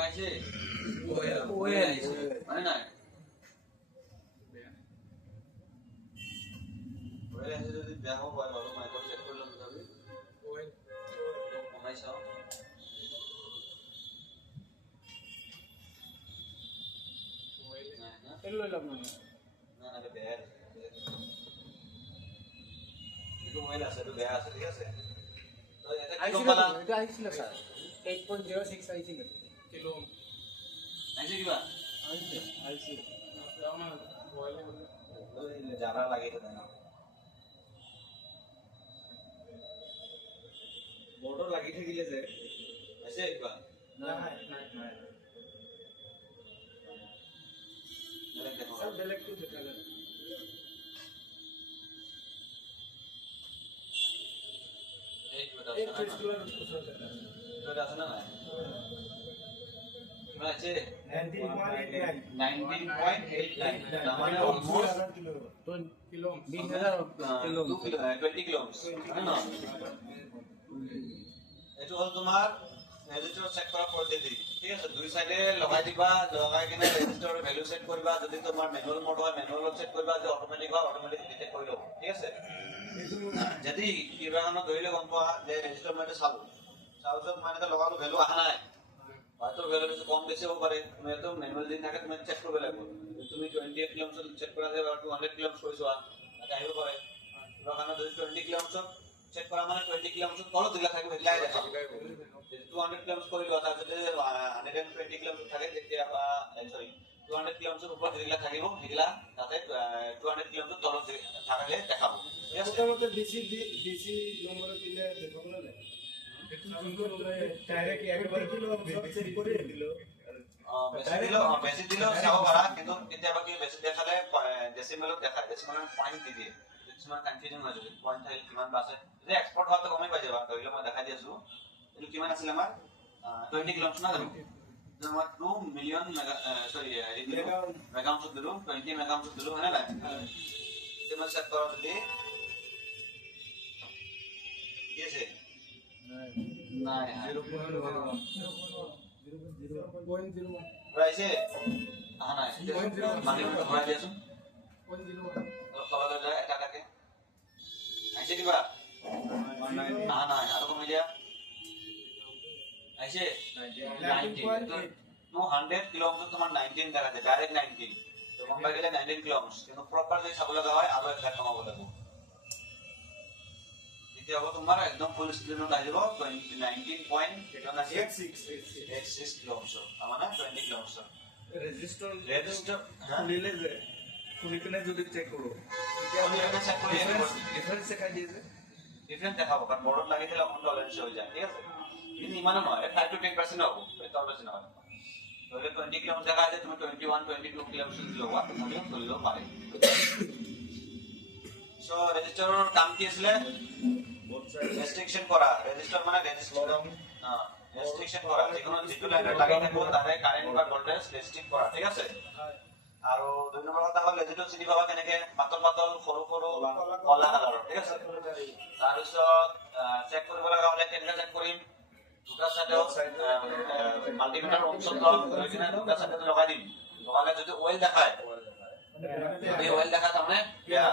পাইছে ওয়ে মানে নাই ওই আছে যদি বেয়া হ'ব পাৰে বাৰু মই একবাৰ চেক কৰি ল'ম তথাপি কমাই চাওঁ নাই না এই লৈ লম মই না না বেয়া আছে এইটো মোবাইল আছে এইটো বেয়া আছে ঠিক আছে তো এটা কি গম পালা এটা আহিছিল স্যার 8.06 আহিছিল কিলো আহিছে কিবা আহিছিল আমাৰ মোবাইলে জাৰা লাগি থাকে না বৰ্ডৰ লাগি থাকিলে যে আহিছে কিবা নাই বেলেগ দেখো সব বেলেগটো দেখালে এই কিবা এই আছে না ফেস্টিভেল ওচৰত দেখালে কিবা আছে না নাই কিবা আছে 19.89 19.89 মানে almost 2000 kilo kilo 20000 kilo 20 kilo হয় না এইটো হ'ল তোমাৰ ৰেজিস্টাৰ চেক কৰা পদ্ধতি ঠিক আছে দুই সাইডে লগাই দিবা লগাই কিনে ৰেজিস্টাৰৰ ভ্যালু সেট কৰিবা যদি তোমাৰ ম্যানুয়াল মোড হয় ম্যানুয়ালত সেট কৰিবা যদি অটোমেটিক হয় অটোমেটিক ডিটেক্ট কৰি ল'ব ঠিক আছে যদি কিবা কাৰণে ধৰিলে গম পোৱা যে ৰেজিস্টাৰ মই চালো চাউছত মানে এটা লগালো ভ্যালু অহা নাই হয়তো ভ্যালু কম বেছি হ'ব পাৰে তুমি তো ম্যানুয়াল দিন থাকে তুমি চেক কৰিব লাগিব তুমি 28 কিলোমিটাৰ চেক কৰা যায় 200 কিলোমিটাৰ কৰিছো এটা আহিব পাৰে কিবা কাৰণে যদি 20 কিলোমিটাৰ চেক কৰা মানে 20 কিলোমিটাৰ তলত দিলা থাকিব হেডলাই দেখাব 200 কিলোমিটাৰ কৰিলো তাৰপিছতে 120 কিলোমিটাৰ থাকে তেতিয়া সৰি 200 কিলোমিটাৰ ওপৰত দিলা থাকিব হেডলা তাতে 200 কিলোমিটাৰ তলত থাকলে দেখাব ঠিক আছে মোটামুটি ডিসি নম্বর দিলে দেখাবো না ডাইরেক্ট একবার কিলো চেক করে দিল বেছি দিলেও চাব পাৰা কিন্তু কেতিয়াবা কি বেছি দেখালে ডেসিমেলত দেখায় ডেসিমেলত পইণ্ট দি দিয়ে কিছুমান কনফিউজন হৈ যায় পইণ্ট থাকিলে কিমান বাছে যদি এক্সপৰ্ট হোৱাটো গমেই পাই যাবা ধৰি লওক মই দেখাই দি আছো এইটো কিমান আছিল আমাৰ 20 কিলোমিটাৰ না জানো আমাৰ 2 মিলিয়ন সৰি মেগাওয়াট দিলো 20 মেগাওয়াট দিলো হয় না কিমান চেক কৰা যদি কি আছে নাই 0.01 ৰাইছে আহা নাই মানে ঘূৰাই দিয়াচোন তললৈ যায় এটা এটাকে আহিছে কিবা আহা নাই আৰু কমাই দিয়া আহিছে 19 200 কিলোমিটাৰ তোমাৰ 19 দেখাইছে ডাইৰেক্ট 19 তো গম পাই গেলে 19 কিলোমিটাৰ কিন্তু প্ৰপাৰ যদি চাব লগা হয় আৰু এটা কমাব লাগিব এতিয়া হ'ব তোমাৰ একদম ফুল স্ক্ৰিনত আহি যাব 19.86 কিলোমিটাৰ মানে 20 কিলোমিটাৰ ৰেজিস্টাৰ ৰেজিস্টাৰ খুলিলে যে খুলি পিনে যদি চেক কৰোঁ ডিফাৰেন্স দেখাই দিয়ে যে ডিফারেন্ট দেখাবো কারণ বড় লাগি দিলে অন টলারেন্স হয়ে যায় ঠিক আছে কিন্তু ইমানো নয় 5 to 10% হবে তার বেশি নয় তাহলে 20 কিলোমিটার দেখা যায় তুমি 21 22 কিলোমিটার দিলে হওয়া তাহলে চললেও পারে সো রেজিস্টারের কাম কি আসলে রেস্ট্রিকশন করা রেজিস্টার মানে রেস্ট্রিকশন করা যেকোনো যেটো লাইনে লাগি থাকবো তারে কারেন্ট বা ভোল্টেজ রেস্ট্রিক্ট করা ঠিক আছে আৰু দুই নম্বৰ কথা হ'ল লেজিটো চিনি পাবা কেনেকে পাতল পাতল সৰু সৰু কলা কালাৰৰ ঠিক আছে তাৰপিছত চেক কৰিব লগা হ'লে কেনেকে চেক কৰিম দুটা সাইডত মাল্টিমিটাৰ অপচন লৈ কিনে দুটা সাইডত লগাই দিম লগালে যদি অইল দেখায় যদি অইল দেখায় তাৰমানে বেয়া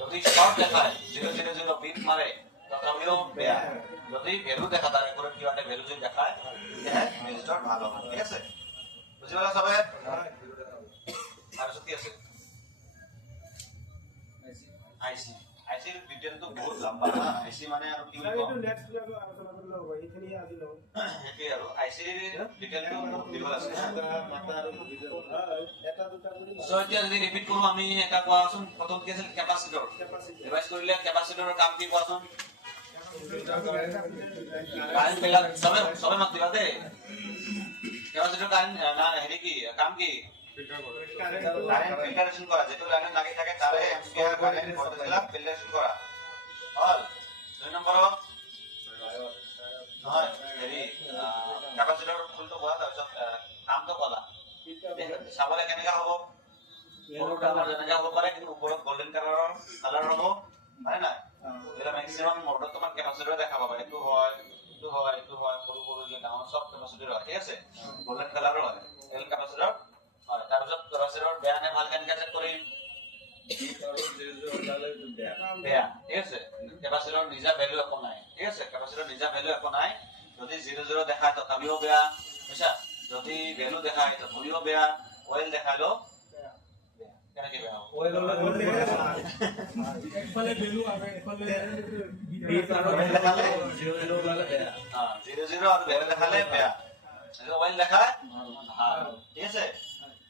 যদি শৰ্ট দেখায় 000 বিট মাৰে তথাপিও বেয়া যদি ভ্যালু দেখা তাৰ একুৰেট কিবা এটা ভ্যালু যদি দেখায় তেতিয়াহে ৰেজিষ্টাৰ ভাল হ'ব ঠিক আছে বুজি পালা সবে তাৰপিছত কি আছে আইসি ডিটেইল তো বহুত লম্বা না আইসি মানে আৰু কি এইটো নেক্সট ভিডিঅ'ত আলোচনা কৰিলে হ'ব এইখিনি আজি লওঁ হেপি আৰু আইসি ডিটেইল তো বহুত দীঘল আছে মাথা আৰু ভিডিঅ' এটা দুটা কৰি সো এতিয়া যদি ৰিপিট কৰো আমি এটা কোৱাচোন প্ৰথম কি আছিল কেপাসিটৰ ৰিভাইজ কৰিলে কেপাসিটৰৰ কাম কি কোৱাচোন কাৰেন্ট পেলা সবে মাত দিবা দে কেপাসিটৰ কাৰেন্ট না হেৰি কি কাম কি কারেন্ট ফিল্টারেশন করা যেটো লাইনে লাগি থাকে তারে এম্পিয়ার কারেন্ট ভোল্টেজলা ফিল্টারেশন করা হল দুই নম্বর নহয় হেৰি ক্যাপাসিটৰ ফুলটো কোৱা তাৰপিছত কামটো কলা চাবলে কেনেকা হ'ব সৰু কালাৰ যেনেকা হ'ব পাৰে কিন্তু ওপৰত গোল্ডেন কালাৰ হ'ব হয় না এটা ম্যাক্সিমাম মোডত তোমাৰ ক্যাপাসিটৰ দেখা পাবা এইটো হয় এইটো হয় এইটো ডায়োডটো হয় সৰু সৰু যে ডাঙৰ সব কেপাচিটৰ হয় ঠিক আছে গোল্ডেন কালাৰৰ হয় এল কেপাচিটৰ হয় তাৰপিছত কেপাচিটৰ বেয়া নে ভাল কেনেকৈ চেক কৰিম বেয়া ঠিক আছে কেপাচিটৰ নিজা ভ্যালু একো নাই ঠিক আছে কেপাচিটৰ নিজা ভ্যালু একো নাই যদি 00 দেখায় তথাপিও বেয়া বুঝছা যদি ভ্যালু দেখায় তথাপিও বেয়া অয়েল দেখালো কেনেকৈ বেয়া হ'ব একফালে ভ্যালু আৰু একফালে বিপ আৰু ভ্যালু দেখালে 00 ওলালে বেয়া 00 আৰু ভ্যালু দেখালে বেয়া যদি অয়েল দেখায় ভাল ঠিক আছে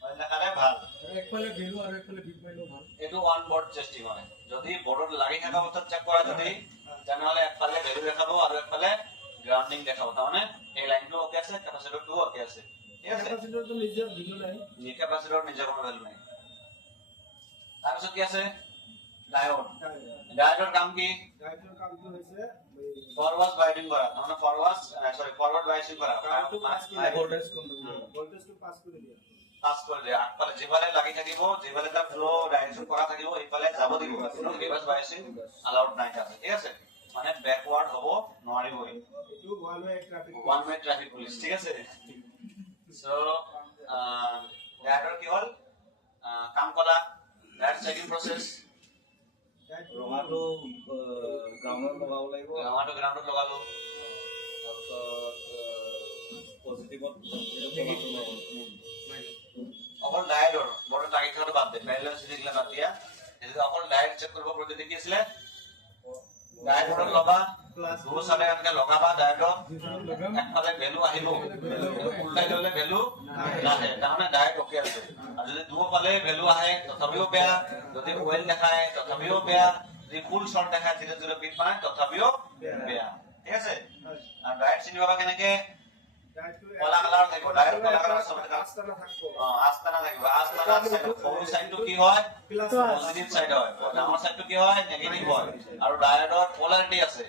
অয়েল দেখালে ভাল একফালে ভ্যালু আৰু একফালে বিপ মাইলো ভাল এটো ওয়ান বোৰ্ড টেস্টিং হয় যদি বোৰ্ডত লাগি থাকা অবস্থাত চেক কৰা যদি তেনেহলে একফালে ভ্যালু দেখাব আৰু একফালে গ্ৰাউন্ডিং দেখাব তাৰমানে এই লাইনটো ওকে আছে কেপাচিটৰটো ওকে আছে ঠিক আছে কেপাচিটৰটো নিজৰ ভিডিও নাই নি কেপাচিটৰ নিজে কোনো ভ্যালু নাই তাৰপিছত কি আছে ডায়োড ডায়োডৰ কাম কি ডায়োডৰ কামটো হৈছে ফৰৱাৰ্ড বাইন্ডিং কৰা তাৰমানে ফৰৱাৰ্ড বাইন্ডিং কৰা হাই ভোল্টেজ ভোল্টেজটো পাস কৰি দিয়া পাস কৰি দিয়া আগফালে যিফালে লাগি থাকিব যিফালে এটা ফ্লো ডাইৰেকচন কৰা থাকিব এইফালে যাব দিব কোনো ৰিভাৰ্স বাইন্ডিং আলাউড নাই তাতে ঠিক আছে মানে ব্যাকওয়াৰ্ড হ'ব নোৱাৰিবই এইটো ওৱান ৱে ট্ৰাফিক পুলিচ ঠিক আছে সো ডায়োডৰ কি হ'ল কাম কৰা ডায়োড চেকিং প্ৰসেস ৰঙাটো গ্ৰাউণ্ডত লগাব লাগিব ৰঙাটো গ্ৰাউণ্ডত লগালো পজিটিভত অকল ডায়োডৰ বড় টাগি থকাটো বাদ দে প্যাৰেলাল সিৰিজলা বাদ দিয়া যদি অকল ডায়োড চেক কৰিব পদ্ধতি কি আছিল ডায়োডৰ লবা দুৰ সালে এনেকে লগাবা ডায়োডত একফালে ভ্যালু আহিব উল্টাই দিলে ভ্যালু নাহে তাৰমানে ডায়োড ওকে আছে আৰু যদি দুফালে ভ্যালু আহে তথাপিও বেয়া যদি অয়েল দেখায় তথাপিও বেয়া যদি ফুল শর্ট দেখায় 00 বিট পায় তথাপিও বেয়া ঠিক আছে আৰু ডায়োড চিনি পাবা কেনেকে কলা কালাৰ থাকিব ডায়োড কলা কালাৰ সবতে আস্তানা থাকবো আস্তানা থাকিব আস্তানা সৰু সাইডটো কি হয় পজিটিভ সাইড হয় ডাঙৰ সাইডটো কি হয় নেগেটিভ হয় আৰু ডায়োডৰ পোলাৰিটি আছে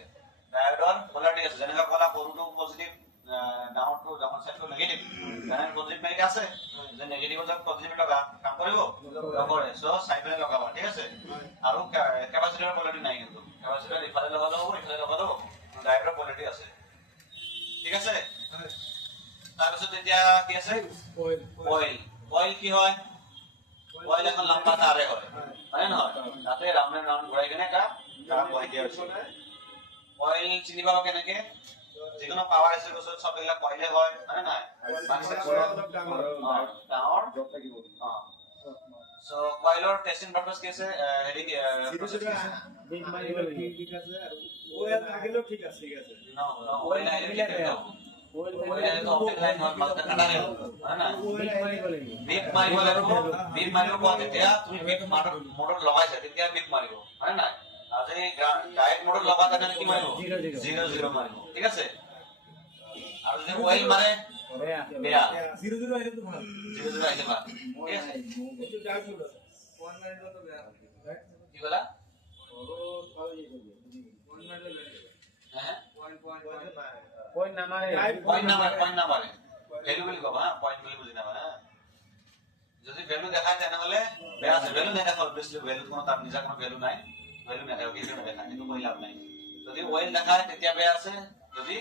যেনেকা কলা সৰুটো পজিটিভ ডাঙৰটো ডাঙৰ সাইডটো নেগেটিভ ডাঙৰ পজিটিভ মেৰিট আছে যে নেগেটিভ যক পজিটিভ লগা কাম কৰিব নকৰে সো সাইডলে লগাবা ঠিক আছে আৰু কেপাসিটৰৰ পোলাৰিটি নাই কিন্তু কেপাসিটৰ ইফালে লগালো হ'ব ইফালে লগালো ডায়োডৰ পোলাৰিটি আছে ঠিক আছে তাৰপিছত এতিয়া কি আছে অয়েল কি হয় অয়েল এখন লম্বা তাৰে হয় হয় নহয় তাতে ৰাউন্ড ৰাউন্ড ঘূৰাই কিনে এটা কাম বহাই দিয়া হৈছে অয়েল চিনি পাবা কেনেকে যিকোনো পাৱাৰ আছে ওচৰত সব এইবিলাক কইলে হয় মানে নাই ডাঙৰ জব থাকিব সো কইলৰ টেস্টিং পাৰপাস কি আছে হেৰি বিট মাৰিব ঠিক আছে আৰু ওয়েল থাকিলেও ঠিক আছে নো অয়েল আইলে কি কৰিব অয়েল আইলে অপটিক লাইন হয় মালটা কাটা নাই হয় না বিপ মাৰিব লাগিব বিপ মাৰিব কোৱা তেতিয়া তুমি বিপ মোটৰ লগাইছা তেতিয়া বিপ মাৰিব হয় না আৰু যদি ডাইৰেক্ট মোটৰ লগাই তেনে কি মাৰিব 00 মাৰিব ঠিক আছে আৰু যদি অয়েল মাৰে বেয়া 00 আইলে তো ভাল 00 আইলে ভাল ঠিক আছে এইটো ডায়োড ওয়ান মাৰিলে তো বেয়া কি কলা পয়েন্ট নামাৰে পয়েন্ট নাম্বারে ভ্যালু বলি কবা পয়েন্ট বলি বুঝি না যদি ভ্যালু দেখায় তেনেহলে বেয়া আছে ভ্যালু নেদেখা অবভিয়াসলি ভ্যালু কোনো তার নিজা কোনো ভ্যালু নাই ভ্যালু নেদেখা কি জন্য দেখা কিন্তু কই লাভ নাই যদি অয়েল দেখায় তেতিয়া বেয়া আছে যদি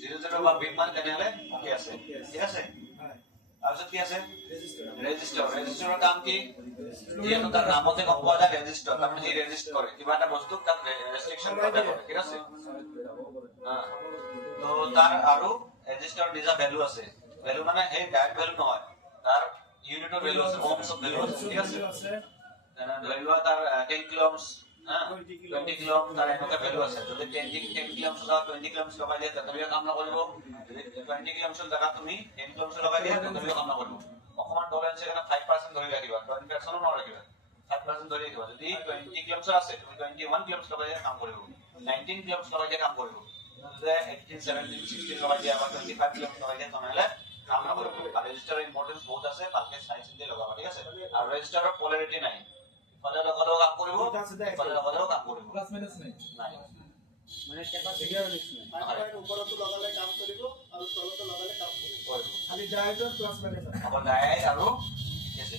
00 বা বিপ মান তেনেহলে ওকে আছে ঠিক আছে তাৰপিছত কি আছে ৰেজিস্টাৰৰ কাম কি যিহেতু তাৰ নামতে গম পোৱা যায় ৰেজিস্টাৰ তাৰমানে সি ৰেজিস্টাৰ কৰে কিবা এটা বস্তু তাত ৰেষ্ট্ৰিকশন কৰে ঠিক আছে তো তাৰ আৰু ৰেজিস্টাৰ নিজা ভ্যালু আছে ভ্যালু মানে সেই ডাইৰেক্ট ভ্যালু নহয় তাৰ ইউনিটৰ ভ্যালু আছে ওহমছ ভ্যালু আছে ঠিক আছে ধৰি লোৱা তাৰ 10 কিলো ওহমছ 20 কিলো ওহম তাৰ এনেকুৱা ভ্যালু আছে যদি 10 কিলো ওহমছ লগাই 20 কিলো ওহমছ লগাই দিয়া তথাপিও কাম নকৰিব যদি 20 কিলো ওহমছ জাগা তুমি 10 কিলো ওহমছ লগাই দিয়া তথাপিও কাম নকৰিব অকমান টলাৰেন্স এখানে 5% ধৰি ৰাখিবা 20% নৰাখিবা 5% ধৰি ৰাখিবা যদি 20 কিলো ওহমছ আছে তুমি 21 কিলো ওহমছ লগাই দিয়া কাম কৰিব 19 কিলো ওহমছ লগাই দিয়া কাম কৰিব যে 18 17 16 লগাই দিয়া বা 25 কিলো ওহমছ লগাই দিয়া তেনেহলে কাম নকৰিব আৰু ৰেজিস্টাৰৰ ইম্পৰ্টেন্স বহুত আছে ভালকে চাই চিন্তি লগাবা ঠিক আছে আৰু ৰেজিস্টাৰৰ পোলাৰিটি নাই ফলে লগালেও কাম কৰিব ফলে লগালেও কাম কৰিব প্লাস মাইনাস নাই নাই মানে কেপাসিটৰ নিচিনা ওপৰতো লগালে কাম কৰিব আৰু তলতো লগালে কাম কৰিব কৰিব খালি ডায়োডৰ প্লাস মাইনাস আছে অকল ডাইৰেক্ট আৰু কি আছে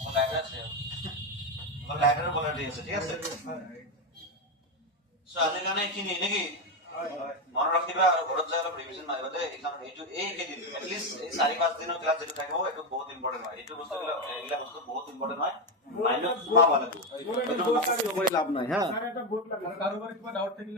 অকল ডাইৰেক্ট আছে অকল ডাইৰেক্টৰ পোলাৰিটি আছে ঠিক আছে সো আজিৰ কাৰণে এইখিনি নেকি হয় মনত ৰাখিবা আৰু যায় অলপ ৰিভিজন মাৰিবা দেই কাৰণ এইটো এইকেইদিন এটলিষ্ট 4-5 দিনৰ ক্লাছ যেটা থাকিব এইটো বহুত ইম্পৰ্টেণ্ট হয় এইটো বস্তু এইগিলা বস্তু বহুত ইম্পৰ্টেণ্ট হয় মাইনত পাব লাগে মোৰ এটা এইটো board নকষ্ট কৰি লাভ নাই হা স্যাৰ এটা বোৰ্ড লাগে কাৰোবাৰ কিবা ডাউট থাকিলে